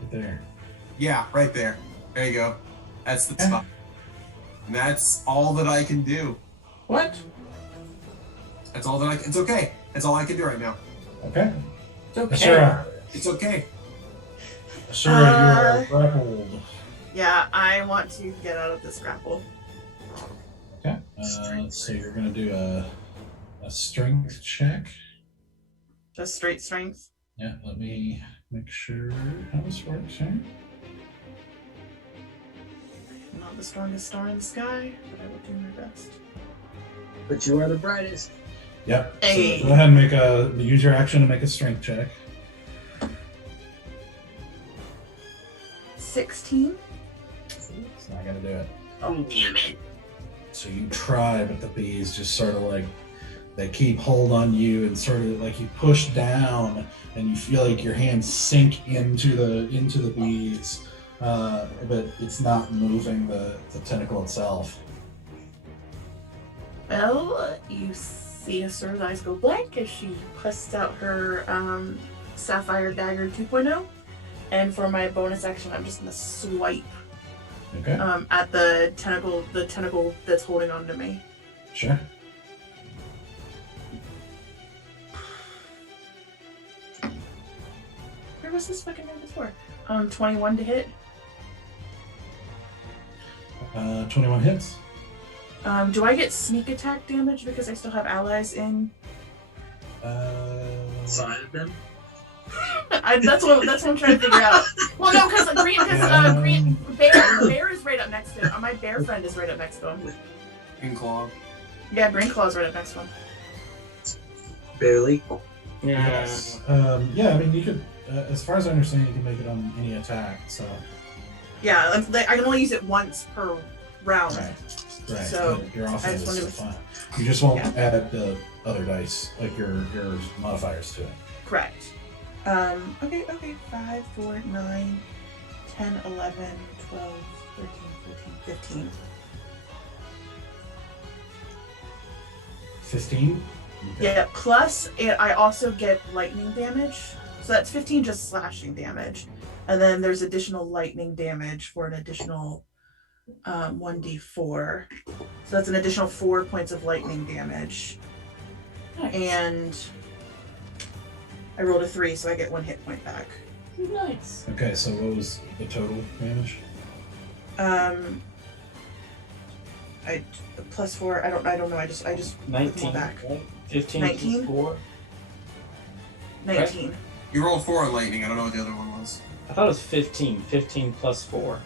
Right there. Yeah, right there. There you go. That's the spot. And that's all that I can do. What? That's all that I can. It's okay. That's all I can do right now. Okay. It's okay. Ashura. It's okay. Ashura, you are grappled. Yeah, I want to get out of this grapple. Okay. So you're gonna do a strength check. Just straight strength. Yeah. Let me make sure how this works here. Not the strongest star in the sky, but I will do my best. But you are the brightest. Yep. Hey. So go ahead and use your action to make a strength check. 16. It's not gonna do it. Oh, damn it. So you try, but the bees just sort of like they keep hold on you and sort of like you push down, and you feel like your hands sink into the bees, but it's not moving the tentacle itself. Well, you see Asura's eyes go blank as she busts out her Sapphire Dagger 2.0. And for my bonus action, I'm just gonna swipe Okay. at the tentacle that's holding on to me. Sure. Where was this fucking roll before? 21 to hit. 21 hits. Do I get sneak attack damage because I still have allies in? Side of them. That's what I'm trying to figure out. Well, no, because green bear is right up next to him. My bear friend is right up next to him. Green claw. Yeah, Green Claw's right up next to him. Barely. Yeah. Yes. Yeah, I mean, you could, as far as I understand, you can make it on any attack, so. Yeah, I can only use it once per round. Right. So, But your I offhand just is wanted still to- fine. You just won't Yeah. add the other dice, like your modifiers to it. Correct. Okay, 5, 4, 9, 10, 11, 12, 13, 14, 15. 15? Okay. Yeah, plus I also get lightning damage. So that's 15 just slashing damage. And then there's additional lightning damage for an additional 1d4. So that's an additional 4 points of lightning damage. Nice. And I rolled a 3, so I get 1 hit point back. Nice. Okay, so what was the total damage? Plus 4. I don't know. I just put them all 19. back. Right? 15 19? plus 4. 19. You rolled 4 on lightning. I don't know what the other one was. I thought it was 15. 15 plus 4.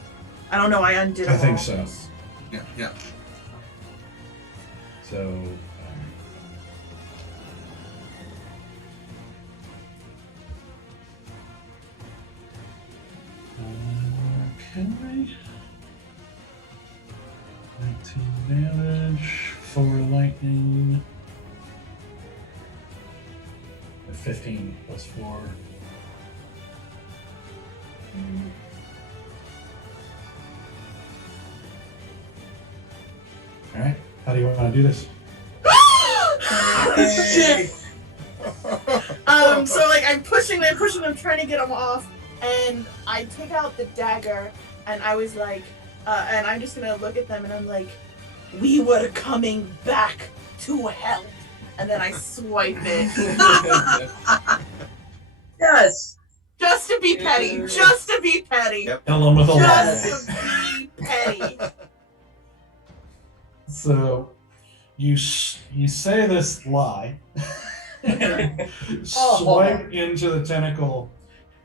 I don't know. I undid them I think all. so. Yeah. So. Okay. 19 damage, 4 lightning. 15 plus 4. Alright, how do you want to do this? Shit. So like I'm pushing them, trying to get them off, and I take out the dagger, and I was like, and I'm just gonna look at them, and I'm like, we were coming back to help, and then I swipe it. Yes. Just to be petty. Just to be petty. Yep. Kill them with a Just lie. to be petty. So, you say this lie, swipe into the tentacle,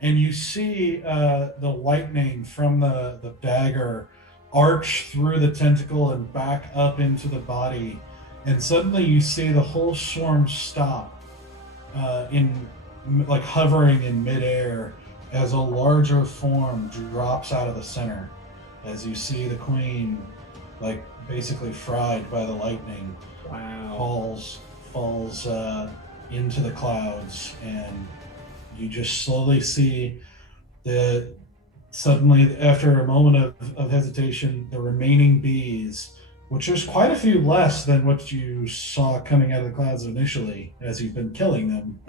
and you see the lightning from the dagger arch through the tentacle and back up into the body, and suddenly you see the whole swarm stop, like hovering in midair, as a larger form drops out of the center, as you see the queen, like basically fried by the lightning, falls into the clouds, and you just slowly see suddenly, after a moment of hesitation, the remaining bees, which there's quite a few less than what you saw coming out of the clouds initially, as you've been killing them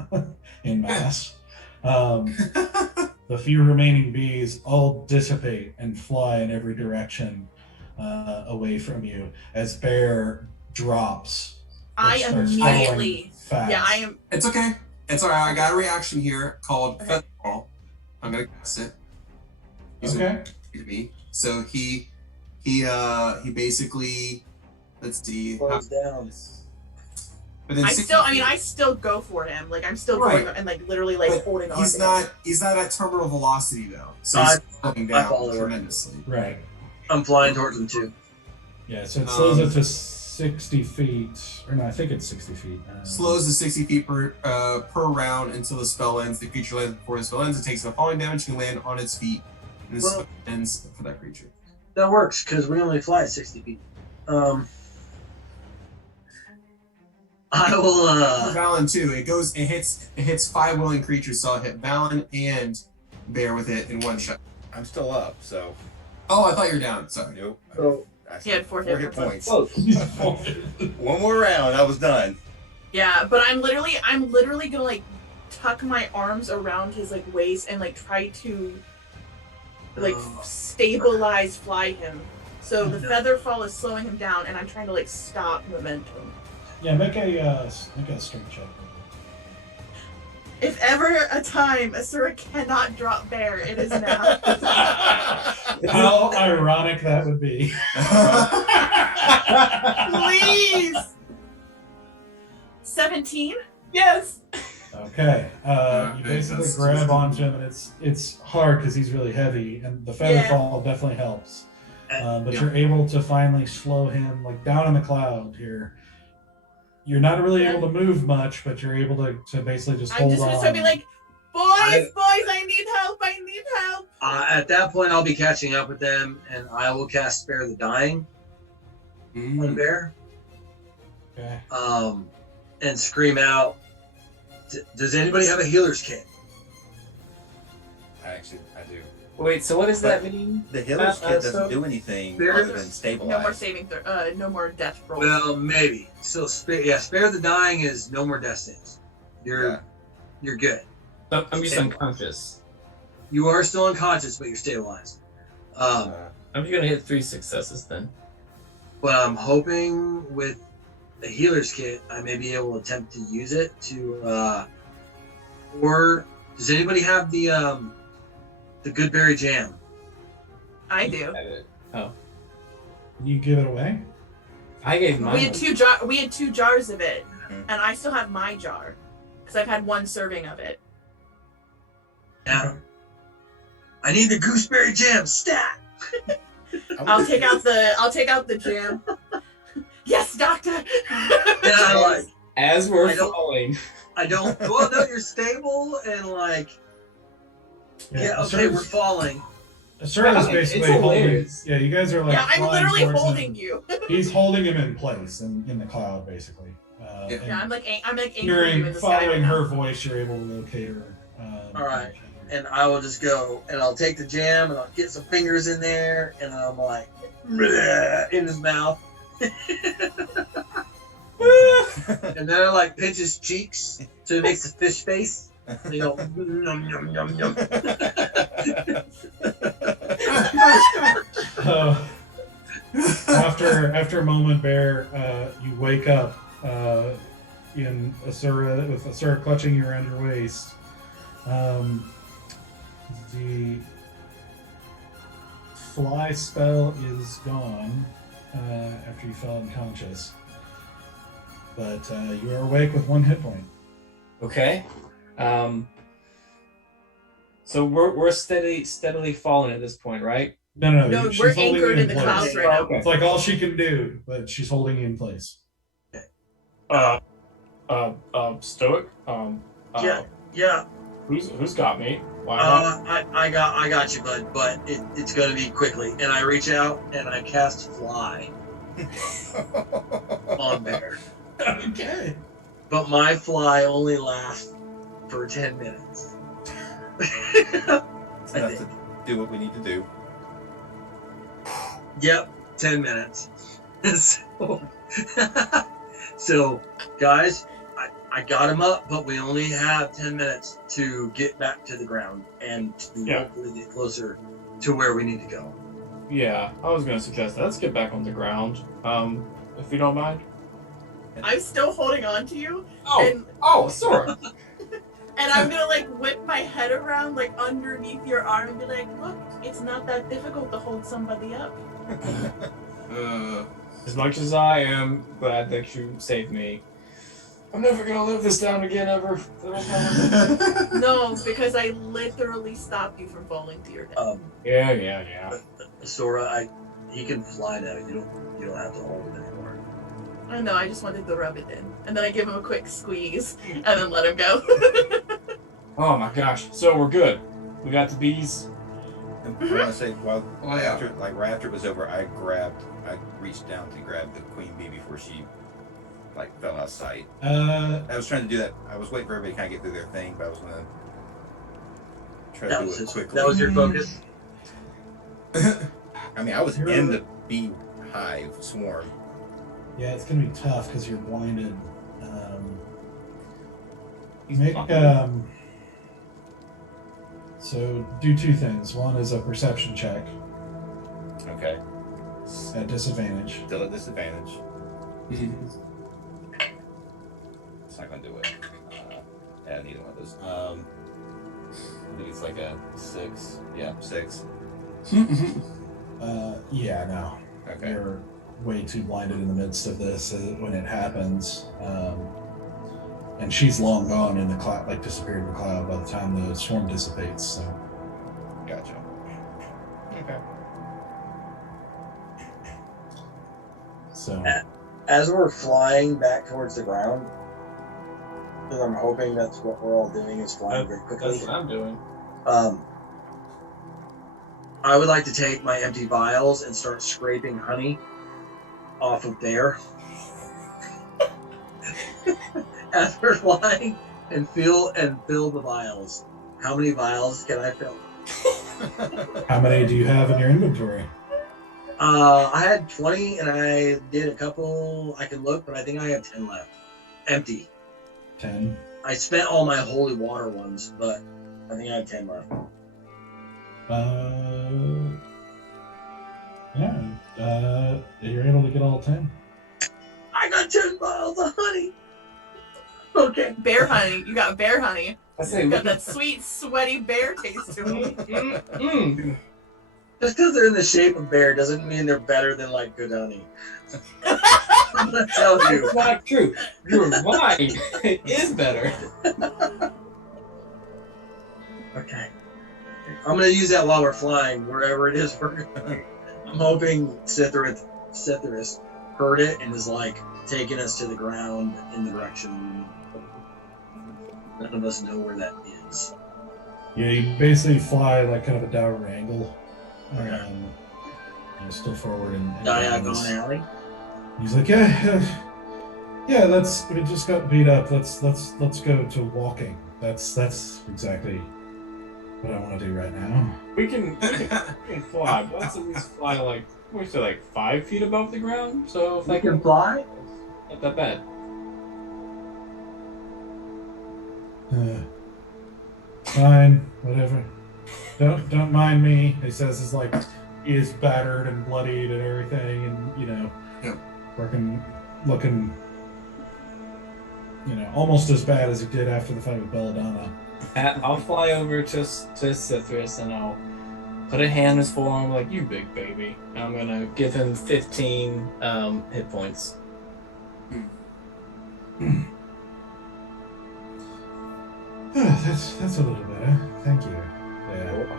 in mass. The few remaining bees all dissipate and fly in every direction away from you as Bear drops. I Starts immediately. falling fast. Yeah, I am. It's okay. It's alright. I got a reaction here called Feather Fall. I'm gonna cast it. He's Okay. to me. So he basically, let's see. Close down. But then I still go for him. Like I'm still Right. going and like literally like but holding on. he's to him. not at terminal velocity though. So I- he's slowing I follow down her. tremendously. Right. I'm flying towards him too. Yeah, so it slows it to 60 feet. Or no, I think it's 60 feet. Slows to 60 feet per round until the spell ends. The creature lands before the spell ends. It takes no falling damage and land on its feet. And the spell ends for that creature. That works because we only fly at 60 feet. I will. Valen too. It hits 5 willing creatures. So I'll hit Valen and Bear with it in one shot. I'm still up, so Oh, I thought you were down. Sorry. nope. Oh. I He had 4 hit points. Whoa. One more round, I was done. Yeah, but I'm literally gonna like tuck my arms around his like waist and like try to like stabilize fly him. So the feather fall is slowing him down, and I'm trying to like stop momentum. Yeah, make a strength check. If ever a time Asura cannot drop Bear, it is now. How ironic that would be. Please. 17. Yes. Okay. You basically that's grab just- onto him, and it's hard because he's really heavy, and the feather Yeah. fall definitely helps. But Yeah. you're able to finally slow him like down in the cloud here. You're not really able to move much, but you're able to basically just I'm hold just on. gonna start being like, boys, I need help. I need help. At that point, I'll be catching up with them, and I will cast Spare the Dying on Bear, Okay. and scream out. Does anybody have a healer's kit? I do. Wait, so what does that mean? The healer's kit doesn't so- do anything There other is than No more stabilize. no more death rolls. Well, maybe. So, Spare the Dying is no more death saves. You're good. I'm just unconscious. You are still unconscious, but you're stabilized. Uh, I'm just gonna hit 3 successes then. But I'm hoping with the healer's kit, I may be able to attempt to use it to. Or does anybody have the good berry jam? I do. Can you give it away? I gave mine. We had 2 jars of it, Mhm. and I still have my jar because I've had 1 serving of it. Yeah. I need the gooseberry jam stat. I'll take out the jam. Yes, doctor. And I like. As we're I don't- falling. I don't. Well, no, you're stable and like. Yeah. Okay, we're falling. Asura is Wow, basically it's holding. hilarious. Yeah, you guys are like. Yeah, I'm flying literally towards holding him. you. He's holding him in place in the cloud, basically. Yeah. And Yeah, I'm like anchoring you hearing, in the sky. following right her now. voice, you're able to locate her. All right. And I will just go and I'll take the jam and I'll get some fingers in there and I'm like in his mouth. And then I like pinch his cheeks so he makes a fish face. And you go yum yum yum yum. After a moment, Bear, you wake up in Asura with Asura clutching you around your waist. The fly spell is gone after you fell unconscious, but you are awake with 1 hit point. Okay. So we're steadily falling at this point, right? No, No, she's we're holding anchored you in the place. clouds right now. Okay. It's like all she can do, but she's holding you in place. Stoic. Yeah. Who's got me? Why not? I got you, bud. But it's gonna be quickly. And I reach out and I cast fly on Bear. Okay. But my fly only lasts for 10 minutes. It's enough to do what we need to do. Yep, 10 minutes. So, guys, I got him up, but we only have 10 minutes to get back to the ground and to hopefully get closer to where we need to go. Yeah, I was gonna suggest that. Let's get back on the ground. If you don't mind. I'm still holding on to you, Sora. and I'm gonna like whip my head around like underneath your arm and be like, "Look, it's not that difficult to hold somebody up." As much as I am glad that you saved me, I'm never gonna live this down again ever. No, because I literally stopped you from falling to your death. Yeah. Sora, he can fly now. You don't have to hold him anymore. I know. I just wanted to rub it in, and then I give him a quick squeeze, and then let him go. Oh my gosh. So we're good. We got the bees. And I want to say, Oh, yeah. right after it was over, I reached down to grab the queen bee before she fell out of sight. I was trying to do that. I was waiting for everybody to kind of get through their thing, but I was gonna try to do it quickly. That was your focus. I mean, I was in the bee hive swarm. Yeah, it's gonna be tough because you're blinded. So do 2 things. One is a perception check Okay. at disadvantage. Still at disadvantage. It's not gonna do it. Yeah, neither one of those. I think it's like a 6. Yeah, 6. Yeah, no. Okay. You're way too blinded in the midst of this when it happens. And she's long gone in the cloud, disappeared in the cloud by the time the swarm dissipates. So, Gotcha. Okay. so As we're flying back towards the ground, because I'm hoping that's what we're all doing is flying very quickly. That's what I'm doing. I would like to take my empty vials and start scraping honey off of Bear as we're flying and fill the vials. How many vials can I fill? how many do you have in your inventory? I had 20 and I did a couple. I can look, but I think I have 10 left. Empty. 10. I spent all my holy water ones, but I think I have 10 left. You're able to get all 10. I got 10 vials of honey. Okay. Bear honey. You got bear honey. I say, You got that sweet, sweaty bear taste to it. Just because they're in the shape of bear doesn't mean they're better than like good honey. I'm gonna tell you. It's not true. Your mind is better. Okay. I'm gonna use that while we're flying, wherever it is we're going. I'm hoping Cythrus heard it and is like taking us to the ground in the direction. None of us know where that is. Yeah, you basically fly like kind of a downward angle. Okay. Still forward and Diagonal alley. He's like, yeah. We just got beat up. Let's go to walking. That's exactly what I want to do right now. We can fly. But let's at least fly like, we say like 5 feet above the ground. So if We I can fly? not that bad. Fine, whatever. Don't mind me. He says he's like, he is battered and bloodied and everything, and Yep. looking, almost as bad as he did after the fight with Belladonna. I'll fly over to Cythrus and I'll put a hand in his forearm like, you big baby. And I'm gonna give him 15 hit points. That's a little better. Thank you. Yeah.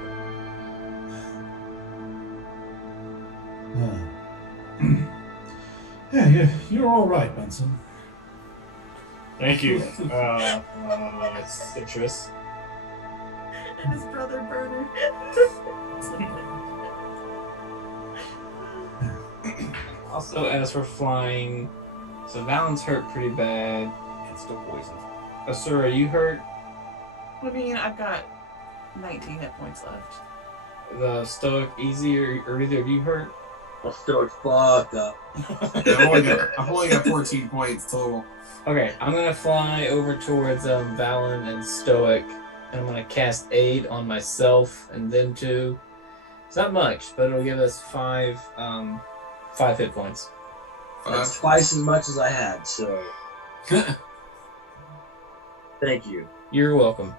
Yeah, you're all right, Benson. Thank you, Citrus. And his brother Burner. Also, as for flying, so Valen's hurt pretty bad. And still poisoned. Asura, you hurt? I mean, I've got 19 hit points left. The Stoic easy, or either of you hurt? I'm still fucked up. Yeah, I've only got 14 points total. Okay, I'm gonna fly over towards Valen and Stoic, and I'm gonna cast Aid on myself and them two. It's not much, but it'll give us 5 hit points. That's twice as much as I had, so thank you You're welcome.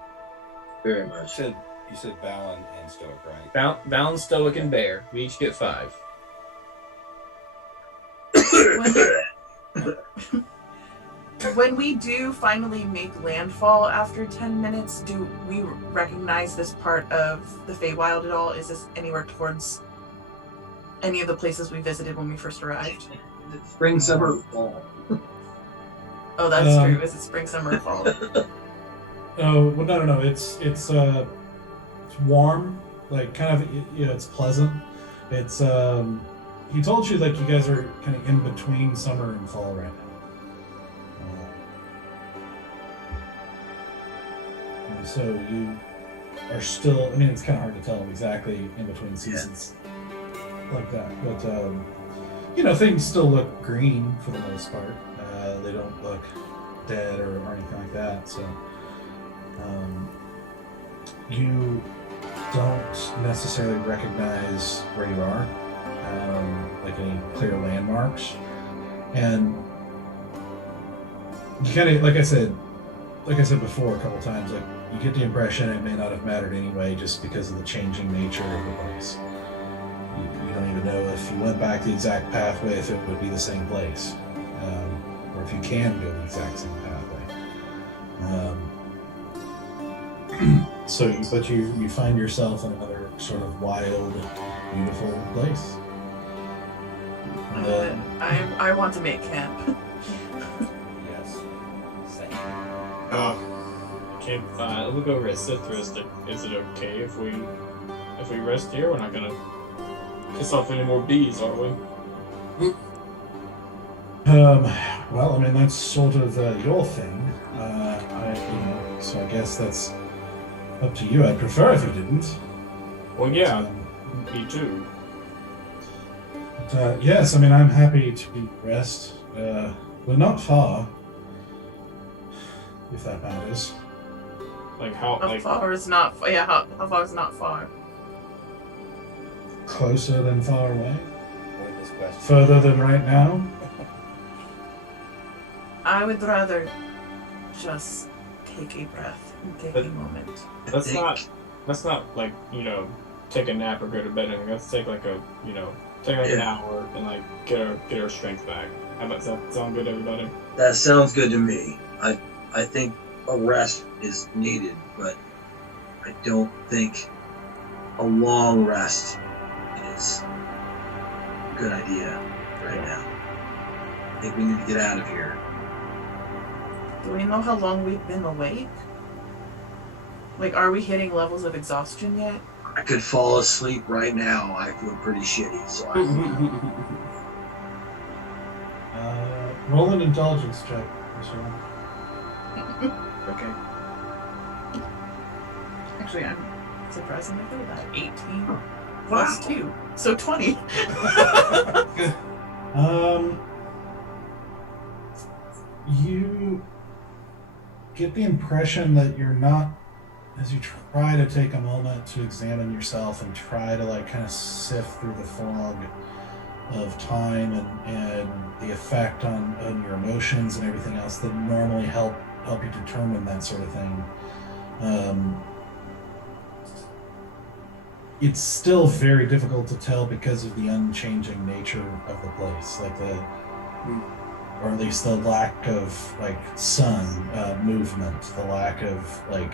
very much. You said Valen and Stoic, right? Valen, Stoic, and Bear. We each get 5. When we do finally make landfall after 10 minutes, do we recognize this part of the Feywild at all? Is this anywhere towards any of the places we visited when we first arrived? Spring, summer, fall. Oh, that's true. Is it spring, summer, or fall? Oh, well, no. It's warm, like kind of, it's pleasant. It's he told you like you guys are kind of in between summer and fall right now. So you are still, I mean, it's kind of hard to tell exactly in between seasons like that, but things still look green for the most part. They don't look dead or anything like that. So you don't necessarily recognize where you are, like any clear landmarks, and you kind of, like I said before a couple times, like you get the impression it may not have mattered anyway, just because of the changing nature of the place. You don't even know if you went back the exact pathway if it would be the same place, or if you can go the exact same pathway. But you find yourself in another sort of wild, beautiful place. I want to make camp. Yes. Same. Look over at Cythrus. Is it okay if we rest here? We're not gonna piss off any more bees, are we? Well, I mean, that's sort of your thing. So I guess that's up to you. I'd prefer if you didn't. Well, yeah, me too. But, yes, I mean, I'm happy to rest. We're not far, if that matters. Like how? How far is not? Yeah, how far is not far? Closer than far away? Avoid this question. Further than right now? I would rather just take a breath and take a moment. Let's not like take a nap or go to bed. And let's take like an hour and like get our strength back. How about that? Sound good, everybody? That sounds good to me. I think a rest is needed, but I don't think a long rest is a good idea right now. I think we need to get out of here. Do we know how long we've been awake? Like, are we hitting levels of exhaustion yet? I could fall asleep right now. I feel pretty shitty, so Roll an intelligence check, Mr. One. Okay. Actually, I'm surprisingly good at that. 18 plus 2, so 20. You get the impression that you're not, as you try to take a moment to examine yourself and try to like kind of sift through the fog of time and the effect on your emotions and everything else that normally help you determine that sort of thing. It's still very difficult to tell because of the unchanging nature of the place, like or at least the lack of like sun movement, the lack of like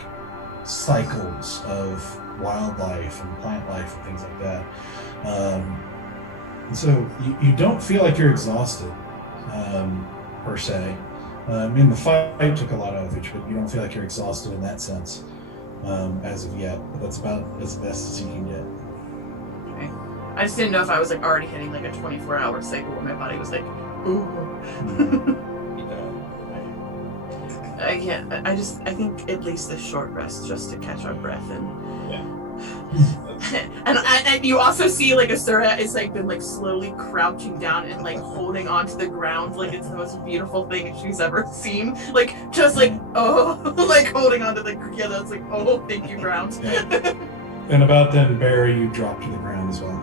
cycles of wildlife and plant life and things like that. And so you don't feel like you're exhausted per se. I mean, the fight took a lot out of you, but you don't feel like you're exhausted in that sense as of yet. But that's about as best as you can get. Okay. I just didn't know if I was like already hitting like a 24-hour cycle where my body was like, ooh. I can't. I think at least a short rest just to catch our breath and. Yeah. and you also see like Asura is like been like slowly crouching down and like holding onto the ground like it's the most beautiful thing she's ever seen. Like just like like holding onto the that's like thank you ground. Yeah. And about then, Barry, you drop to the ground as well.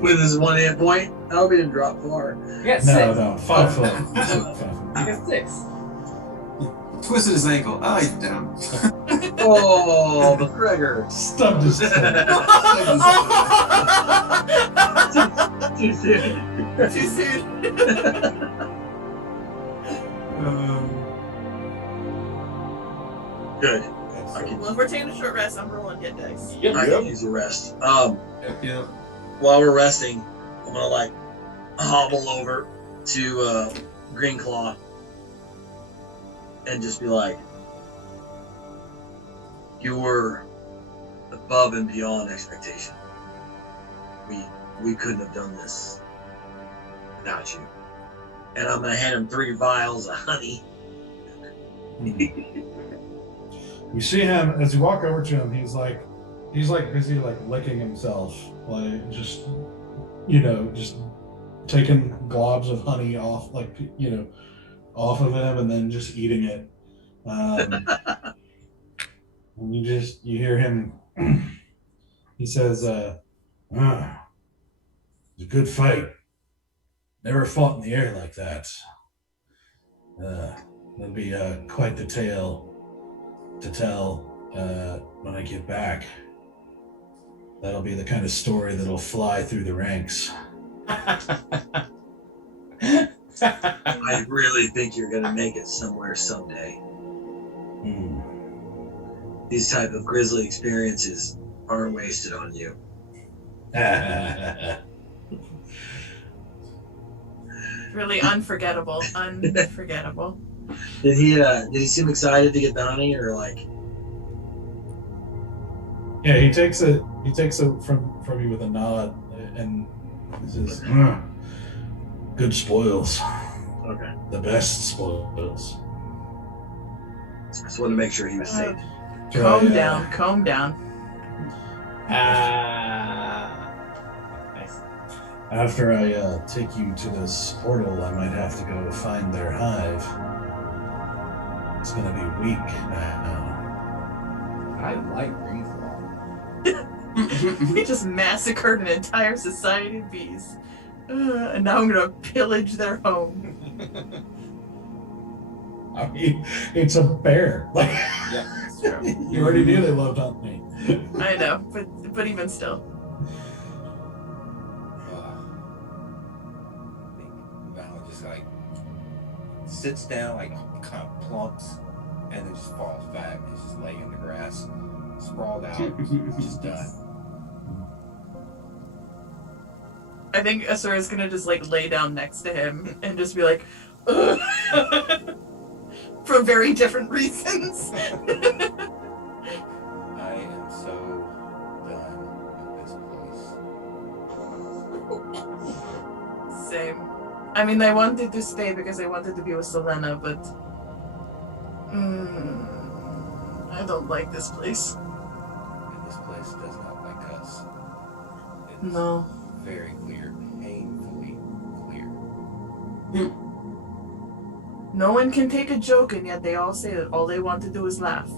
With his 1 hit point, I hope he didn't drop far. Yes. No, 5 foot. 5 foot. I got 6. Twisted his ankle. Oh, he's down. Oh, McGregor. Stubbed his toe. Too soon. Too soon. Good. Well, if we're taking a short rest, I'm rolling hit dice. Yep. I can use a rest. Yep. While we're resting, I'm gonna like hobble over to Green Claw and just be like, "You were above and beyond expectation. We couldn't have done this without you." And I'm gonna hand him 3 vials of honey. You see him as you walk over to him. He's like busy like licking himself, like just taking globs of honey off, off of him, and then just eating it. And you hear him. He says, "It was a good fight. Never fought in the air like that. That'll be quite the tale to tell when I get back. That'll be the kind of story that'll fly through the ranks." I really think you're gonna make it somewhere someday. These type of grisly experiences aren't wasted on you. Really unforgettable. Unforgettable. Did he seem excited to get the honey, or like? Yeah, he takes it from you with a nod and he says, "Good spoils. Okay. The best spoils." Just wanted to make sure he was safe. Calm down. Nice. After I take you to this portal, I might have to go find their hive. It's gonna be weak now. I like Greenflaw. We just massacred an entire society of bees. And now I'm gonna pillage their home. I mean, it's a bear. Like, Yeah, it's true. You already knew they loved Aunt May. I know, but even still. I think Val just like sits down, like kind of plumps, and then just falls back. He's just laying in the grass, sprawled out, just done. I think Asura is gonna just like lay down next to him and just be like, ugh. For very different reasons. I am so done with this place. Same. I mean, I wanted to stay because I wanted to be with Selena, but I don't like this place. And this place does not like us. It's No. very clear, painfully clear. No one can take a joke, and yet they all say that all they want to do is laugh.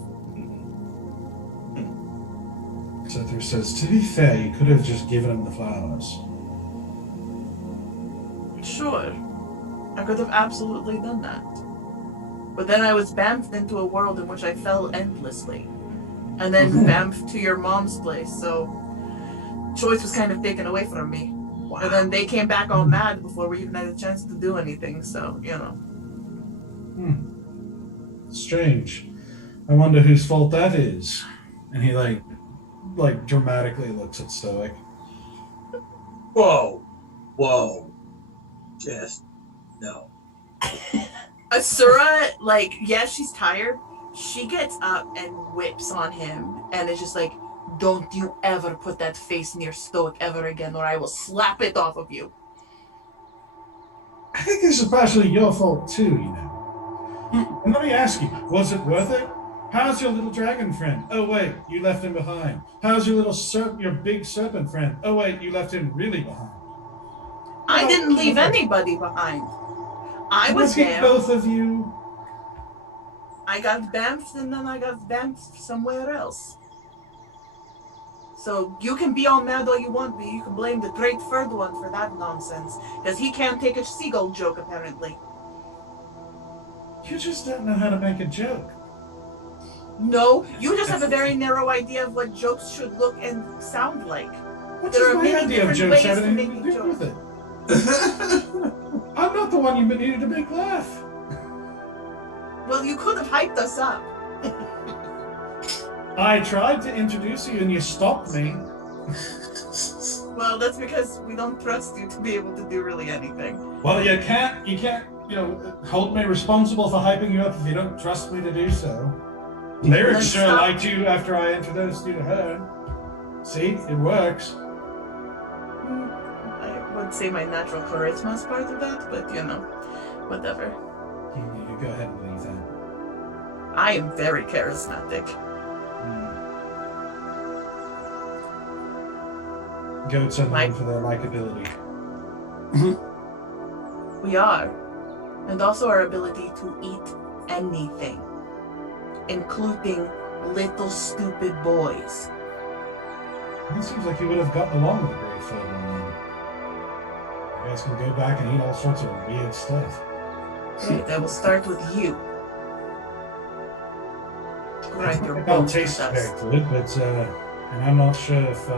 Sether says, to be fair, you could have just given him the flowers. Sure. I could have absolutely done that. But then I was bamfed into a world in which I fell endlessly. And then bamfed to your mom's place, so choice was kind of taken away from me. Wow. And then they came back all mad before we even had a chance to do anything, so, you know. Strange. I wonder whose fault that is. And he like dramatically looks at Stoic. Whoa. Just no. Asura, like, yes, she's tired. She gets up and whips on him, and it's just like, don't you ever put that face near Stoic ever again, or I will slap it off of you. I think this is partially your fault too, you know. And let me ask you, was it worth it? How's your little dragon friend? Oh wait, you left him behind. How's your your big serpent friend? Oh wait, you left him really behind. I didn't leave anybody behind. I was there. Both of you. I got bamfed, and then I got bamfed somewhere else. So you can be all mad all you want, but you can blame the Great Third One for that nonsense, because he can't take a seagull joke, apparently. You just don't know how to make a joke. No, you just have a very narrow idea of what jokes should look and sound like. What There does are my many idea of different jokes ways have to anything make to a do joke. with it? I'm not the one you needed to make laugh. Well, you could have hyped us up. I tried to introduce you and you stopped me. Well, that's because we don't trust you to be able to do really anything. Well, you can't, hold me responsible for hyping you up if you don't trust me to do so. Lyrics Let's sure stop. liked you after I introduced you to her. See, it works. I would say my natural charisma is part of that, but whatever. You go ahead and believe that. I am very charismatic. Goats are known for their likability. We are. And also our ability to eat anything, including little stupid boys. It seems like you would have gotten along with the Great Third One then. You guys can go back and eat all sorts of weird stuff. Right, I will start with you. Grind your It bones to tastes dust. very good, but and I'm not sure if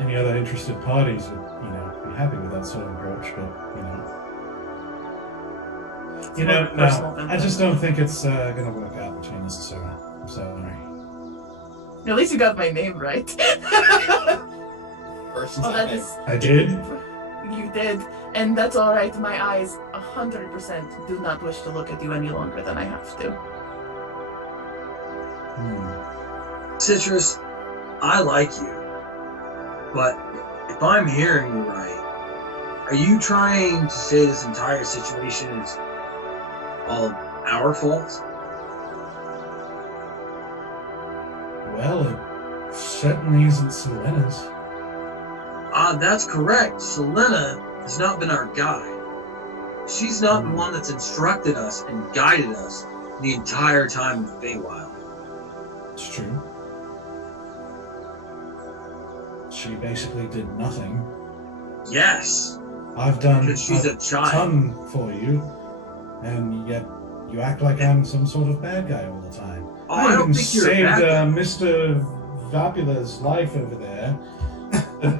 any other interested parties would, be happy with that sort of approach. But no, I just don't think it's gonna work out between us, so I'm sorry. At least you got my name right. First Oh, that time. is. I did. You did, and that's all right. My eyes, 100%, do not wish to look at you any longer than I have to. Citrus, I like you. But if I'm hearing you right, are you trying to say this entire situation is all our fault? Well, it certainly isn't Selena's. That's correct. Selena has not been our guide. She's not the one that's instructed us and guided us the entire time of Feywild. It's true. She basically did nothing. Yes, I've done because she's a a child. ton for you, and yet You act like I'm some sort of bad guy all the time. Oh, I don't even think you're a saved bad guy. Mr. Vapula's life over there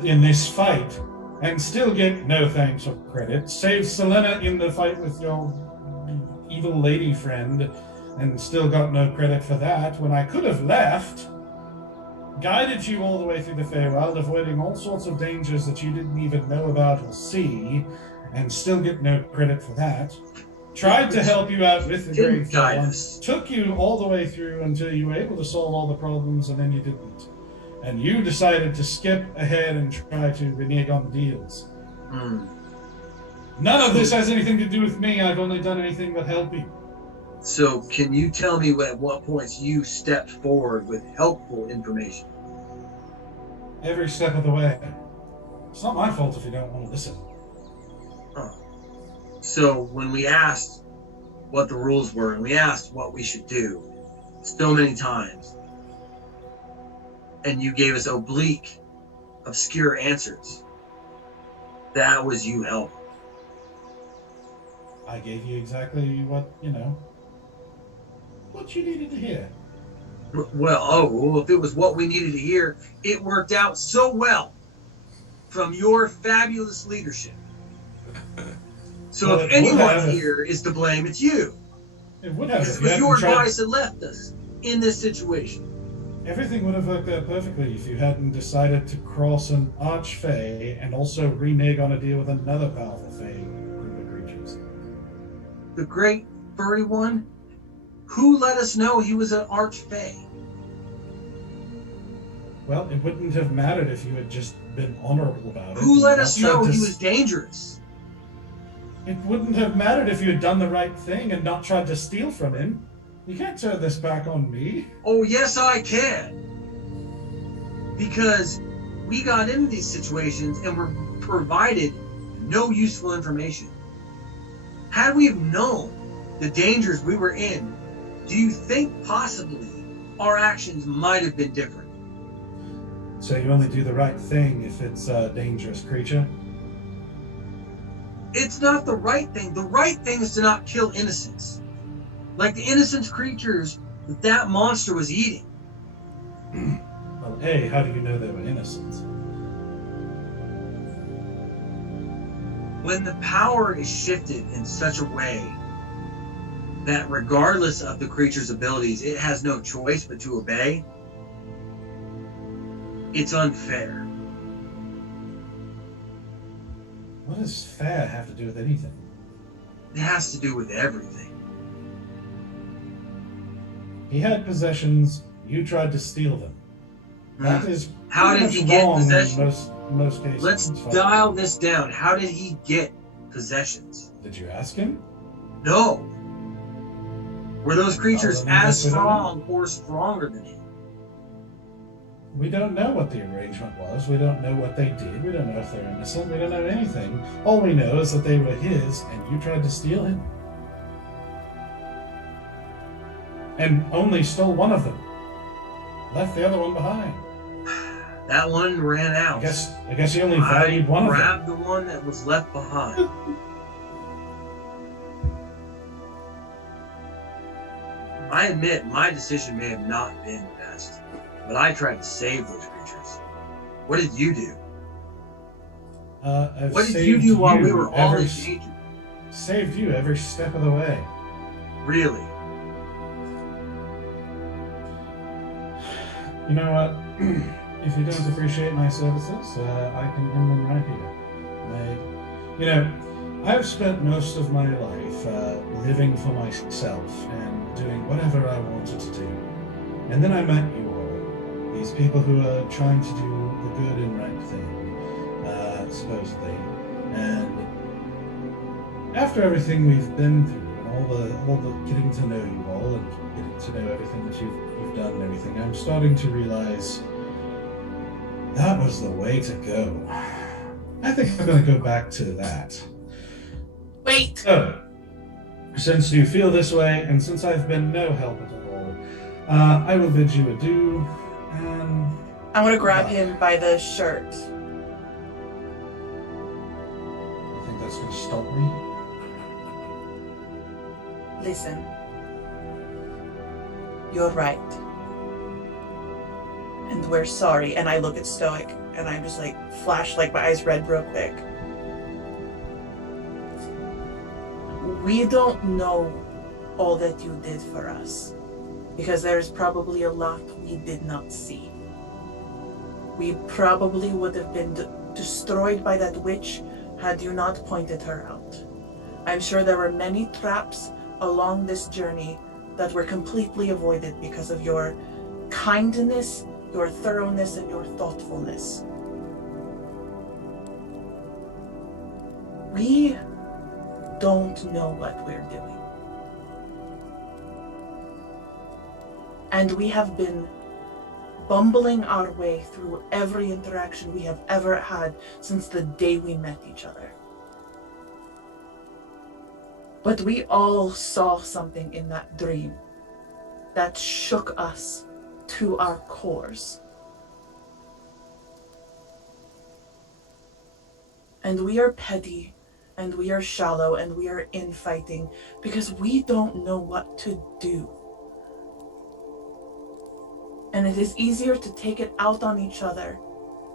in this fight, and still get no thanks or credit. Saved Selena in the fight with your evil lady friend, and still got no credit for that, when I could have left. Guided you all the way through the Feywild, avoiding all sorts of dangers that you didn't even know about or see, and still get no credit for that. Tried to help you out with the Didn't guide Ungrateful, us. took you all the way through until you were able to solve all the problems, and then you didn't. And you decided to skip ahead and try to renege on the deals. None of this has anything to do with me. I've only done anything but help you. So, can you tell me at what points you stepped forward with helpful information? Every step of the way. It's not my fault if you don't want to listen. So, when we asked what the rules were and we asked what we should do so many times, and you gave us oblique, obscure answers, that was you helping. I gave you exactly what you needed to hear. Well, if it was what we needed to hear, it worked out so well from your fabulous leadership. So Well, if it would anyone have. here is to blame, it's you. It would have. Because If it you was your hadn't tried. advice that left us in this situation. Everything would have worked out perfectly if you hadn't decided to cross an archfey and also renege on a deal with another powerful fey group of creatures. The great furry one, who let us know he was an archfey? Well, it wouldn't have mattered if you had just been honorable about it. Who and let not us tried know to he was dangerous? It wouldn't have mattered if you had done the right thing and not tried to steal from him. You can't turn this back on me. Oh, yes, I can. Because we got into these situations and were provided no useful information. Had we have known the dangers we were in, do you think possibly our actions might have been different? So you only do the right thing if it's a dangerous creature? It's not the right thing. The right thing is to not kill innocents. Like the innocent creatures that monster was eating. Well, A, how do you know they were innocent? When the power is shifted in such a way that regardless of the creature's abilities, it has no choice but to obey, it's unfair. What does fair have to do with anything? It has to do with everything. He had possessions, you tried to steal them. That is How pretty did he much get wrong possession? in most cases. Let's It's fine. dial this down. How did he get possessions? Did you ask him? No. Were those creatures then as that's what I strong or stronger than him? We don't know what the arrangement was. We don't know what they did. We don't know if they're innocent. We don't know anything. All we know is that they were his, and you tried to steal him. And only stole one of them. Left the other one behind. That one ran out. I guess he only valued one of them. grabbed the one that was left behind. I admit my decision may have not been the best, but I tried to save those creatures. What did you do? I've What did you do while we were all in saved danger? Saved you every step of the way. Really? You know what? If you don't appreciate my services, I can end them right here. I've spent most of my life living for myself and doing whatever I wanted to do. And then I met you all, these people who are trying to do the good and right thing, supposedly. And after everything we've been through, and all the getting to know you all and getting to know everything that you've done and everything, I'm starting to realize that was the way to go. I think I'm going to go back to that. Wait! So, since you feel this way, and since I've been no help at all, I will bid you adieu, and... I want to grab him by the shirt. You think that's going to stop me? Listen, You're right. And we're sorry. And I look at Stoic and I'm just like, flash like my eyes red real quick. We don't know all that you did for us, because there's probably a lot we did not see. We probably would have been destroyed by that witch had you not pointed her out. I'm sure there were many traps along this journey that were completely avoided because of your kindness, your thoroughness, and your thoughtfulness. We don't know what we're doing. And we have been bumbling our way through every interaction we have ever had since the day we met each other. But we all saw something in that dream that shook us to our cores. And we are petty, and we are shallow, and we are infighting because we don't know what to do. And it is easier to take it out on each other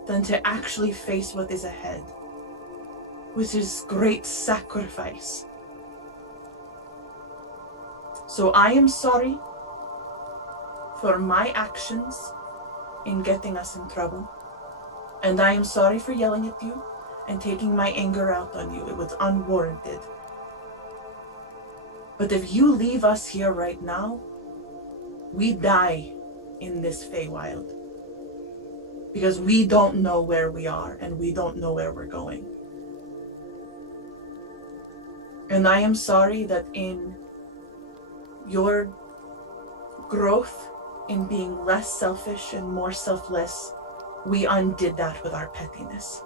than to actually face what is ahead, which is great sacrifice. So I am sorry for my actions in getting us in trouble. And I am sorry for yelling at you and taking my anger out on you. It was unwarranted. But if you leave us here right now, we die in this Feywild. Because we don't know where we are and we don't know where we're going. And I am sorry that in your growth in being less selfish and more selfless, we undid that with our pettiness.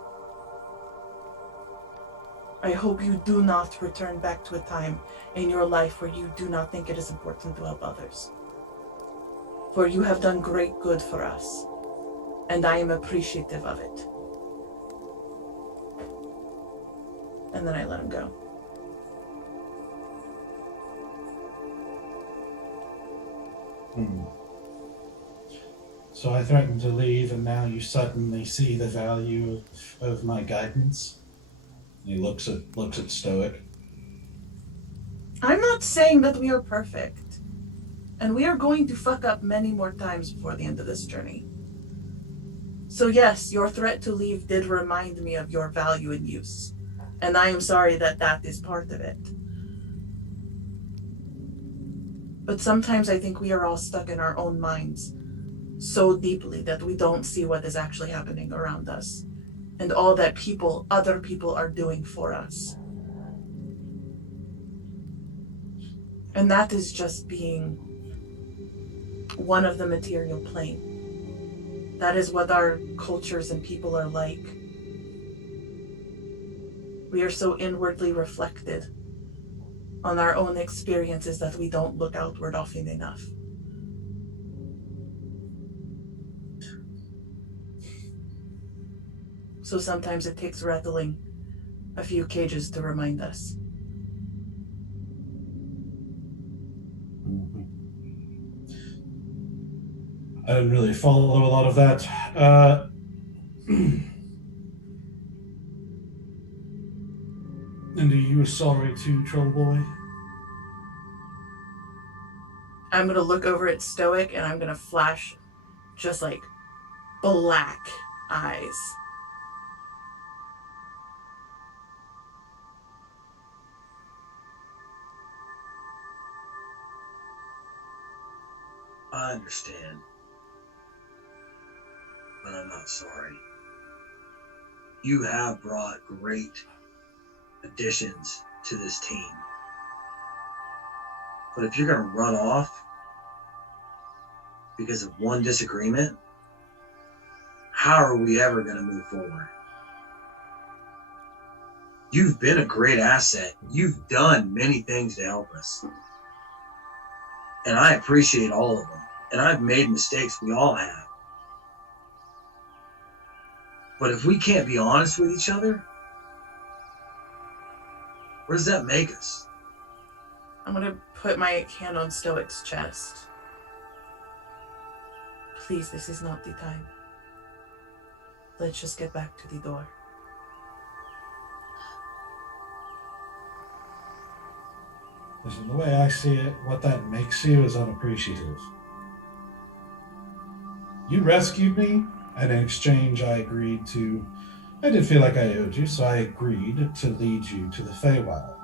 I hope you do not return back to a time in your life where you do not think it is important to help others. For you have done great good for us, and I am appreciative of it. And then I let him go. So I threatened to leave, and now you suddenly see the value of my guidance? He looks at Stoic. I'm not saying that we are perfect. And we are going to fuck up many more times before the end of this journey. So yes, your threat to leave did remind me of your value and use. And I am sorry that that is part of it. But sometimes I think we are all stuck in our own minds so deeply that we don't see what is actually happening around us and all that other people are doing for us. And that is just being one of the material plane. That is what our cultures and people are like. We are so inwardly reflected on our own experiences that we don't look outward often enough. So sometimes it takes rattling a few cages to remind us. I didn't really follow a lot of that. And are you sorry too, Troll Boy? I'm gonna look over at Stoic and I'm gonna flash just like black eyes. I understand. But I'm not sorry. You have brought great additions to this team. But if you're going to run off because of one disagreement, how are we ever going to move forward? You've been a great asset. You've done many things to help us. And I appreciate all of them. And I've made mistakes. We all have. But if we can't be honest with each other, where does that make us? I'm gonna put my hand on Stoic's chest. Please, this is not the time. Let's just get back to the door. Listen, the way I see it, what that makes you is unappreciative. You rescued me, and in exchange I did feel like I owed you, so I agreed to lead you to the Feywild.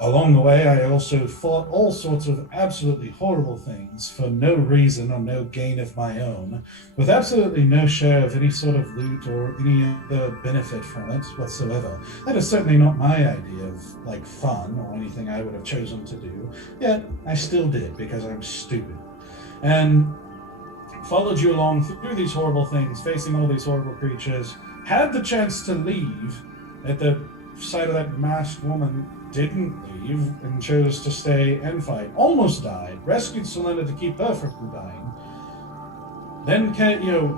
Along the way, I also fought all sorts of absolutely horrible things for no reason or no gain of my own, with absolutely no share of any sort of loot or any other benefit from it whatsoever. That is certainly not my idea of, like, fun or anything I would have chosen to do, yet I still did because I'm stupid. And followed you along through these horrible things, facing all these horrible creatures, had the chance to leave at the sight of that masked woman, didn't leave and chose to stay and fight. Almost died. Rescued Selena to keep her from dying. Then,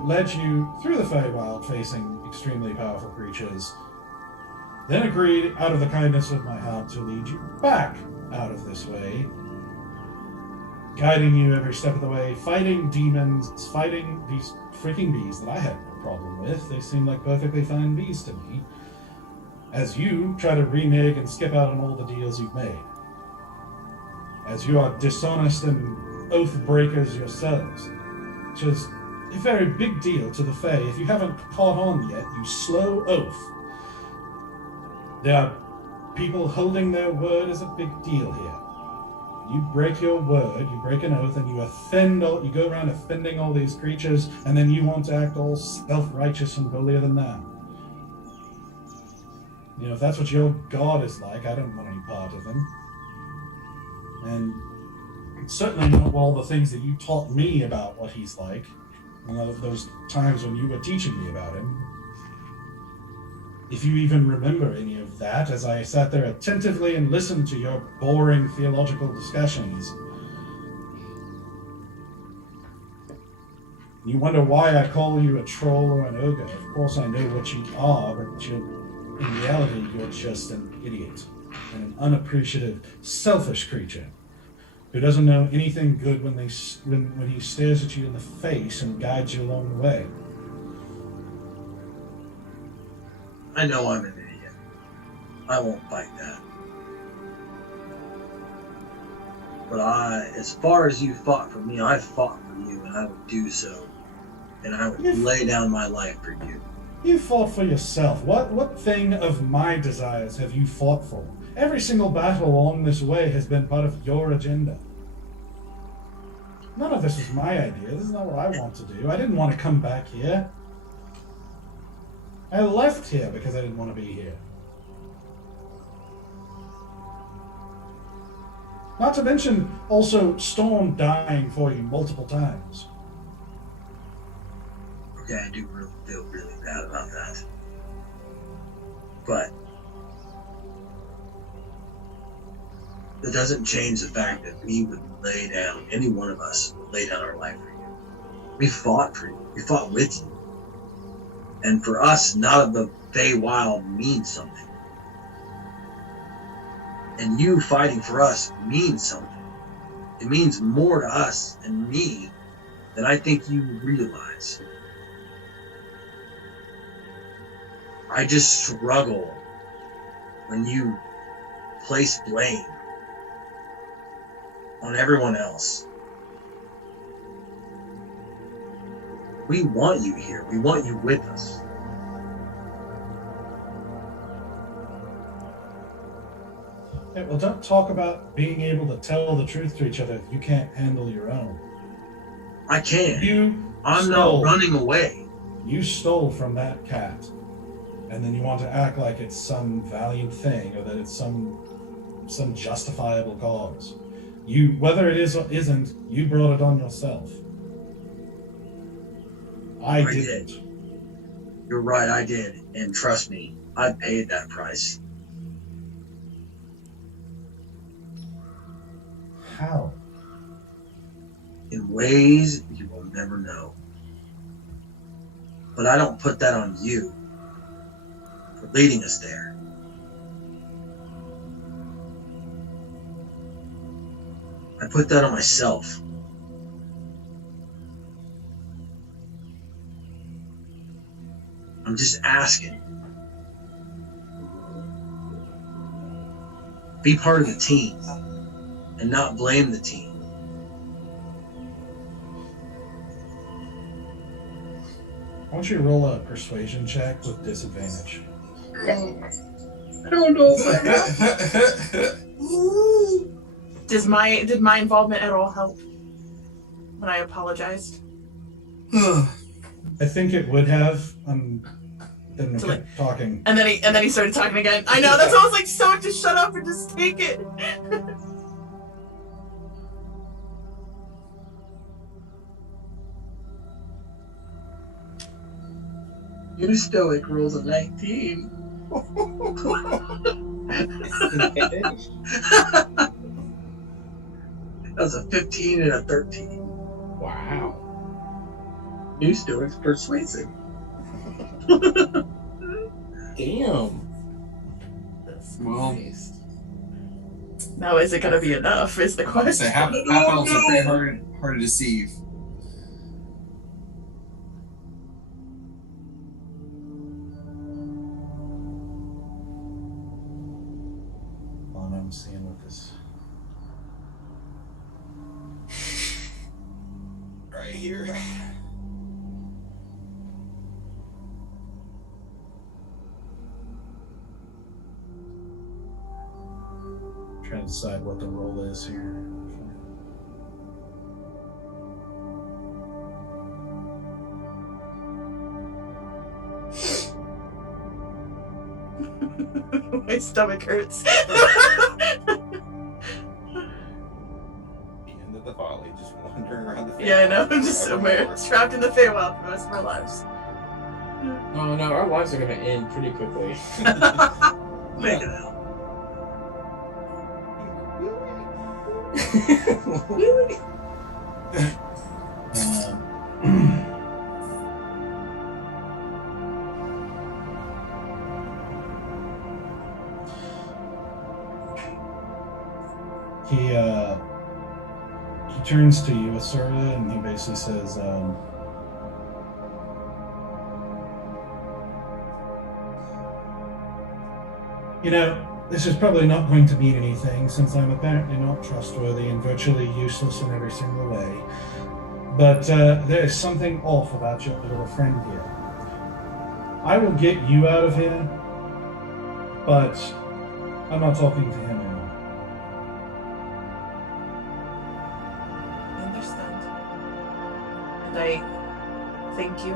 led you through the Feywild, facing extremely powerful creatures. Then agreed, out of the kindness of my heart, to lead you back out of this way, guiding you every step of the way, fighting demons, fighting these freaking bees that I had no problem with. They seemed like perfectly fine bees to me. As you try to renege and skip out on all the deals you've made. As you are dishonest and oath breakers yourselves, which is a very big deal to the Fae. If you haven't caught on yet, you slow oath. There are people holding their word is a big deal here. You break your word, you break an oath, and you go around offending all these creatures, and then you want to act all self-righteous and holier than thou. If that's what your God is like, I don't want any part of him. And certainly not all the things that you taught me about what he's like, those times when you were teaching me about him. If you even remember any of that, as I sat there attentively and listened to your boring theological discussions. You wonder why I call you a troll or an ogre. Of course I know what you are, but in reality, you're just an idiot, and an unappreciative, selfish creature who doesn't know anything good when he stares at you in the face and guides you along the way. I know I'm an idiot. I won't fight that. But as far as you fought for me, I fought for you, and I would do so. And I would lay down my life for you. You fought for yourself. What thing of my desires have you fought for? Every single battle along this way has been part of your agenda. None of this was my idea. This is not what I want to do. I didn't want to come back here. I left here because I didn't want to be here. Not to mention also Storm dying for you multiple times. Okay, I do feel really bad about that. But that doesn't change the fact that we would lay down, any one of us would lay down our life for you. We fought for you. We fought with you. And for us, not of the Feywild means something. And you fighting for us means something. It means more to us and me than I think you realize. I just struggle when you place blame on everyone else. We want you here. We want you with us. Yeah, well, don't talk about being able to tell the truth to each other if you can't handle your own. I can. I'm not running away. You stole from that cat, and then you want to act like it's some valiant thing or that it's some justifiable cause. Whether it is or isn't, you brought it on yourself. I didn't. Did. You're right, I did. And trust me, I paid that price. How? In ways you will never know. But I don't put that on you for leading us there. I put that on myself. I'm just asking. Be part of the team and not blame the team. Why don't you roll a persuasion check with disadvantage? I don't know if Did my involvement at all help when I apologized? I think it would have. Then we So, kept talking. And then he started talking again. I know, that's why I was like, so just shut up and just take it. New Stoic rolls a 19. That was a 15 and a 13. Wow. New Stoic's persuasive. Damn. Well, Now, is it gonna be enough? Is the I question. say half elves are pretty hard to deceive. I'm seeing what this. Right here. Trying to decide what the role is here. My stomach hurts. The end of the Folly, just wandering around the Yeah, I know. I'm just Evermore. somewhere trapped in the Feywild for the rest of our lives. Oh no, our lives are gonna end pretty quickly. Make it out. He turns to you, Asura, and he basically says, you know, this is probably not going to mean anything since I'm apparently not trustworthy and virtually useless in every single way. But there is something off about your little friend here. I will get you out of here, but I'm not talking to him anymore. I understand. And I thank you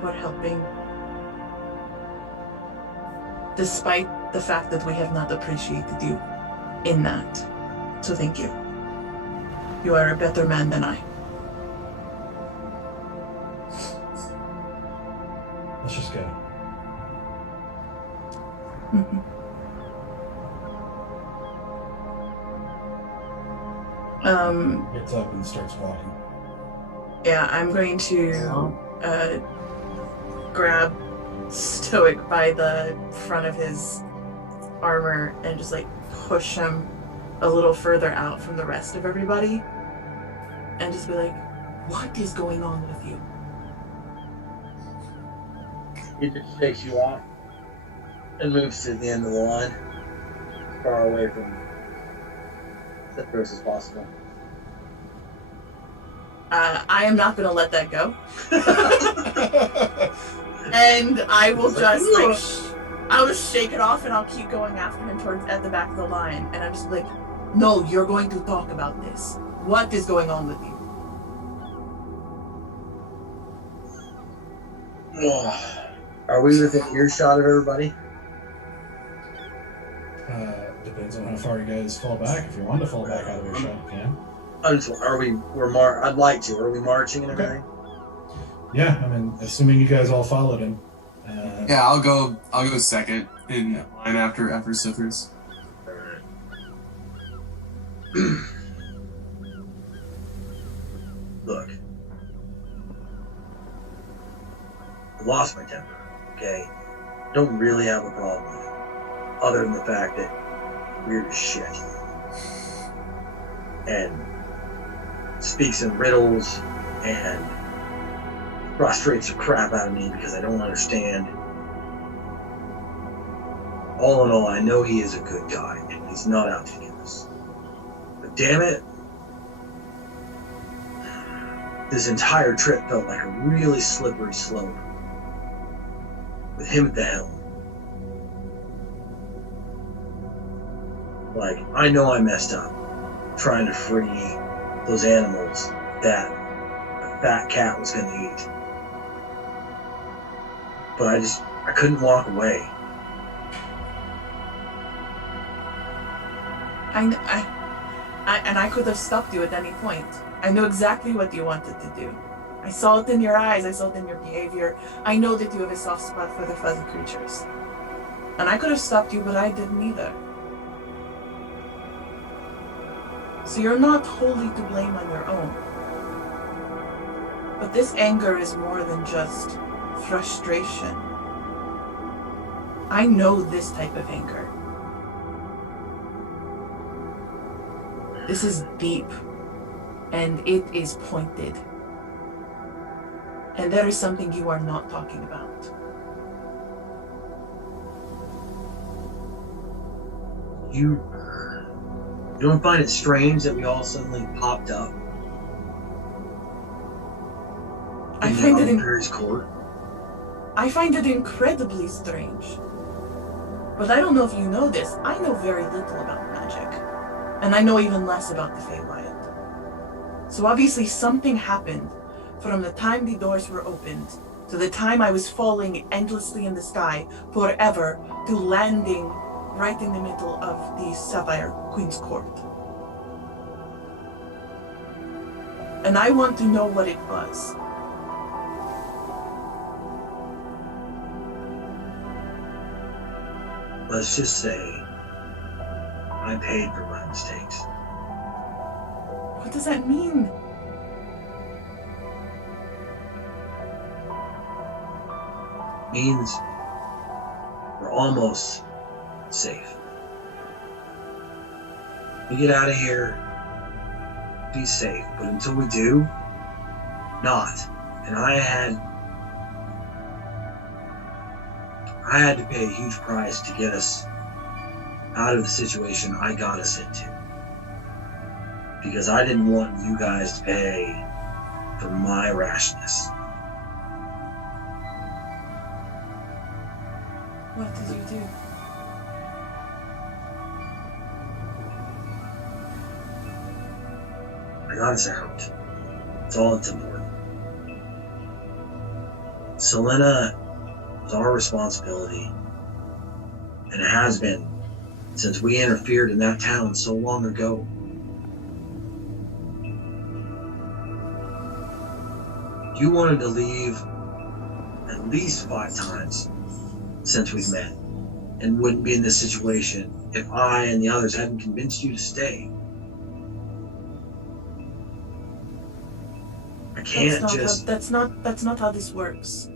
for helping. Despite the fact that we have not appreciated you in that. So thank you. You are a better man than I. Let's just go. Gets up and starts walking. Yeah, I'm going to grab Stoic by the front of his armor and just like push him a little further out from the rest of everybody and just be like, what is going on with you? He just shakes you off and moves to the end of the line, far away from as close as possible. I am not going to let that go. And I will just like, I'll just shake it off and I'll keep going after him towards at the back of the line. And I'm just like, no, you're going to talk about this. What is going on with you? Are we within earshot of everybody? Depends on how far you guys fall back. If you want to fall back out of your shot, you can. I'd like to. Are we marching and everything? Yeah, I mean, assuming you guys all followed him. Yeah, I'll go second in line after Sifers. Look. I lost my temper, okay? Don't really have a problem with it. Other than the fact that weird as shit. And speaks in riddles and frustrates the crap out of me because I don't understand. All in all, I know he is a good guy and he's not out to get us. But damn it, this entire trip felt like a really slippery slope with him at the helm. Like, I know I messed up trying to free those animals that a fat cat was going to eat. But I couldn't walk away. I could have stopped you at any point. I know exactly what you wanted to do. I saw it in your eyes, I saw it in your behavior. I know that you have a soft spot for the fuzzy creatures. And I could have stopped you, but I didn't either. So you're not wholly to blame on your own. But this anger is more than just frustration. I know this type of anger. This is deep, and it is pointed. And there is something you are not talking about. You don't find it strange that we all suddenly popped up I in find the it Emperor's court? I find it incredibly strange. But I don't know if you know this, I know very little about magic. And I know even less about the Feywild. So obviously something happened from the time the doors were opened to the time I was falling endlessly in the sky forever to landing right in the middle of the Sapphire Queen's Court. And I want to know what it was. Let's just say I paid for my mistakes. What does that mean? Means we're almost safe. We get out of here, be safe. But until we do, not. And I had to pay a huge price to get us out of the situation I got us into. Because I didn't want you guys to pay for my rashness. What did you do? I got us out. That's all that's important. Selena is our responsibility, and it has been since we interfered in that town so long ago. You wanted to leave at least 5 times since we've met, and wouldn't be in this situation if I and the others hadn't convinced you to stay. I can't That's not how this works.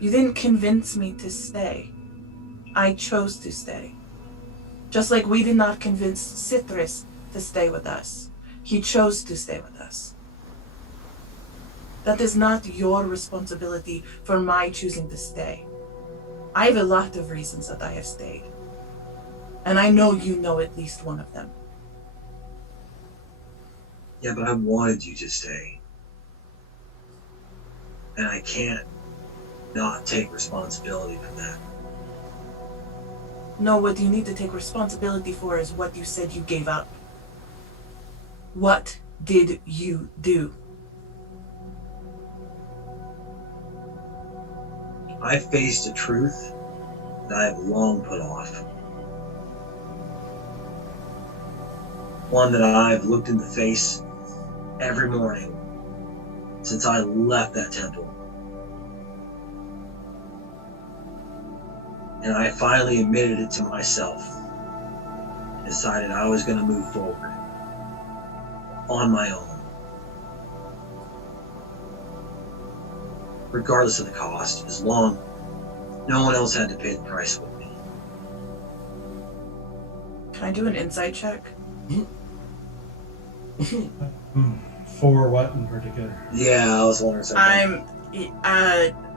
You didn't convince me to stay. I chose to stay. Just like we did not convince Citrus to stay with us. He chose to stay with us. That is not your responsibility for my choosing to stay. I have a lot of reasons that I have stayed. And I know you know at least one of them. Yeah, but I wanted you to stay. And I can't not take responsibility for that. No, what you need to take responsibility for is what you said you gave up. What did you do? I faced a truth that I have long put off. One that I've looked in the face every morning since I left that temple. And I finally admitted it to myself and decided I was going to move forward on my own. Regardless of the cost, as long no one else had to pay the price with me. Can I do an insight check? For what in particular? Yeah, I was wondering something.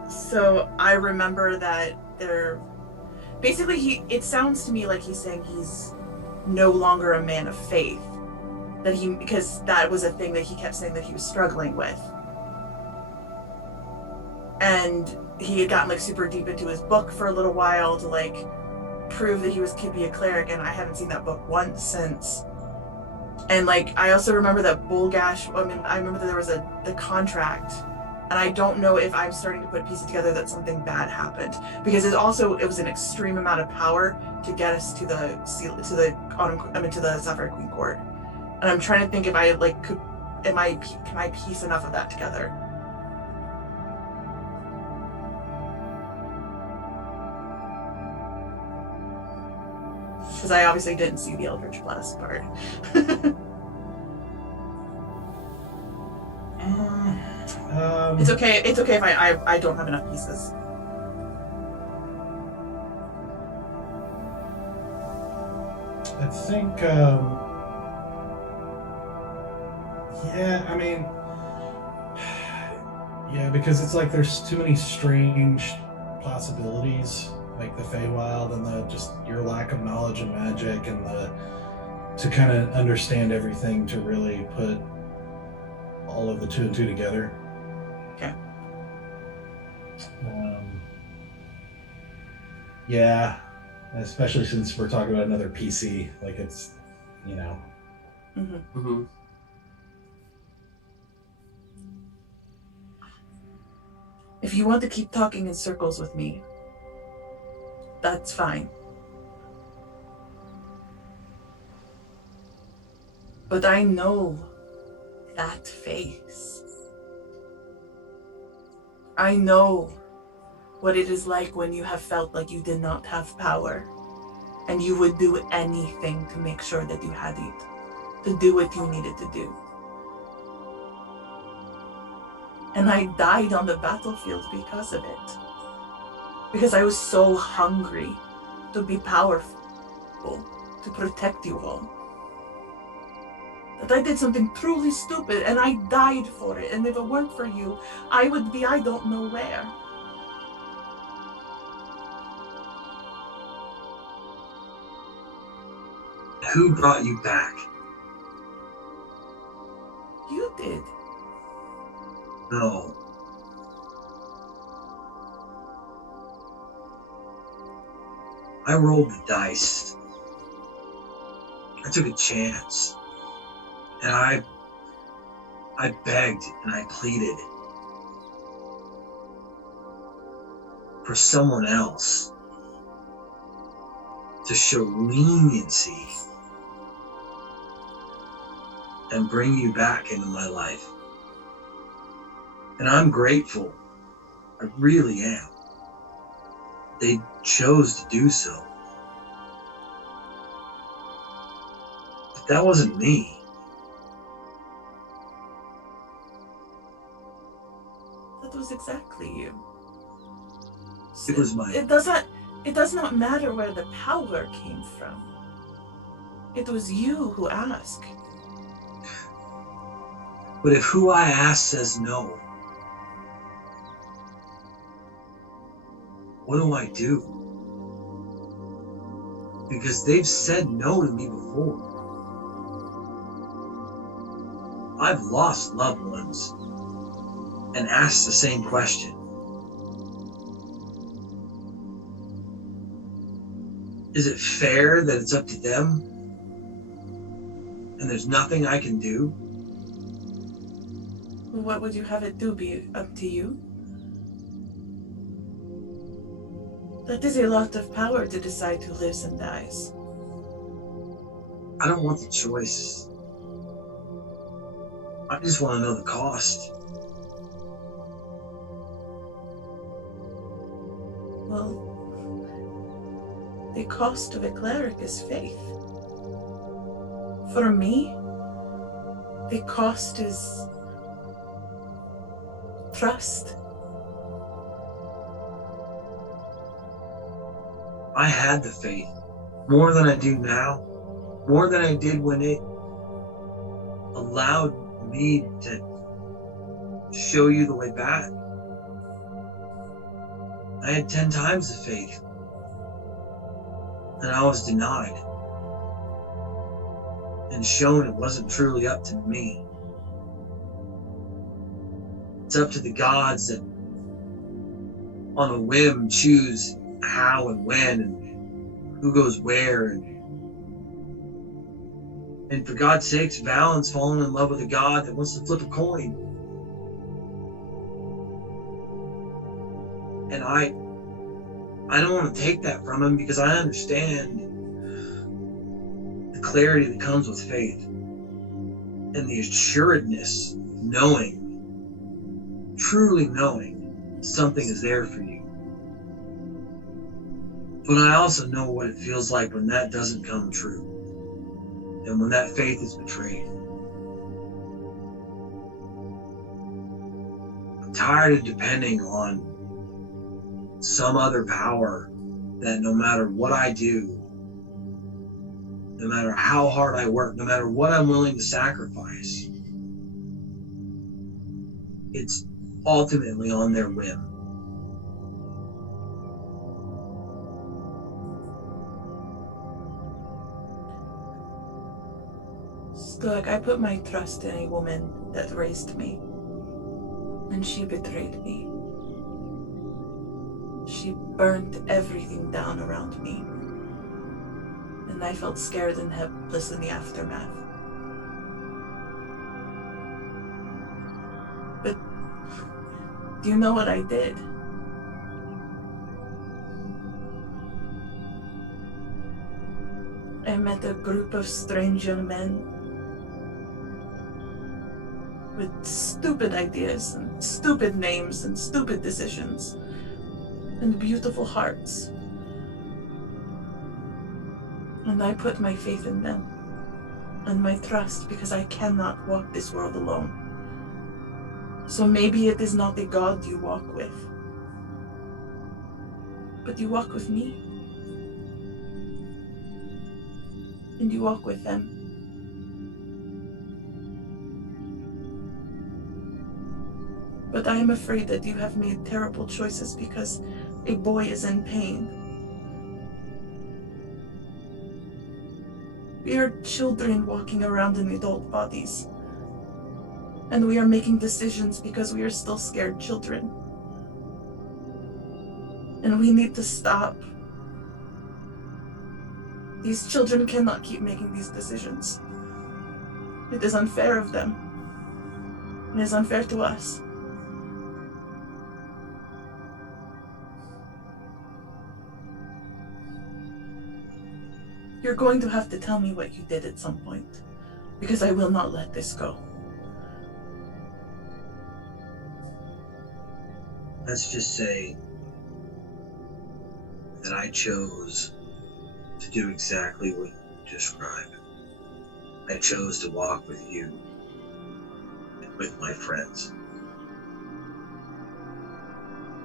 So I remember that there, basically it sounds to me like he's saying he's no longer a man of faith. Because that was a thing that he kept saying that he was struggling with. And he had gotten like super deep into his book for a little while to like prove that he could be a cleric, and I haven't seen that book once since. And like I also remember that Bulgash, I remember that there was the contract, and I don't know if I'm starting to put pieces together that something bad happened, because it was an extreme amount of power to get us to the Sapphire Queen Court. And I'm trying to think if I like can I piece enough of that together? Because I obviously didn't see the Eldritch Blast part. It's okay. It's okay if I don't have enough pieces. I think, yeah, I mean, yeah, because it's like there's too many strange possibilities, like the Feywild and just your lack of knowledge and magic, and to kind of understand everything, to really put all of the 2 and 2 together. Okay. Yeah, especially since we're talking about another PC, like it's, you know. Mm-hmm. Mm-hmm. If you want to keep talking in circles with me, that's fine. But I know that face. I know what it is like when you have felt like you did not have power, and you would do anything to make sure that you had it, to do what you needed to do. And I died on the battlefield because of it. Because I was so hungry to be powerful, to protect you all, that I did something truly stupid, and I died for it. And if it weren't for you, I would be I don't know where. Who brought you back? You did. No. I rolled the dice. I took a chance. And I begged and I pleaded for someone else to show leniency and bring you back into my life. And I'm grateful. I really am. They chose to do so. But that wasn't me. That was exactly you. It was my... It does not matter where the power came from. It was you who asked. But if who I ask says no, what do I do? Because they've said no to me before. I've lost loved ones and asked the same question. Is it fair that it's up to them and there's nothing I can do? What would you have it do? Be up to you? That is a lot of power to decide who lives and dies. I don't want the choice. I just want to know the cost. Well, the cost of a cleric is faith. For me, the cost is trust. I had the faith, more than I do now, more than I did when it allowed me to show you the way back. I had 10 times the faith, and I was denied and shown it wasn't truly up to me. It's up to the gods that on a whim choose how and when and who goes where, and for God's sakes, Valen's fallen in love with a god that wants to flip a coin. And I don't want to take that from him, because I understand the clarity that comes with faith and the assuredness, knowing, truly knowing something is there for you. But I also know what it feels like when that doesn't come true, and when that faith is betrayed. I'm tired of depending on some other power that no matter what I do, no matter how hard I work, no matter what I'm willing to sacrifice, it's ultimately on their whim. Look, I put my trust in a woman that raised me, and she betrayed me. She burnt everything down around me, and I felt scared and helpless in the aftermath. But do you know what I did? I met a group of strange young men with stupid ideas and stupid names and stupid decisions and beautiful hearts. And I put my faith in them and my trust, because I cannot walk this world alone. So maybe it is not a God you walk with, but you walk with me. And you walk with them. But I am afraid that you have made terrible choices because a boy is in pain. We are children walking around in adult bodies. And we are making decisions because we are still scared children. And we need to stop. These children cannot keep making these decisions. It is unfair of them. It is unfair to us. You're going to have to tell me what you did at some point, because I will not let this go. Let's just say that I chose to do exactly what you described. I chose to walk with you and with my friends,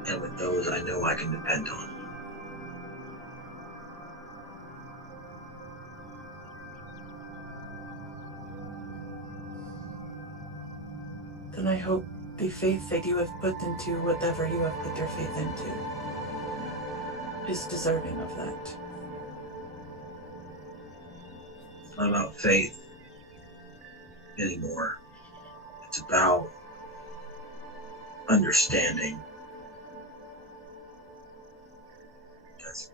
and with those I know I can depend on. Then I hope the faith that you have put into whatever you have put your faith into is deserving of that. It's not about faith anymore. It's about understanding. That's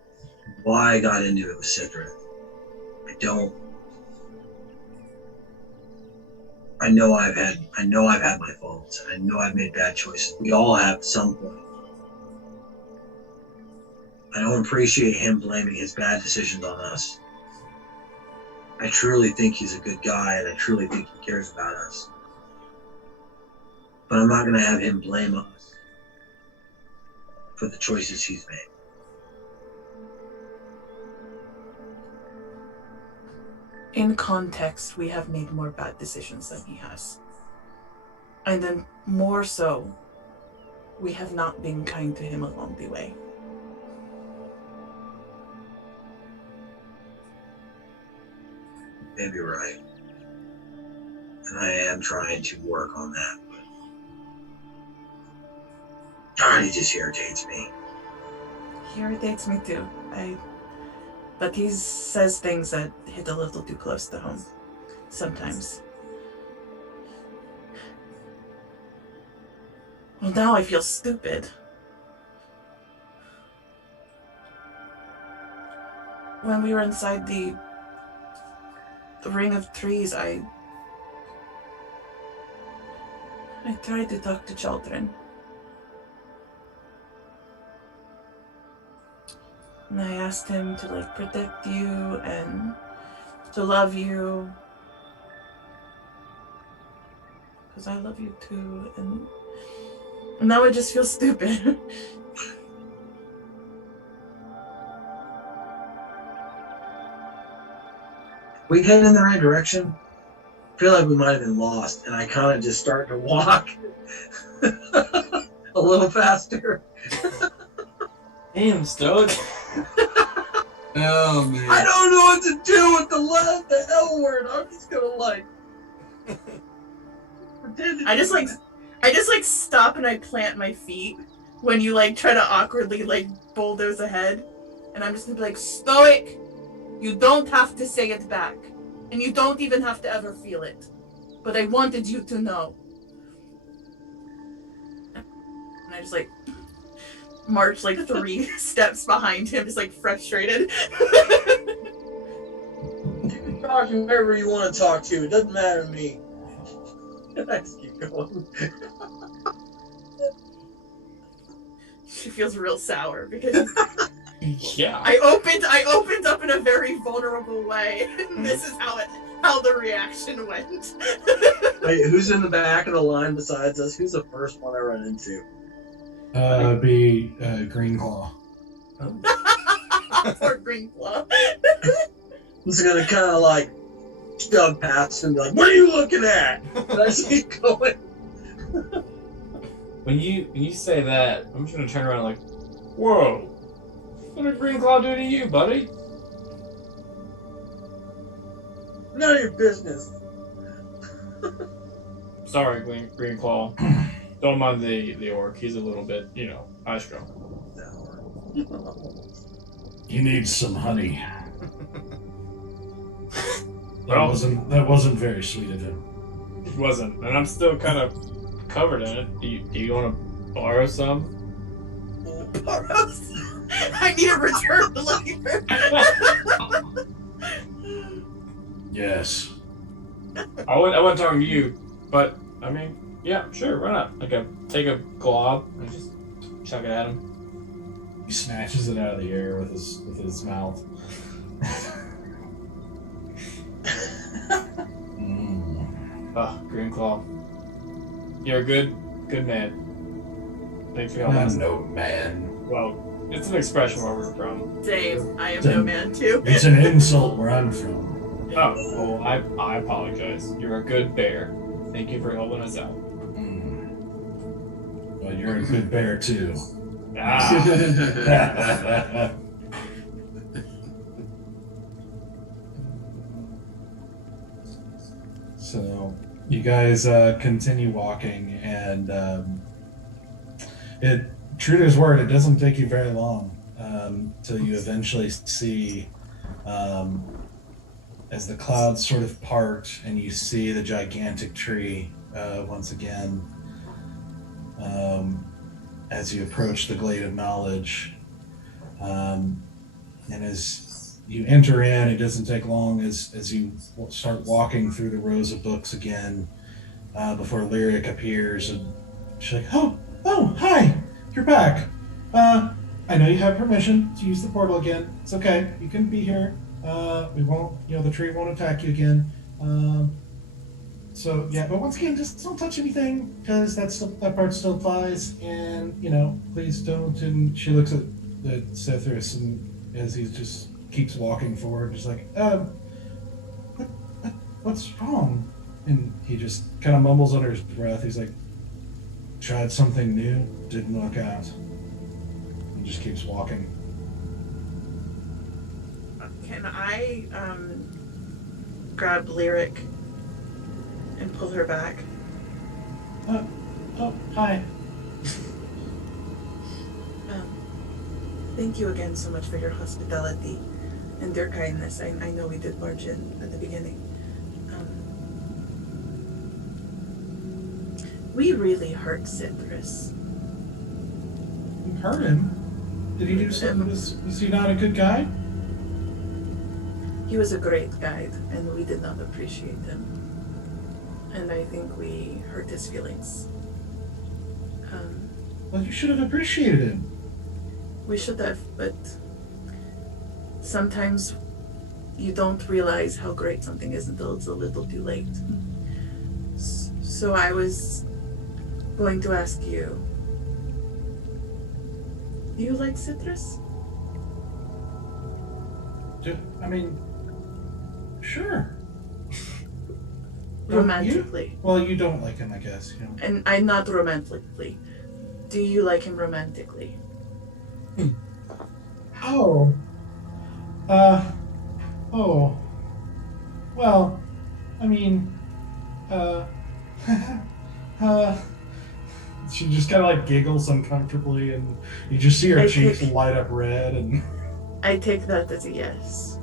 why I got into it with Citra. I know I've had my faults. I know I've made bad choices. We all have at some point. I don't appreciate him blaming his bad decisions on us. I truly think he's a good guy, and I truly think he cares about us. But I'm not going to have him blame us for the choices he's made. In context, we have made more bad decisions than he has. And then more so, we have not been kind to him along the way. Maybe you're right. And I am trying to work on that. But God, he just irritates me. He irritates me too. But he says things that hit a little too close to home. Sometimes. Well, now I feel stupid. When we were inside the ring of trees, I tried to talk to children. And I asked him to like protect you and to love you. Because I love you too. And now I just feel stupid. We head in the right direction. I feel like we might have been lost, and I kind of just start to walk a little faster. Damn, Stoic. Oh man. I don't know what to do with the L word. I'm just gonna like pretend. I just like stop and I plant my feet when you like try to awkwardly like bulldoze ahead, and I'm just gonna be like, Stoic, you don't have to say it back, and you don't even have to ever feel it, but I wanted you to know. And I just like march like 3 steps behind him, just like frustrated. You can talk to whoever you want to talk to. It doesn't matter to me. I just keep going. She feels real sour because Yeah. I opened up in a very vulnerable way, and this is how the reaction went. Wait, who's in the back of the line besides us? Who's the first one I run into? It'd be Green Claw. Poor Green Claw. I'm just gonna kind of like shove past him and be like, what are you looking at? And I just keep going. When you say that, I'm just gonna turn around like, whoa, what did Green Claw do to you, buddy? None of your business. Sorry, Green Claw. Don't mind the orc. He's a little bit, high strung. He needs some honey. Well, That wasn't very sweet of him. it wasn't, and I'm still kind of covered in it. Do you want to borrow some? I need a return labor. Yes. I wasn't talking to you, but I mean, yeah, sure, why not? Like take a glob and just chuck it at him. He snatches it out of the air with his mouth. Oh, Green Claw. You're a good man. Thanks for helping us. No man. Well, it's an expression where we're from. Same. I am no man too. It's an insult where I'm from. Oh, well, I apologize. You're a good bear. Thank you for helping us out. Well, you're a good bear too. Ah. So you guys continue walking, and true to his word, it doesn't take you very long till you eventually see, as the clouds sort of part, and you see the gigantic tree once again. As you approach the Glade of Knowledge, and as you enter in, it doesn't take long as you start walking through the rows of books again, before Lyric appears, and she's like, oh, hi, you're back. I know you have permission to use the portal again. It's okay, you can be here. We won't, the tree won't attack you again. So yeah, but once again, just don't touch anything, because that part still applies, and please don't. And she looks at the Cethris, and as he just keeps walking forward, just like, what's wrong? And he just kind of mumbles under his breath. He's like, tried something new, didn't work out. He just keeps walking. Can I grab Lyric and pull her back. Oh, hi. Thank you again so much for your hospitality and your kindness. I know we did barge in at the beginning. We really hurt Citrus. You hurt him? Did he do something? Was he not a good guy? He was a great guide, and we did not appreciate him. And I think we hurt his feelings. Well, you should have appreciated him. We should have, but sometimes you don't realize how great something is until it's a little too late. So I was going to ask you, do you like Citrus? I mean, sure. Romantically. Well, you don't like him, I guess. You know. And I'm not romantically. Do you like him romantically? Oh. Oh. Well, I mean, she just kind of like giggles uncomfortably, and you just see her cheeks light up red, and I take that as a yes.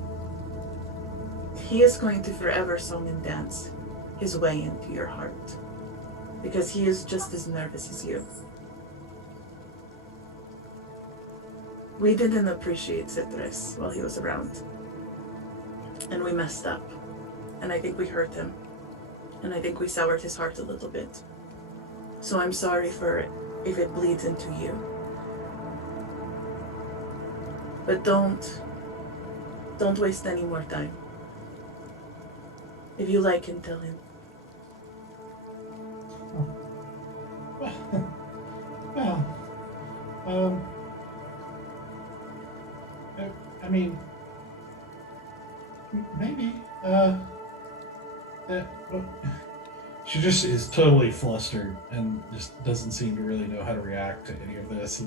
He is going to forever song and dance his way into your heart, because he is just as nervous as you. We didn't appreciate Citrus while he was around, and we messed up, and I think we hurt him, and I think we soured his heart a little bit. So I'm sorry for it if it bleeds into you. But don't waste any more time. If you like him, tell him. Well, I mean, maybe. She just is totally flustered and just doesn't seem to really know how to react to any of this.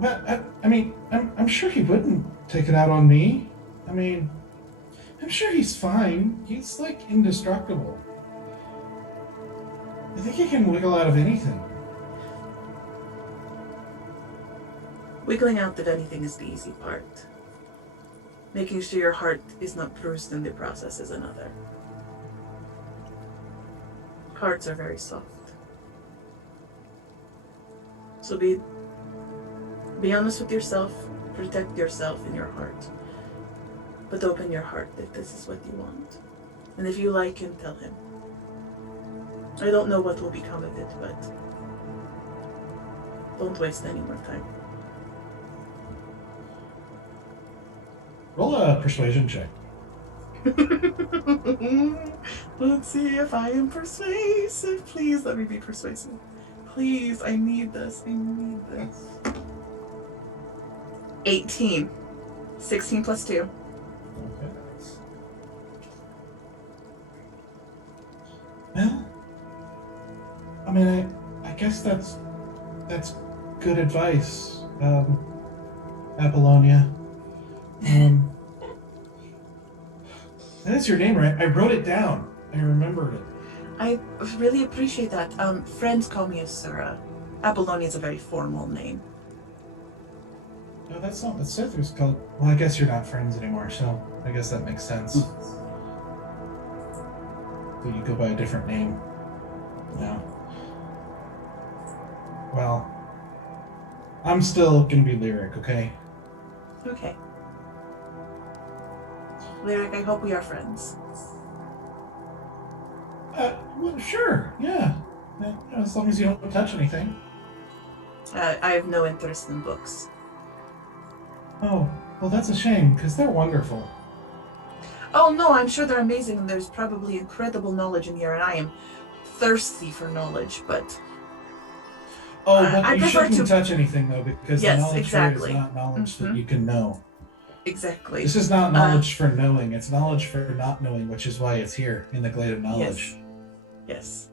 But I mean, I'm sure he wouldn't take it out on me. I mean, I'm sure he's fine. He's like indestructible. I think he can wiggle out of anything. Wiggling out of anything is the easy part. Making sure your heart is not bruised in the process is another. Hearts are very soft. So be honest with yourself, protect yourself in your heart. But open your heart if this is what you want. And if you like him, tell him. I don't know what will become of it, but don't waste any more time. Roll a persuasion check. Let's see if I am persuasive. Please let me be persuasive. Please, I need this. 18. 16 plus 2. Okay. Well, I mean, I guess that's good advice, Apollonia. That is your name, right? I wrote it down. I remembered it. I really appreciate that. Friends call me Asura. Apollonia is a very formal name. No, that's not what Citrus called. Well, I guess you're not friends anymore, so I guess that makes sense. So you go by a different name now. Well, I'm still gonna be Lyric, okay? Okay. Lyric, I hope we are friends. Well, sure, yeah. As long as you don't touch anything. I have no interest in books. Oh, well, that's a shame, because they're wonderful. Oh no, I'm sure they're amazing and there's probably incredible knowledge in here and I am thirsty for knowledge, but... Oh, but I you prefer shouldn't to- touch anything, though, because Yes, the knowledge exactly. here is not knowledge that you can know. Exactly. This is not knowledge for knowing, it's knowledge for not knowing, which is why it's here, in the Glade of Knowledge. Yes.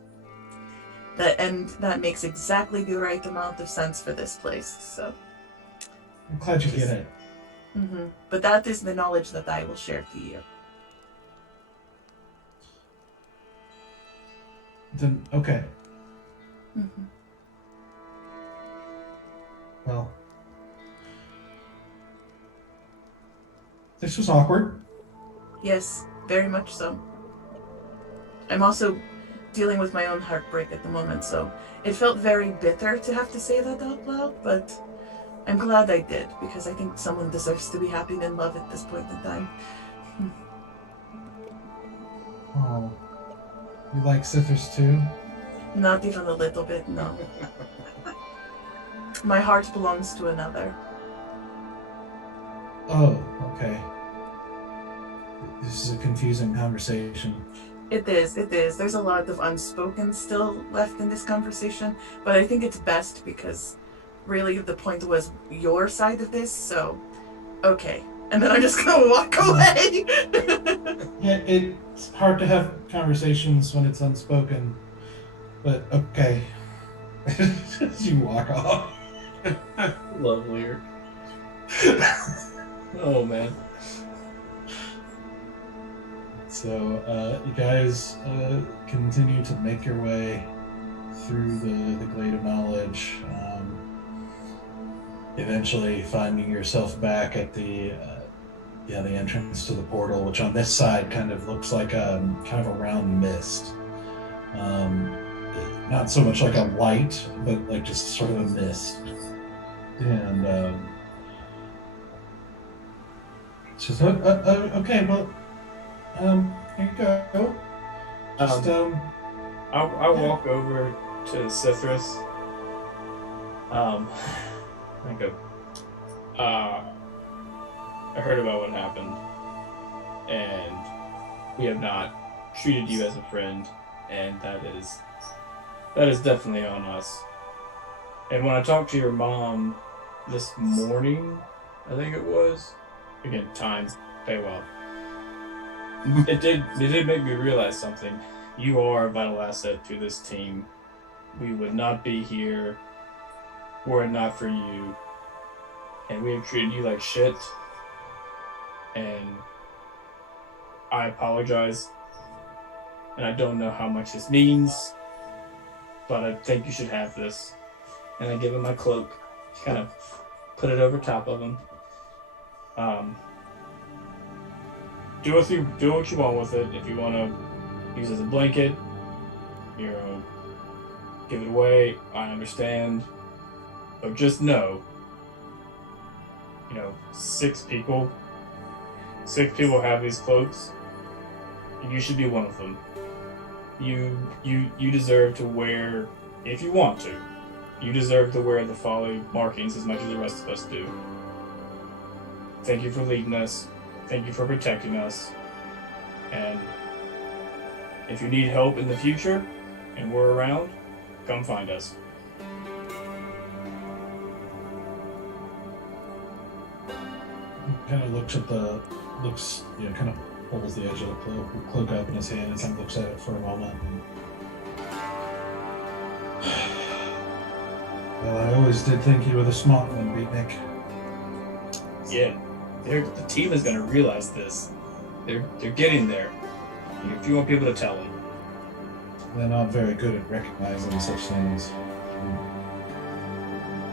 That makes exactly the right amount of sense for this place, so... I'm glad you get it. But that is the knowledge that I will share to you. Then okay. Mm-hmm. Well, this was awkward. Yes, very much so. I'm also dealing with my own heartbreak at the moment, so it felt very bitter to have to say that out loud, but I'm glad I did, because I think someone deserves to be happy and in love at this point in time. Oh, you like Sithers too? Not even a little bit, no. My heart belongs to another. Oh, okay. This is a confusing conversation. It is, it is. There's a lot of unspoken still left in this conversation, but I think it's best because really the point was your side of this, so okay. And then I'm just gonna walk away. Yeah, it's hard to have conversations when it's unspoken, but okay. You walk off. Lovelier. Oh man. So you guys continue to make your way through the glade of knowledge, eventually finding yourself back at the entrance to the portal, which on this side kind of looks like kind of a round mist. Not so much like a light, but like just sort of a mist. And just okay, well, here you go. Just I walk over to Sithris. I go, I heard about what happened, and we have not treated you as a friend, and that is definitely on us. And when I talked to your mom this morning, I think it was, again, times pay well. It did make me realize something. You are a vital asset to this team. We would not be here were it not for you. And we have treated you like shit. And I apologize. And I don't know how much this means, but I think you should have this. And I give him my cloak. Kind of put it over top of him. Do what you want with it. If you want to use it as a blanket, give it away. I understand. But just know, 6 people have these cloaks, and you should be one of them. You deserve to wear, if you want to, you deserve to wear the Folly markings as much as the rest of us do. Thank you for leading us. Thank you for protecting us. And if you need help in the future and we're around, come find us. Kind of kind of holds the edge of the cloak up in his hand and kind of looks at it for a moment. Well, I always did think you were the smart one, Beatnik. Yeah, the team is going to realize this. They're getting there. If you want people to tell them. They're not very good at recognizing such things.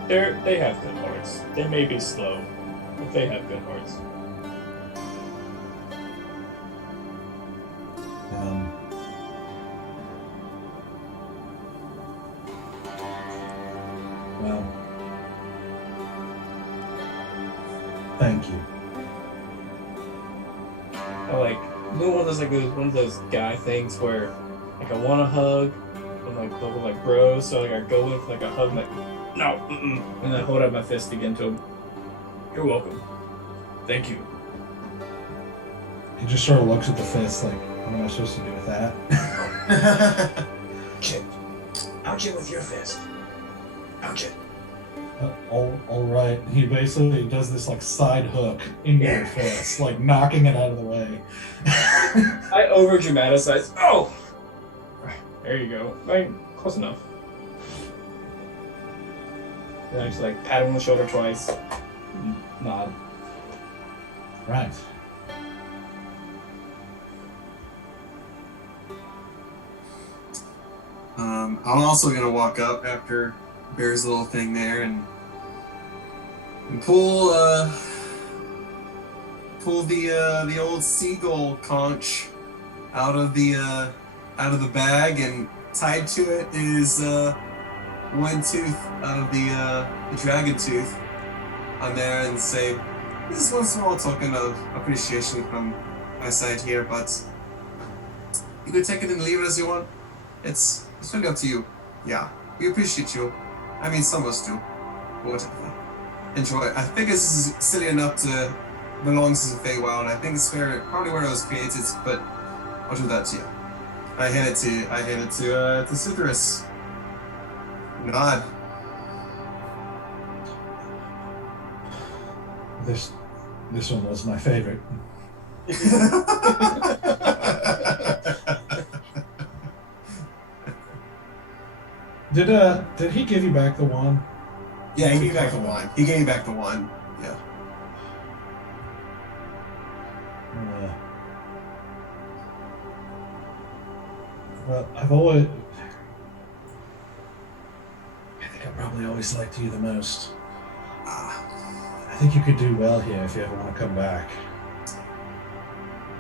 They have good hearts. They may be slow, but they have good hearts. Well, thank you. I one of those guy things where I want a hug, but like bros, so I go with a hug, no, and I hold out my fist again to him. You're welcome. Thank you. He just sort of looks at the fist like, what am I supposed to do with that? Chip. Ouch it with your fist. Ouch it. All right. He basically does this side hook into your fist, knocking it out of the way. I over dramatize. Oh, there you go. Right, close enough. Then I just pat him on the shoulder twice. Nod. Right. I'm also gonna walk up after Bear's little thing there and pull the old seagull conch out of the bag, and tied to it is one tooth out of the dragon tooth on there, and say, "This is one small token of appreciation from my side here, but you can take it and leave it as you want. It's really up to you. Yeah, we appreciate you. I mean, some of us do. Whatever. Enjoy. I think this is silly enough to belong to the Feywild. I think it's probably where it was created, but I'll do that to you." I hand it to Cythrus. Nod. This one was my favorite. Did he give you back the wand? Yeah, he gave me back the wand. He gave me back the wand. Yeah. Well, I think I probably always liked you the most. I think you could do well here if you ever want to come back.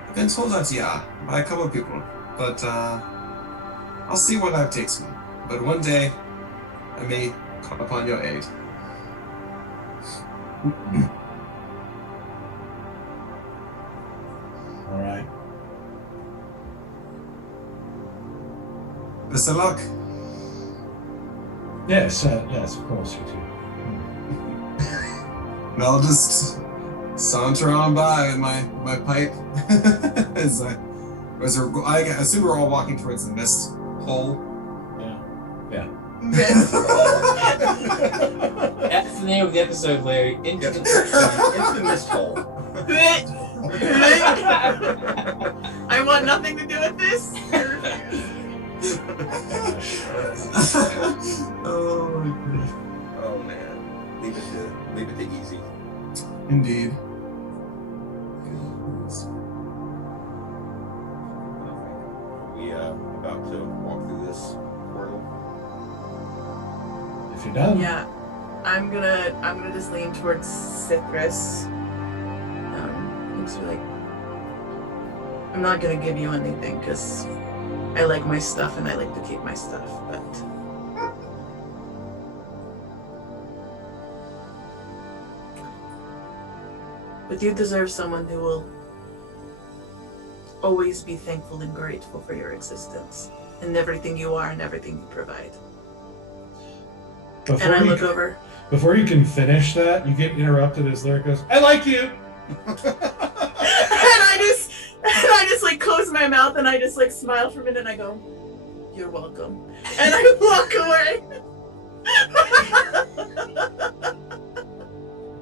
I've been told that, yeah, by a couple of people, but I'll see where life takes me. But one day, I may call upon your aid. All right. Best of luck. Yes, of course you do. And I'll just saunter on by with my pipe. I assume we're all walking towards the mist hole. Yeah. That's the name of the episode, Larry. Into the Into the mist hole. I want nothing to do with this. Oh my goodness. Oh man, leave it to easy. Indeed. We about to walk through this portal. If you're done. Yeah, I'm gonna just lean towards Cythrus. And just be like, I'm not gonna give you anything because I like my stuff and I like to keep my stuff, but you deserve someone who will always be thankful and grateful for your existence and everything you are and everything you provide. And I look over. Before you can finish that, you get interrupted as Lyric goes, "I like you!" and I just like close my mouth and I just like smile for a minute and I go, "You're welcome." And I walk away.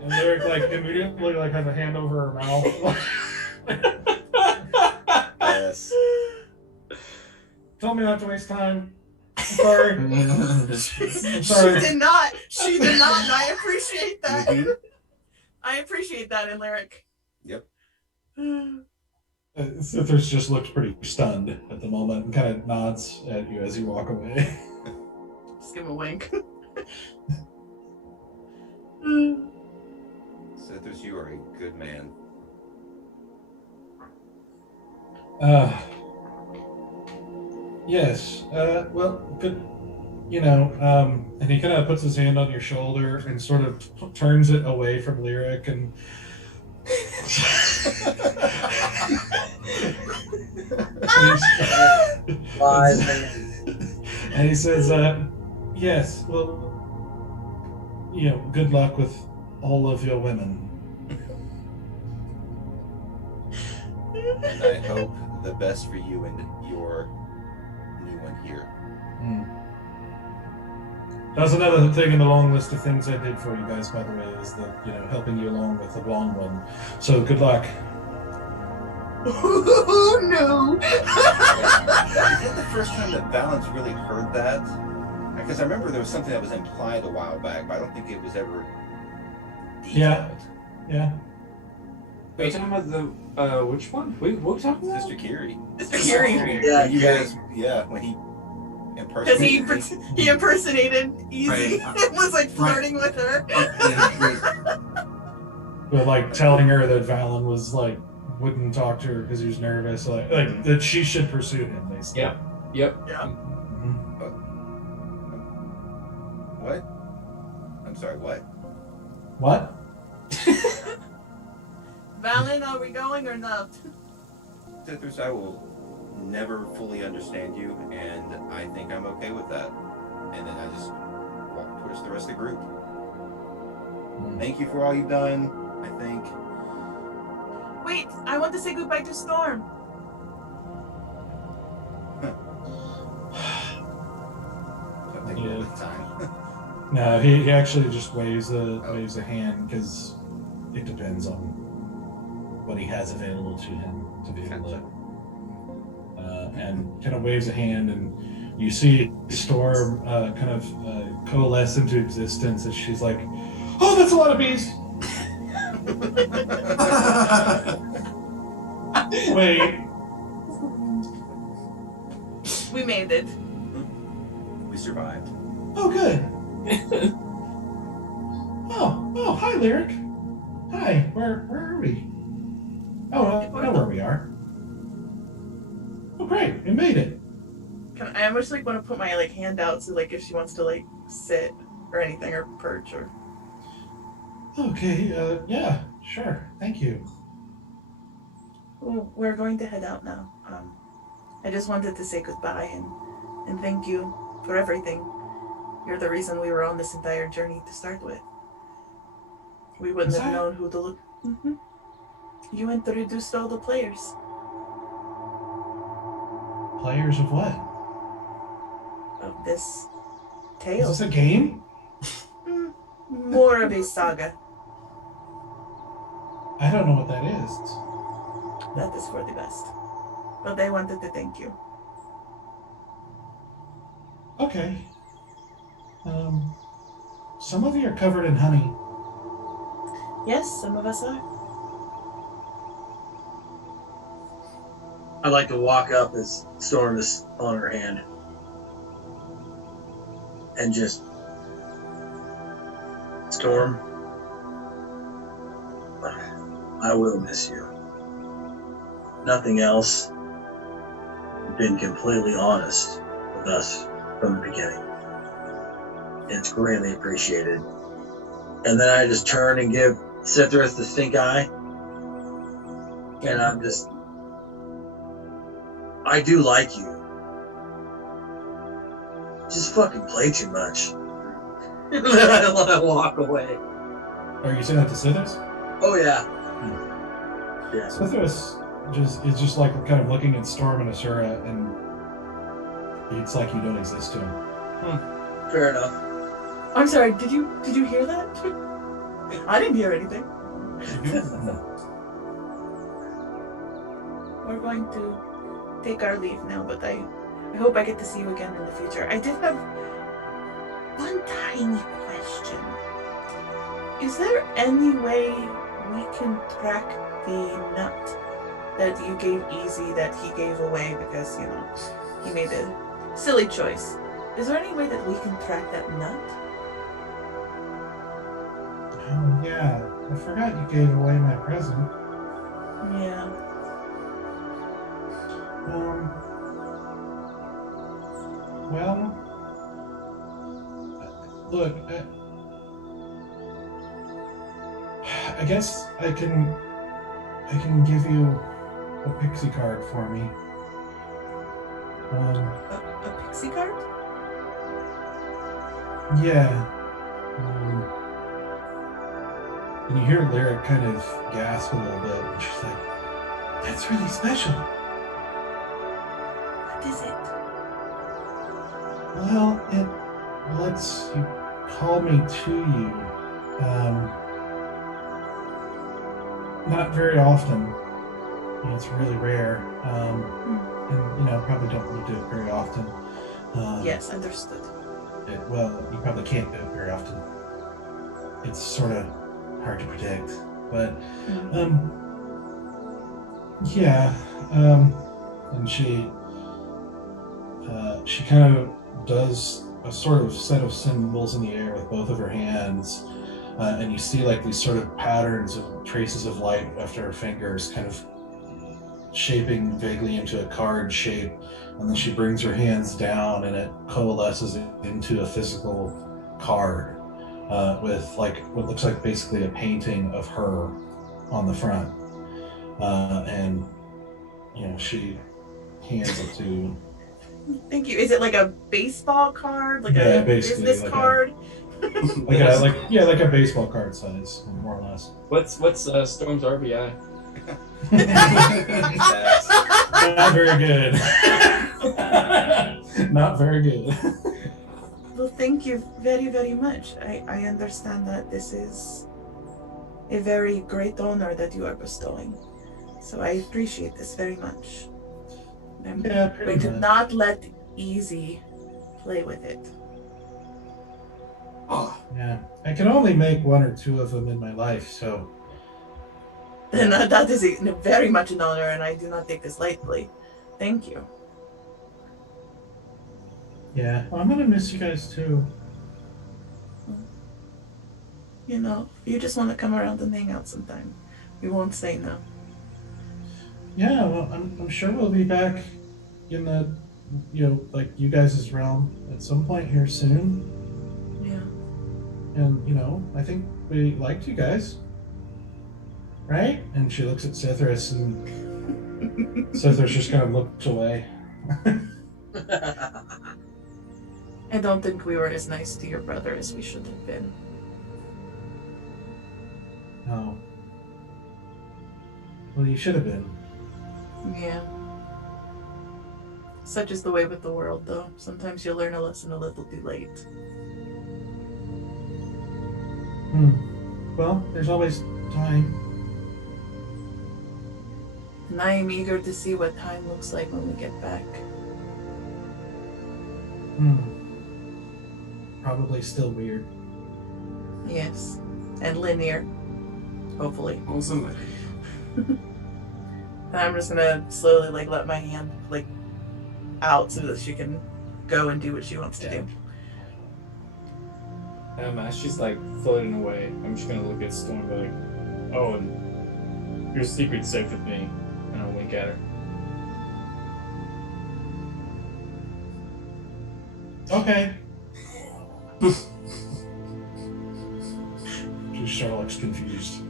And Lyric like immediately like has a hand over her mouth. Yes. Tell me not to waste time. I'm sorry. I'm She sorry. did not. And I appreciate that. Mhm. I appreciate that in Lyric. Yep. Cythrus just looks pretty stunned at the moment and kind of nods at you as you walk away. Just give him a wink. Cythrus, you are a good man. Yes. Well, good. And he kind of puts his hand on your shoulder and sort of turns it away from Lyric and. And he says, "Yes. Well, good luck with all of your women." And I hope the best for you and your new one here. That's another thing in the long list of things I did for you guys, by the way, is the helping you along with the blonde one. So good luck. Oh no! Is it the first time that Valence really heard that? Because I remember there was something that was implied a while back, but I don't think it was ever detailed. Yeah. Are you talking about the which one? What are we talking about? Mr. Kiri. Mr. Kiri. Yeah, When you guys, when he Because he impersonate me. he impersonated Easy Right. and was like flirting with her. But like telling her that Valen was like wouldn't talk to her because he was nervous, like that she should pursue him. Basically. Yep. Yep. Yeah. Mhm. What? I'm sorry, what? What? Valen, are we going or not? Citrus, I will never fully understand you, and I think I'm okay with that. And then I just walk towards the rest of the group. Thank you for all you've done, I think. Wait, I want to say goodbye to Storm. So I think Yeah. all the time. No, he actually just waves a hand because it depends on what he has available to him to be able to. And kind of waves a hand, and you see Storm kind of coalesce into existence as she's like, "Oh, that's a lot of bees." Wait, We made it. We survived. oh, good. Oh, hi, Lyric. Hi, where are we? Oh, I know where we are. Oh, great, we made it. I almost like want to put my like hand out so like if she wants to like sit or anything or perch or. Okay, yeah, sure, thank you. Well, we're going to head out now. I just wanted to say goodbye and thank you for everything. You're the reason we were on this entire journey to start with. We wouldn't have known who to look. Mm-hmm. You introduced all the players. Players of what? Of this Is tale. this a game? More of a saga. I don't know what that is. That is for the best. But they wanted to thank you. Okay. Some of you are covered in honey. Yes, some of us are. I'd like to walk up as Storm is on her hand and just, Storm, I will miss you. Nothing else. You've been completely honest with us from the beginning. It's greatly appreciated. And then I just turn and give Cithrus the stink eye. And I'm just, I do like you. Just fucking play too much. And then I walk away. Are you saying that to Sithis? Oh yeah. Yeah. Sithis is just like kind of looking at Storm and Asura, and it's like you don't exist to him. Fair enough. I'm sorry, did you hear that? I didn't hear anything. We're going to take our leave now, but I hope I get to see you again in the future. I did have one tiny question. Is there any way we can track the nut that you gave Easy that he gave away because, you know, he made a silly choice? Is there any way that we can track that nut? Oh, yeah. I forgot you gave away my present. Yeah. Well, look, I guess I can give you a pixie card for me. A pixie card? Yeah. And you hear Lyric kind of gasp a little bit, and she's like, "That's really special." What is it? Well, it lets you call me to you. Not very often. It's really rare. And probably don't do it very often. Yes, understood. Well, you probably can't do it very often. It's sort of hard to predict, but yeah. And she kind of does a sort of set of symbols in the air with both of her hands, and you see like these sort of patterns of traces of light after her fingers, kind of shaping vaguely into a card shape, and then she brings her hands down and it coalesces into a physical card with like what looks like basically a painting of her on the front, and she hands it to. Thank you. Is it like a baseball card, like Yeah, a basically, business like card? like a baseball card size, more or less. What's Storm's RBI? Not very good. Not very good. Well, thank you very, very much. I understand that this is a very great honor that you are bestowing. So I appreciate this very much. I'm going to not let easy play with it. Oh, Yeah, I can only make one or two of them in my life, so. And that is very much an honor, and I do not take this lightly. Thank you. Yeah, well, I'm gonna miss you guys too. If you just want to come around and hang out sometime, we won't say no. Yeah, well, I'm sure we'll be back in the, like you guys' realm at some point here soon. Yeah. And, I think we liked you guys. Right? And she looks at Sithris, and Sithris just kind of looks away. I don't think we were as nice to your brother as we should have been. No. Well, you should have been. Yeah. Such is the way with the world, though. Sometimes you learn a lesson a little too late. Well, there's always time. And I am eager to see what time looks like when we get back. Probably still weird. Yes. And linear. Hopefully. awesome. And I'm just gonna slowly let my hand out so that she can go and do what she wants to do. As she's floating away, I'm just gonna look at Storm and be like, "Oh, and your secret's safe with me," and I'll wink at her. Okay. Sherlock's confused.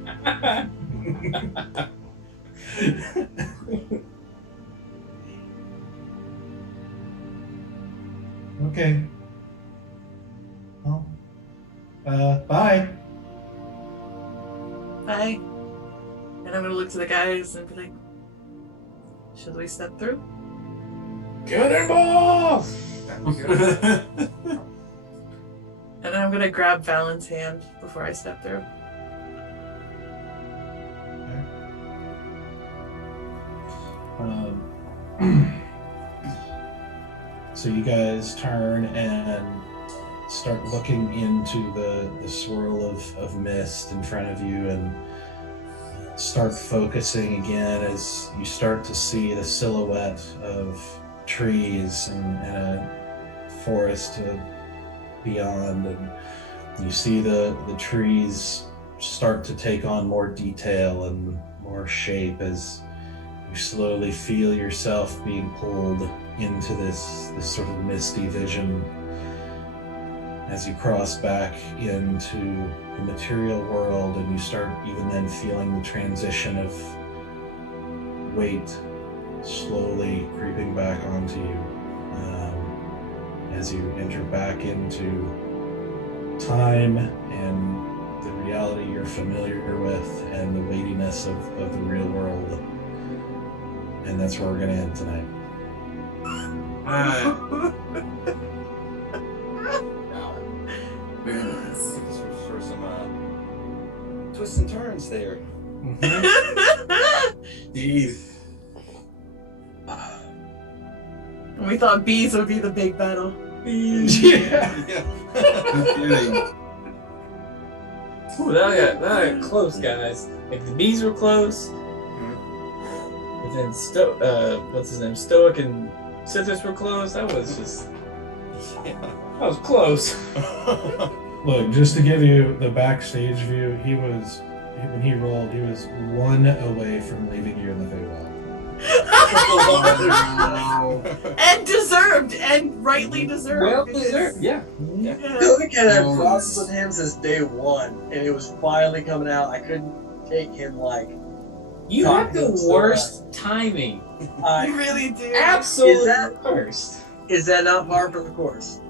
Okay. Well, bye. Bye. And I'm gonna look to the guys and be like, should we step through? Get involved! And I'm gonna grab Valen's hand before I step through. So you guys turn and start looking into the swirl of mist in front of you, and start focusing again as you start to see the silhouette of trees and a forest beyond, and you see the trees start to take on more detail and more shape as you slowly feel yourself being pulled into this sort of misty vision as you cross back into the material world, and you start even then feeling the transition of weight slowly creeping back onto you as you enter back into time and the reality you're familiar with and the weightiness of the real world. And that's where we're going to end tonight. For some twists and turns there. Jeez. We thought bees would be the big battle. Yeah. Ooh, that got close, guys. The bees were close. But then what's his name? Stoic and Citrus were close. That was just That was close. Look, just to give you the backstage view, when he rolled, he was one away from leaving you in the Feywild. And deserved, and rightly deserved. Well because- deserved. Yeah. Yeah. Stoic had had problems with him since day one, and it was finally coming out. I couldn't take him like. You God, have the so worst timing. You really do. Absolutely Is that- worst. Is that not par for the course?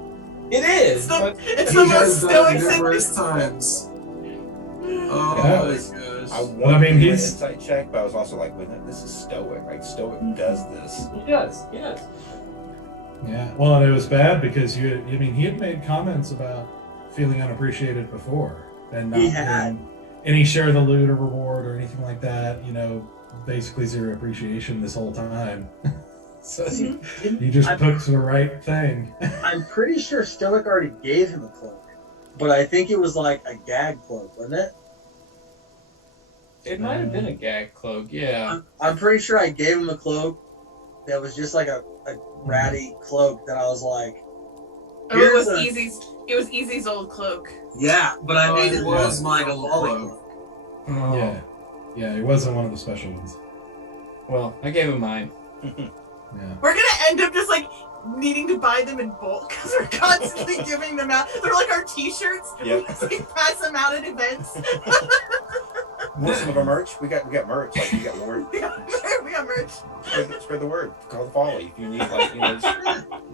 It is. It's the, But it's He the most has done stoic it thing. numerous times. Oh Yeah. my gosh. I Well, wanted I mean, to do an he's- insight check, but I was also like, wait, no, this is Stoic. Like, Stoic does this. he does. Yes. Yeah, well, and it was bad because he had made comments about feeling unappreciated before, and not He had. getting any share of the loot or reward or anything like that. Basically zero appreciation this whole time. So you just took the right thing. I'm pretty sure Stoic already gave him a cloak, but I think it was like a gag cloak, wasn't it? It might have been a gag cloak. Yeah. I'm pretty sure I gave him a cloak that was just like a ratty cloak that I was like, Oh, it was Here's a- Easy's. It was Easy's old cloak. yeah, but I made it was like a my Folly cloak. cloak. Oh. Yeah, it wasn't one of the special ones. Well, I gave him mine. Yeah. We're gonna end up just like needing to buy them in bulk because we're constantly giving them out. They're like our T-shirts. Yeah. We just like, pass them out at events. Want some of our merch? We got merch. Like, we got more. we got merch. Spread the word. Call the Folly. If you need, like, you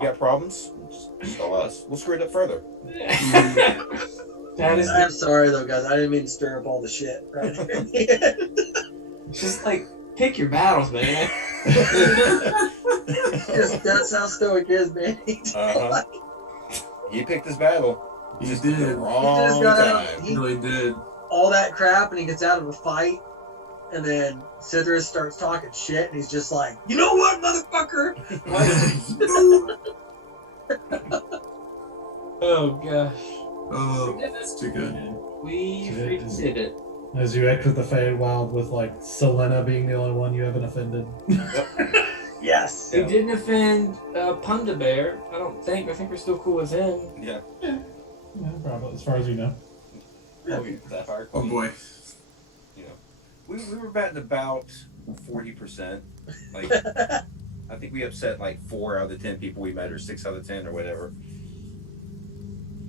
got problems, just call us. We'll screw it up further. That is I'm sorry though, guys. I didn't mean to stir up all the shit. Right? just like pick your battles, man. That's how Stoic is, man. Uh-huh. He picked his battle. He Just did. the He wrong just got time. out. He really did. All that crap, and he gets out of a fight, and then Cithras starts talking shit, and he's just like, "You know what, motherfucker?" Oh gosh. Oh, that's too good. We freaking did it. As you exit the Feywild with like Selena being the only one you haven't offended. Yes. We didn't offend Punda Bear. I don't think. I think we're still cool with him. Yeah. Yeah, probably as far as you know. Sapphire Oh Queen. boy. You know, we were batting about 40%. Like, I think we upset like 4 out of the 10 people we met, or 6 out of 10, or whatever.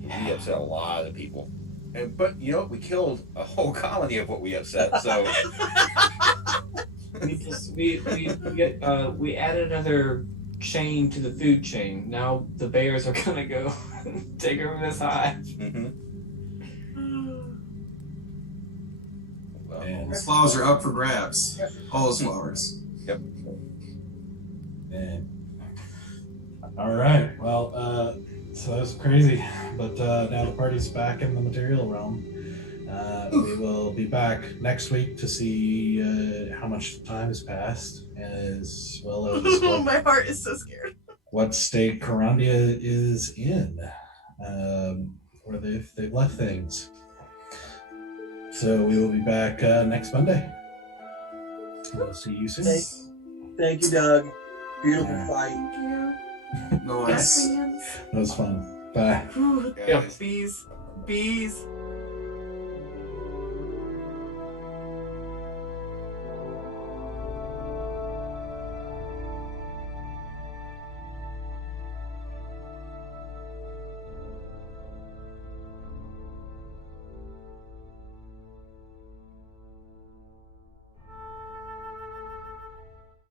We upset a lot of people. But you know, we killed a whole colony of what we upset. So we added another chain to the food chain. Now the bears are gonna go take over this hive. Well, And, Those flowers are up for grabs. All those flowers. and all right. Well, so that was crazy, but now the party's back in the material realm. We will be back next week to see how much time has passed, as well as My heart is so scared. what state Corandia is in, where they've left things. So we will be back next Monday. We'll see you soon. Thank you, Doug. Beautiful Yeah. fight. Thank you. Nice. Yes, That was fun. Bye. Whew. Yeah. Bees.